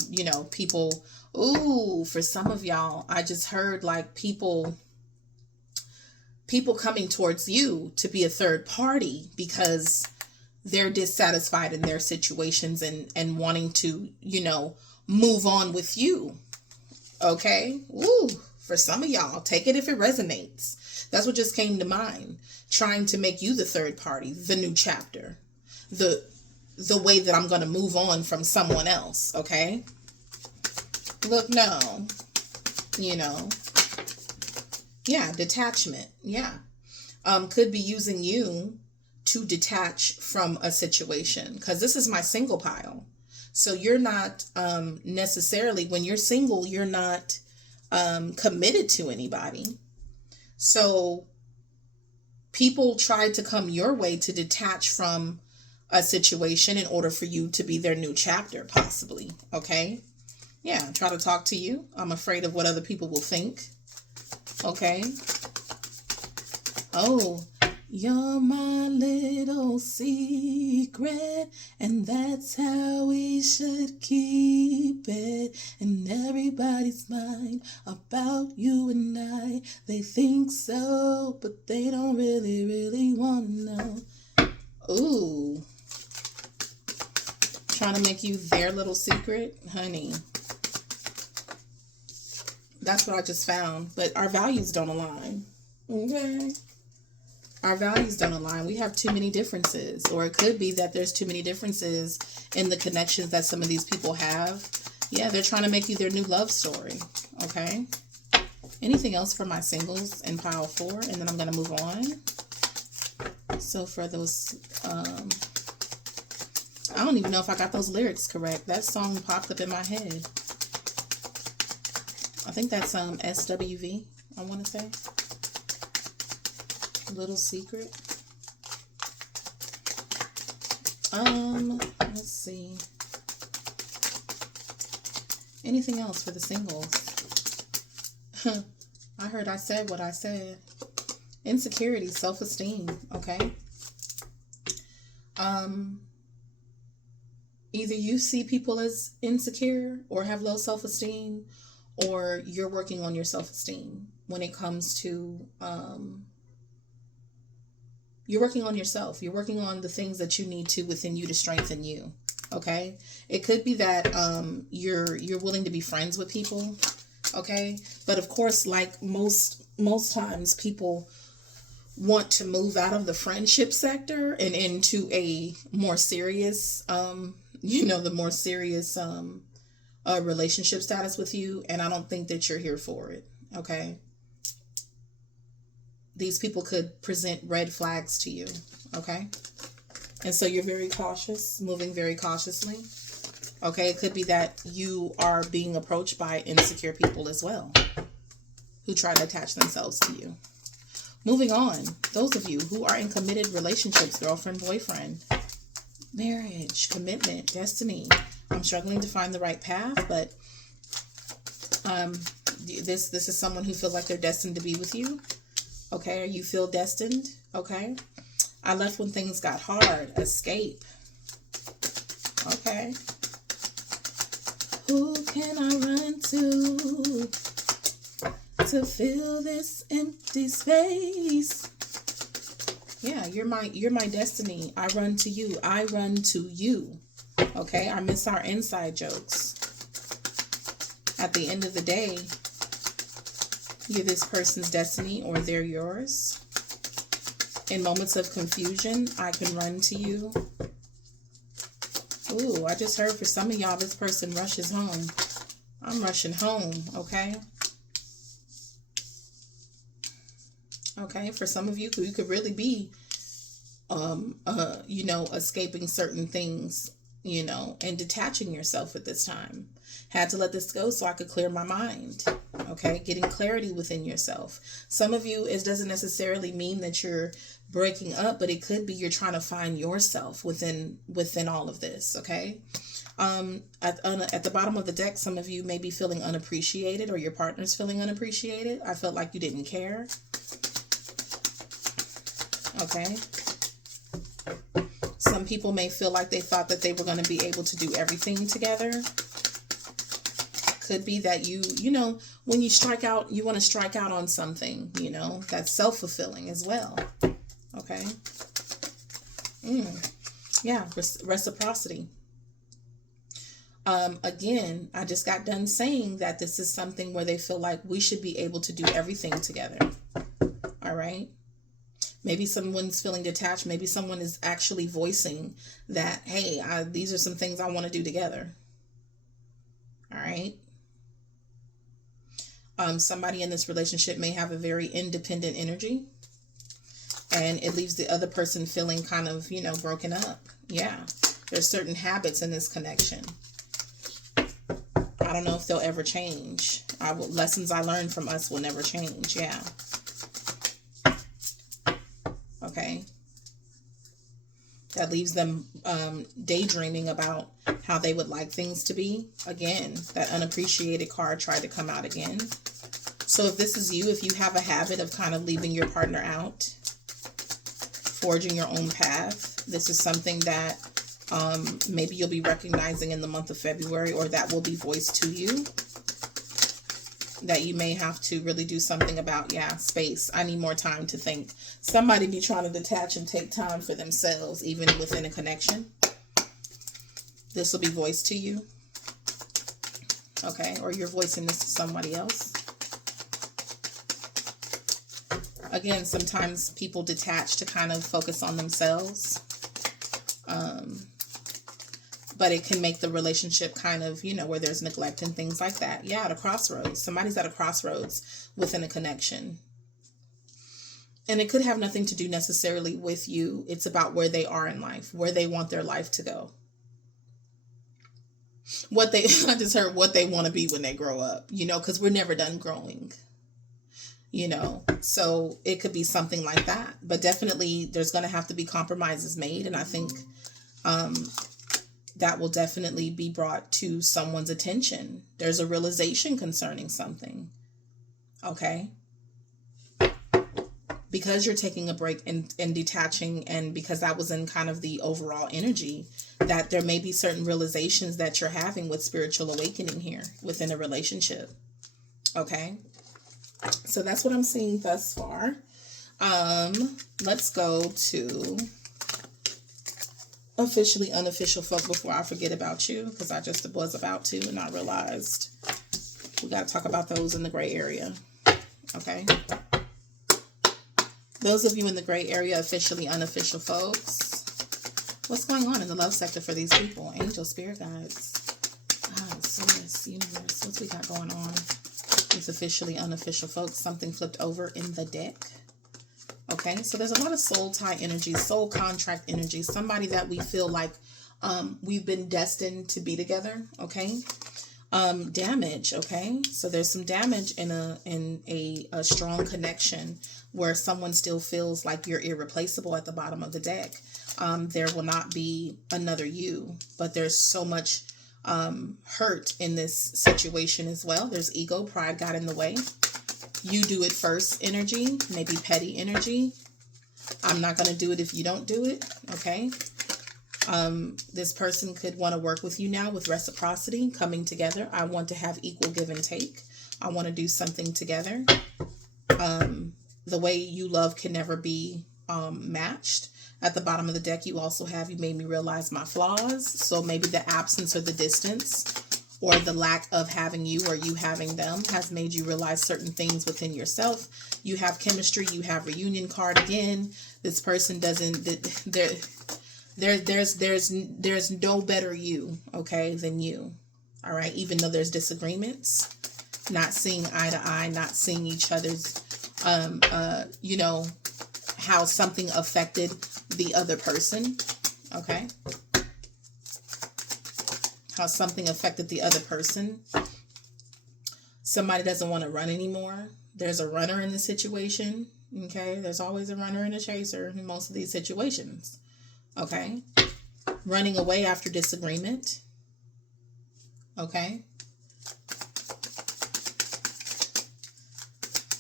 people. Ooh, for some of y'all, I just heard like people coming towards you to be a third party because they're dissatisfied in their situations and wanting to, move on with you. Okay. Ooh, for some of y'all, take it if it resonates. That's what just came to mind. Trying to make you the third party, the new chapter, the way that I'm going to move on from someone else. Okay. Look, no, yeah, detachment. Yeah. Could be using you to detach from a situation, because this is my single pile. So you're not necessarily, when you're single, you're not committed to anybody. So people try to come your way to detach from a situation in order for you to be their new chapter, possibly. Okay. Yeah. Try to talk to you. I'm afraid of what other people will think. Okay. Oh, you're my little secret, and that's how we should keep it. In everybody's mind about you and I, they think so, but they don't really, really want to know. Ooh. Trying to make you their little secret? Honey. That's what I just found. But our values don't align. Okay. Our values don't align. We have too many differences. Or it could be that there's too many differences in the connections that some of these people have. Yeah, they're trying to make you their new love story. Okay. Anything else for my singles in pile 4? And then I'm going to move on. So for those, I don't even know if I got those lyrics correct. That song popped up in my head. I think that's SWV, I want to say. Little secret. Let's see. Anything else for the singles? I heard I said what I said. Insecurity, self-esteem, okay? Either you see people as insecure or have low self-esteem, or you're working on your self-esteem when it comes to, you're working on yourself. You're working on the things that you need to within you to strengthen you. Okay. It could be that you're willing to be friends with people. Okay. But of course, like most times, people want to move out of the friendship sector and into a more serious the more serious relationship status with you, and I don't think that you're here for it. Okay. These people could present red flags to you. Okay. And so you're very cautious, moving very cautiously. Okay. It could be that you are being approached by insecure people as well, who try to attach themselves to you. Moving on, those of you who are in committed relationships, girlfriend, boyfriend, marriage, commitment, destiny. I'm struggling to find the right path, but this is someone who feels like they're destined to be with you. Okay, or you feel destined. Okay. I left when things got hard. Escape. Okay. Who can I run to fill this empty space? Yeah, you're my destiny. I run to you. I run to you. Okay, I miss our inside jokes. At the end of the day, you're this person's destiny or they're yours. In moments of confusion, I can run to you. Ooh, I just heard for some of y'all, this person rushes home. I'm rushing home, okay? Okay, for some of you, you could really be, escaping certain things, and detaching yourself at this time. Had to let this go so I could clear my mind. Okay, getting clarity within yourself. Some of you, it doesn't necessarily mean that you're breaking up, but it could be you're trying to find yourself within all of this. Okay. At the bottom of the deck, some of you may be feeling unappreciated, or your partner's feeling unappreciated. I felt like you didn't care. Okay. Some people may feel like they thought that they were going to be able to do everything together. Could be that when you strike out, you want to strike out on something, that's self-fulfilling as well. Okay. Yeah, reciprocity. Again, I just got done saying that this is something where they feel like we should be able to do everything together. All right. Maybe someone's feeling detached. Maybe someone is actually voicing that, hey, these are some things I want to do together. All right. Somebody in this relationship may have a very independent energy, and it leaves the other person feeling kind of, broken up. Yeah. There's certain habits in this connection. I don't know if they'll ever change. Lessons I learned from us will never change. Yeah. Okay. That leaves them daydreaming about how they would like things to be. Again, that unappreciated card tried to come out again. So if this is you, if you have a habit of kind of leaving your partner out, forging your own path, this is something that maybe you'll be recognizing in the month of February, or that will be voiced to you, that you may have to really do something about. Yeah, space. I need more time to think. Somebody be trying to detach and take time for themselves, even within a connection. This will be voiced to you. Okay, or you're voicing this to somebody else. Again, sometimes people detach to kind of focus on themselves. But it can make the relationship kind of, where there's neglect and things like that. Yeah, at a crossroads. Somebody's at a crossroads within a connection. And it could have nothing to do necessarily with you. It's about where they are in life, where they want their life to go. I just heard what they want to be when they grow up, because we're never done growing. So it could be something like that. But definitely there's going to have to be compromises made. And I think that will definitely be brought to someone's attention. There's a realization concerning something. Okay? Because you're taking a break and detaching, and because that was in kind of the overall energy, that there may be certain realizations that you're having with spiritual awakening here within a relationship. Okay? So that's what I'm seeing thus far. Let's go to Officially unofficial folks, before I forget about you, because I just was about to and I realized we got to talk about those in the gray area. Okay. Those of you in the gray area, officially unofficial folks, what's going on in the love sector for these people? Angel, spirit guides, God, source, universe, what's we got going on with officially unofficial folks? Something flipped over in the deck. Okay, so there's a lot of soul tie energy, soul contract energy, somebody that we feel like we've been destined to be together. Okay, damage. Okay, so there's some damage in a strong connection where someone still feels like you're irreplaceable at the bottom of the deck. There will not be another you, but there's so much hurt in this situation as well. There's ego, pride got in the way. You do it first energy, maybe petty energy. I'm not going to do it if you don't do it. Okay. This person could want to work with you now with reciprocity, coming together. I want to have equal give and take. I want to do something together. The way you love can never be matched. At the bottom of the deck, you also have, you made me realize my flaws. So maybe the absence or the distance or the lack of having you or you having them has made you realize certain things within yourself. You have chemistry. You have reunion card again. This person doesn't, there's no better you, okay, than you. All right. Even though there's disagreements, not seeing eye to eye, not seeing each other's, you know, how something affected the other person. Okay. How something affected the other person. Somebody doesn't want to run anymore. There's a runner in the situation. Okay. There's always a runner and a chaser in most of these situations. Okay. Running away after disagreement. Okay.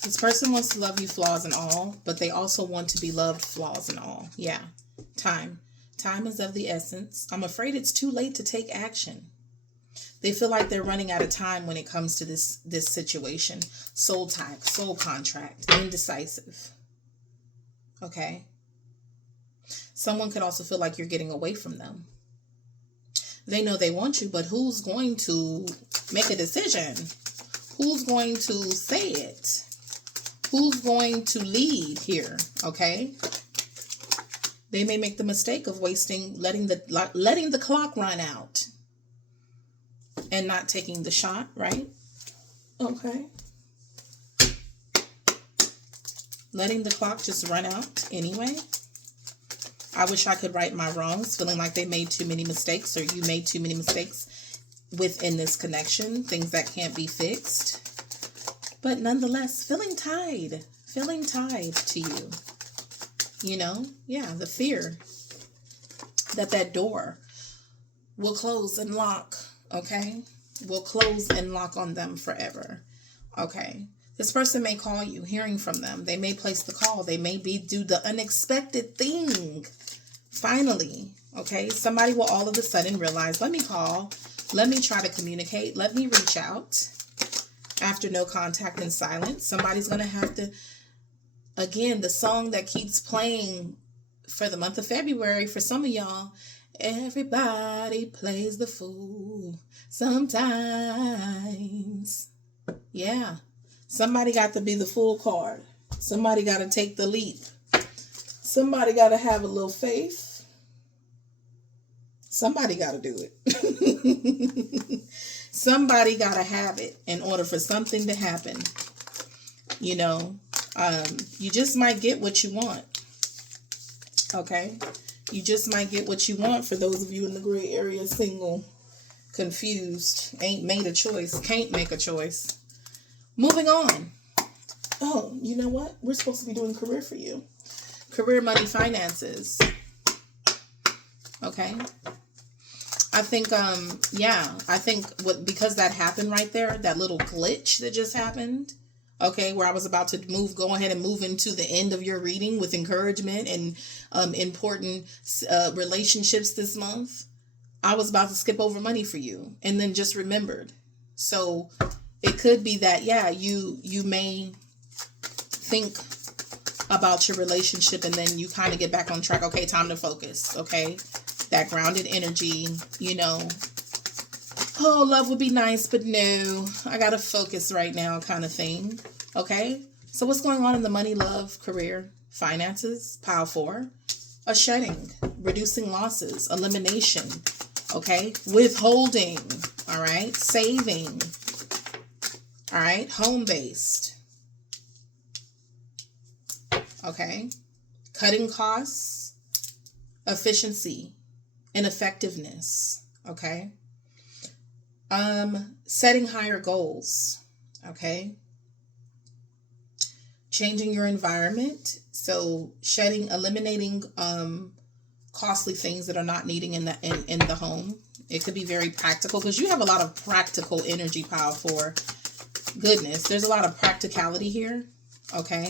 This person wants to love you flaws and all, but they also want to be loved flaws and all. Yeah. Time. Time is of the essence. I'm afraid it's too late to take action. They feel like they're running out of time when it comes to this situation. Soul tie, soul contract, indecisive. Okay. Someone could also feel like you're getting away from them. They know they want you, but who's going to make a decision? Who's going to say it? Who's going to lead here? Okay. They may make the mistake of letting the clock run out and not taking the shot, right? Okay. Letting the clock just run out anyway. I wish I could right my wrongs, feeling like they made too many mistakes or you made too many mistakes within this connection, things that can't be fixed. But nonetheless, feeling tied to you. You know, yeah, the fear that door will close and lock, okay? Will close and lock on them forever, okay? This person may call you, hearing from them. They may place the call. They may do the unexpected thing. Finally, okay? Somebody will all of a sudden realize, let me call. Let me try to communicate. Let me reach out. After no contact and silence, somebody's going to have to, again, the song that keeps playing for the month of February, for some of y'all, everybody plays the fool sometimes. Yeah. Somebody got to be the fool card. Somebody got to take the leap. Somebody got to have a little faith. Somebody got to do it. Somebody got to have it in order for something to happen. You know, you just might get what you want. Okay? You just might get what you want. For those of you in the gray area, single, confused, ain't made a choice, can't make a choice. Moving on. Oh, you know what? We're supposed to be doing career for you. Career, money, finances. Okay? I think, because that happened right there, that little glitch that just happened, okay, where I was about to go ahead and move into the end of your reading with encouragement and important relationships this month, I was about to skip over money for you and then just remembered. So it could be that, yeah, you may think about your relationship and then you kind of get back on track. Okay, time to focus. Okay. That grounded energy, oh, love would be nice, but no, I gotta focus right now kind of thing. Okay? So what's going on in the money, love, career, finances, pile 4? A shedding, reducing losses, elimination, okay? Withholding, all right? Saving, all right? Home-based, okay? Cutting costs, efficiency, and effectiveness, okay? Setting higher goals, okay? Changing your environment, so eliminating costly things that are not needing in the home. It could be very practical because you have a lot of practical energy, pile 4. Goodness, there's a lot of practicality here. Okay,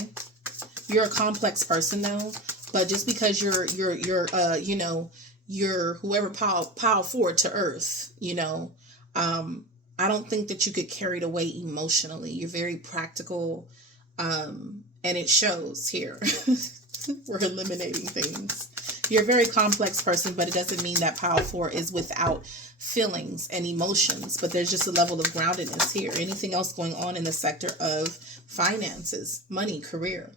you're a complex person though, but just because you're whoever pile 4 to earth, I don't think that you get carried away emotionally. You're very practical. And it shows here. We're eliminating things. You're a very complex person, but it doesn't mean that pile 4 is without feelings and emotions, but there's just a level of groundedness here. Anything else going on in the sector of finances, money, career?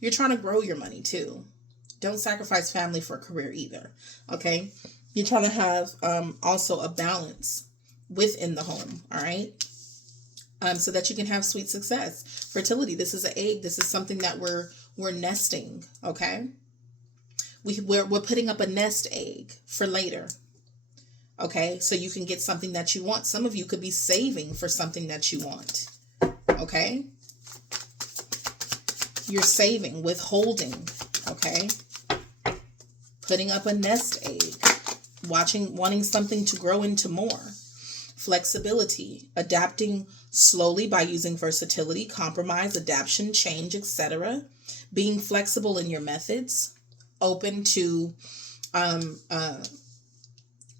You're trying to grow your money too. Don't sacrifice family for a career either. Okay? You're trying to have also a balance within the home. All right? So that you can have sweet success. Fertility. This is an egg. This is something that we're nesting. Okay, we're putting up a nest egg for later. Okay, so you can get something that you want. Some of you could be saving for something that you want. Okay, you're saving, withholding. Okay, putting up a nest egg, wanting something to grow into more. Flexibility, adapting slowly by using versatility, compromise, adaptation, change, etc. Being flexible in your methods, open to,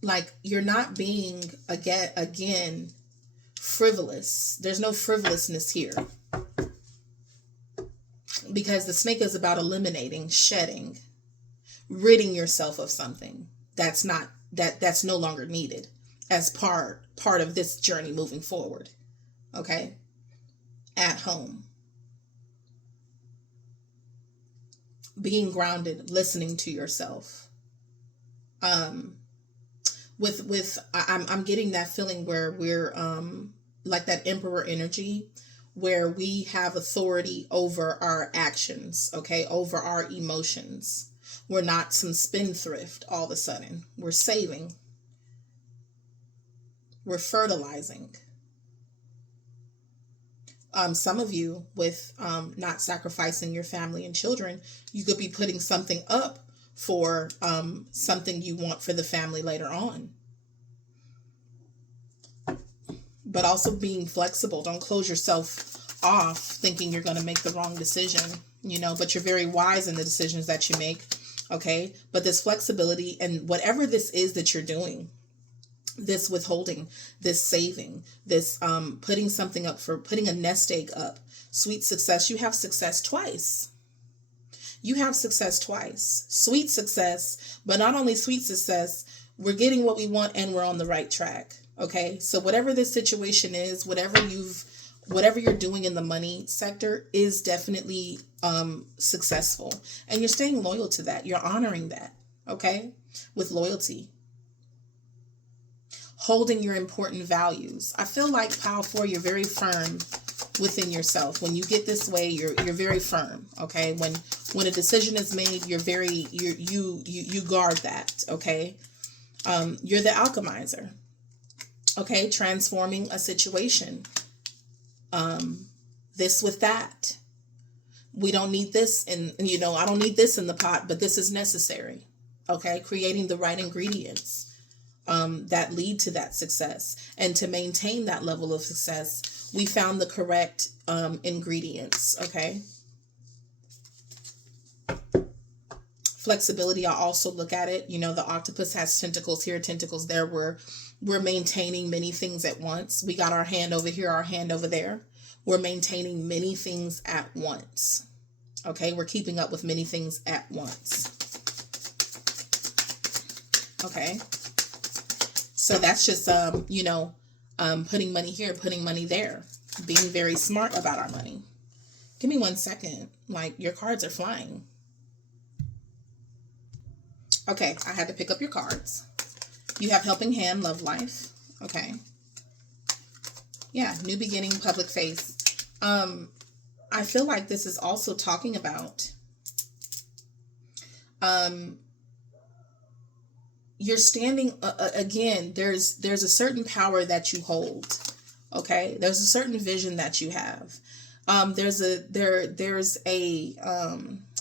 like you're not being again frivolous. There's no frivolousness here because the snake is about eliminating, shedding, ridding yourself of something that's no longer needed as part of this journey moving forward. Okay, at home, being grounded, listening to yourself. I'm getting that feeling where we're like that emperor energy, where we have authority over our actions. Okay, over our emotions. We're not some spendthrift all of a sudden. We're saving. We're fertilizing. Some of you with not sacrificing your family and children, you could be putting something up for something you want for the family later on. But also being flexible. Don't close yourself off thinking you're going to make the wrong decision, but you're very wise in the decisions that you make. Okay. But this flexibility and whatever this is that you're doing, this withholding, this saving, this putting something up, for putting a nest egg up, sweet success. You have success twice. You have success twice. Sweet success, but not only sweet success, we're getting what we want and we're on the right track. Okay, so whatever this situation is, whatever you're doing in the money sector is definitely successful, and you're staying loyal to that. You're honoring that. Okay, with loyalty. Holding your important values. I feel like pile 4, you're very firm within yourself. When you get this way, you're very firm. Okay. When a decision is made, you guard that. Okay. You're the alchemizer. Okay. Transforming a situation. This with that. We don't need this, and I don't need this in the pot, but this is necessary. Okay. Creating the right ingredients that lead to that success. And to maintain that level of success, we found the correct ingredients. Okay. Flexibility, I also look at it. The octopus has tentacles here, tentacles there. We're maintaining many things at once. We got our hand over here, our hand over there. We're maintaining many things at once. Okay. We're keeping up with many things at once. Okay. So that's just, putting money here, putting money there, being very smart about our money. Give me 1 second. Like, your cards are flying. Okay, I had to pick up your cards. You have helping hand, love life. Okay. Yeah, new beginning, public face. I feel like this is also talking about you're standing again, there's a certain power that you hold. Okay? There's a certain vision that you have. There's a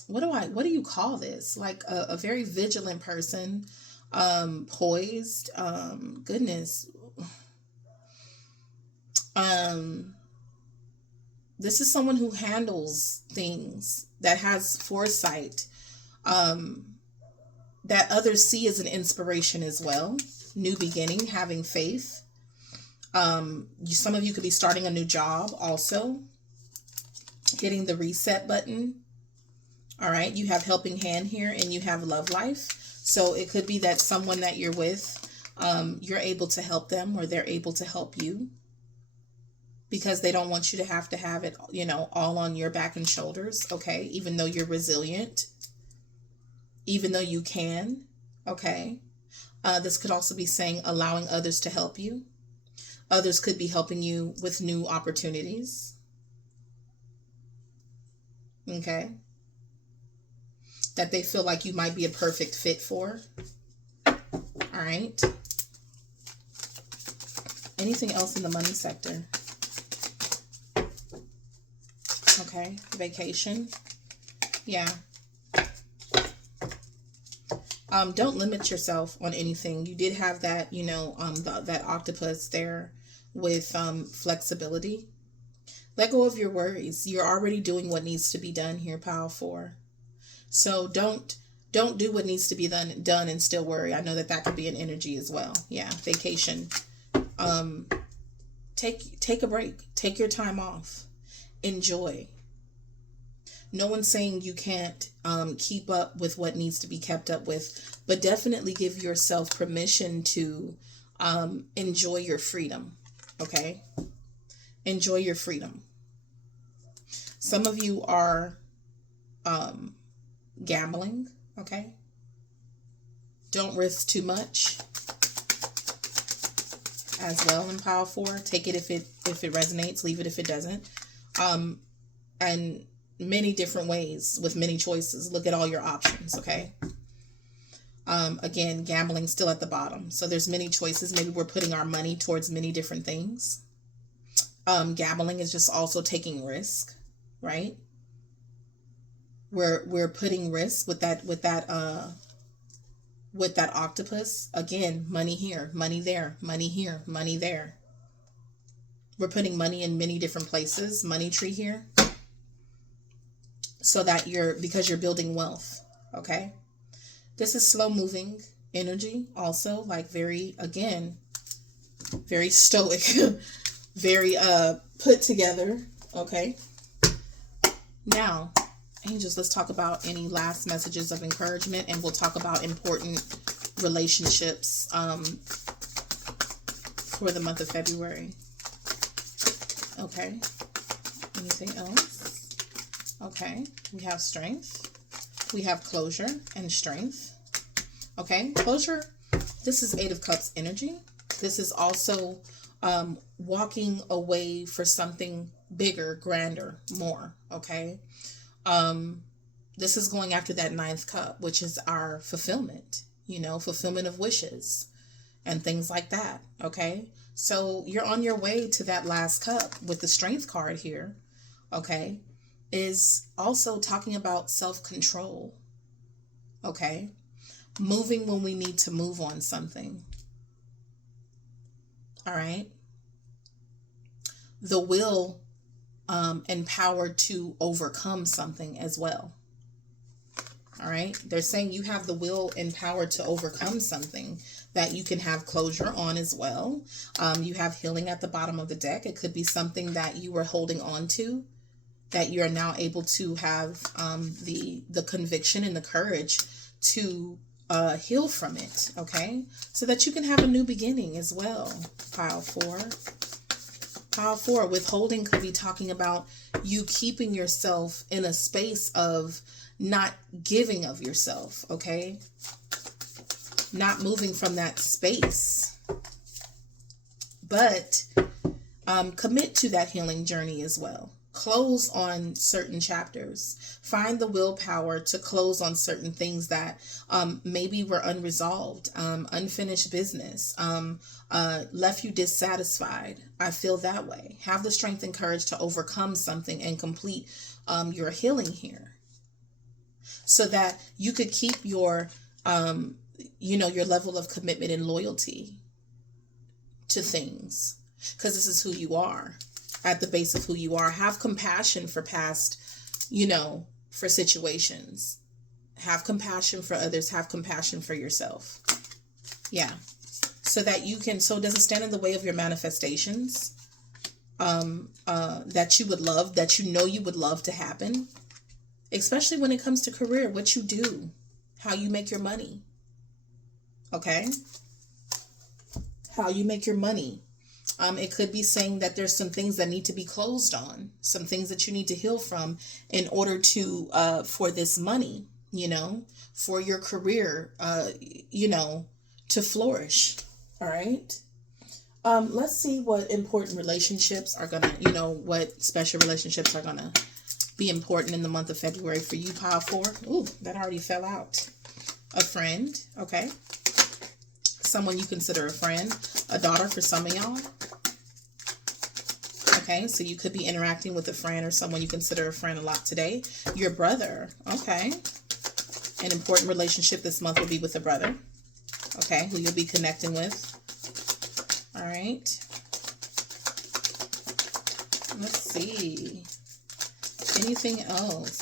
what do you call this? Like a very vigilant person, poised, goodness. This is someone who handles things, that has foresight, that others see as an inspiration as well. New beginning, having faith. Some of you could be starting a new job also. Hitting the reset button. All right, you have helping hand here, and you have love life. So it could be that someone that you're with, you're able to help them, or they're able to help you, because they don't want you to have it, all on your back and shoulders. Okay, even though you're resilient, even though you can. Okay, this could also be saying allowing others to help you. Others could be helping you with new opportunities. Okay, that they feel like you might be a perfect fit for. All right. Anything else in the money sector? Okay, vacation. Yeah. Don't limit yourself on anything. You did have that, that octopus there with flexibility. Let go of your worries. You're already doing what needs to be done here, pile 4. So don't do what needs to be done and still worry. I know that could be an energy as well. Yeah, vacation. Take a break. Take your time off. Enjoy. No one's saying you can't keep up with what needs to be kept up with, but definitely give yourself permission to enjoy your freedom. Okay? Enjoy your freedom. Some of you are gambling. Okay? Don't risk too much as well in pile 4. Take it if it resonates. Leave it if it doesn't. And many different ways with many choices. Look at all your options. Okay? Again, gambling still at the bottom. So there's many choices. Maybe we're putting our money towards many different things. Gambling is just also taking risk, right? We're putting risk with that octopus. Again, money here, money there, money here, money there. We're putting money in many different places. Money tree here. So that because you're building wealth. Okay? This is slow moving energy also, like very stoic, very put together. Okay? Now, angels, let's talk about any last messages of encouragement, and we'll talk about important relationships for the month of February. Okay. Anything else? Okay. We have strength. We have closure and strength. Okay. Closure. This is 8 of Cups energy. This is also walking away for something bigger, grander, more. Okay. This is going after that 9th cup, which is our fulfillment, fulfillment of wishes and things like that. Okay. So you're on your way to that last cup with the strength card here. Okay. Is also talking about self-control. Okay. Moving when we need to move on something. All right. The will and power to overcome something as well. All right. They're saying you have the will and power to overcome something that you can have closure on as well. You have healing at the bottom of the deck. It could be something that you were holding on to, that you're now able to have the conviction and the courage to heal from it, okay? So that you can have a new beginning as well. Pile 4. Pile 4, withholding could be talking about you keeping yourself in a space of not giving of yourself, okay? Not moving from that space. But commit to that healing journey as well. Close on certain chapters. Find the willpower to close on certain things that maybe were unresolved, unfinished business, left you dissatisfied. I feel that way. Have the strength and courage to overcome something and complete your healing here, so that you could keep your, your level of commitment and loyalty to things, because this is who you are. At the base of who you are. Have compassion for past, for situations. Have compassion for others. Have compassion for yourself. Yeah. So that you can, so it doesn't stand in the way of your manifestations that you would love, that you would love to happen. Especially when it comes to career, what you do, how you make your money. Okay? How you make your money. It could be saying that there's some things that need to be closed on, some things that you need to heal from in order to, for this money, for your career, to flourish. All right. Let's see what important relationships are gonna, what special relationships are gonna be important in the month of February for you, pile 4. Ooh, that already fell out. A friend. Okay. Someone you consider a friend, a daughter for some of y'all. Okay, so you could be interacting with a friend or someone you consider a friend a lot today. Your brother, okay. An important relationship this month will be with a brother, okay, who you'll be connecting with. All right. Let's see. Anything else?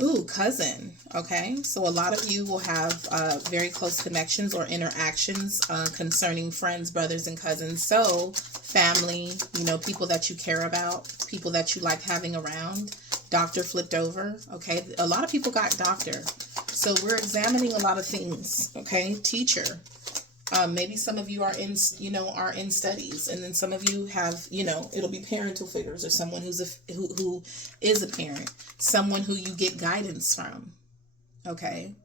Ooh, cousin. Okay, so a lot of you will have very close connections or interactions concerning friends, brothers, and cousins. So family, people that you care about, people that you like having around. Doctor flipped over. Okay, a lot of people got doctor. So we're examining a lot of things. Okay, teacher. Maybe some of you are in studies, and then some of you have, it'll be parental figures or someone who is a parent, someone who you get guidance from. Okay.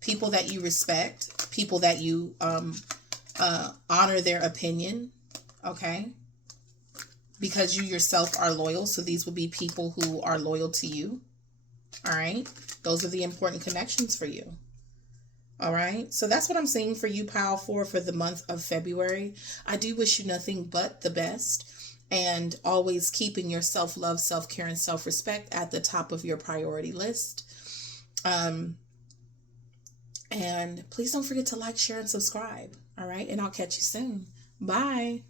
People that you respect, people that you honor their opinion. Okay. Because you yourself are loyal. So these will be people who are loyal to you. All right. Those are the important connections for you. All right. So that's what I'm seeing for you, pile 4, for the month of February. I do wish you nothing but the best, and always keeping your self-love, self-care, and self-respect at the top of your priority list. And please don't forget to like, share, and subscribe. All right. And I'll catch you soon. Bye.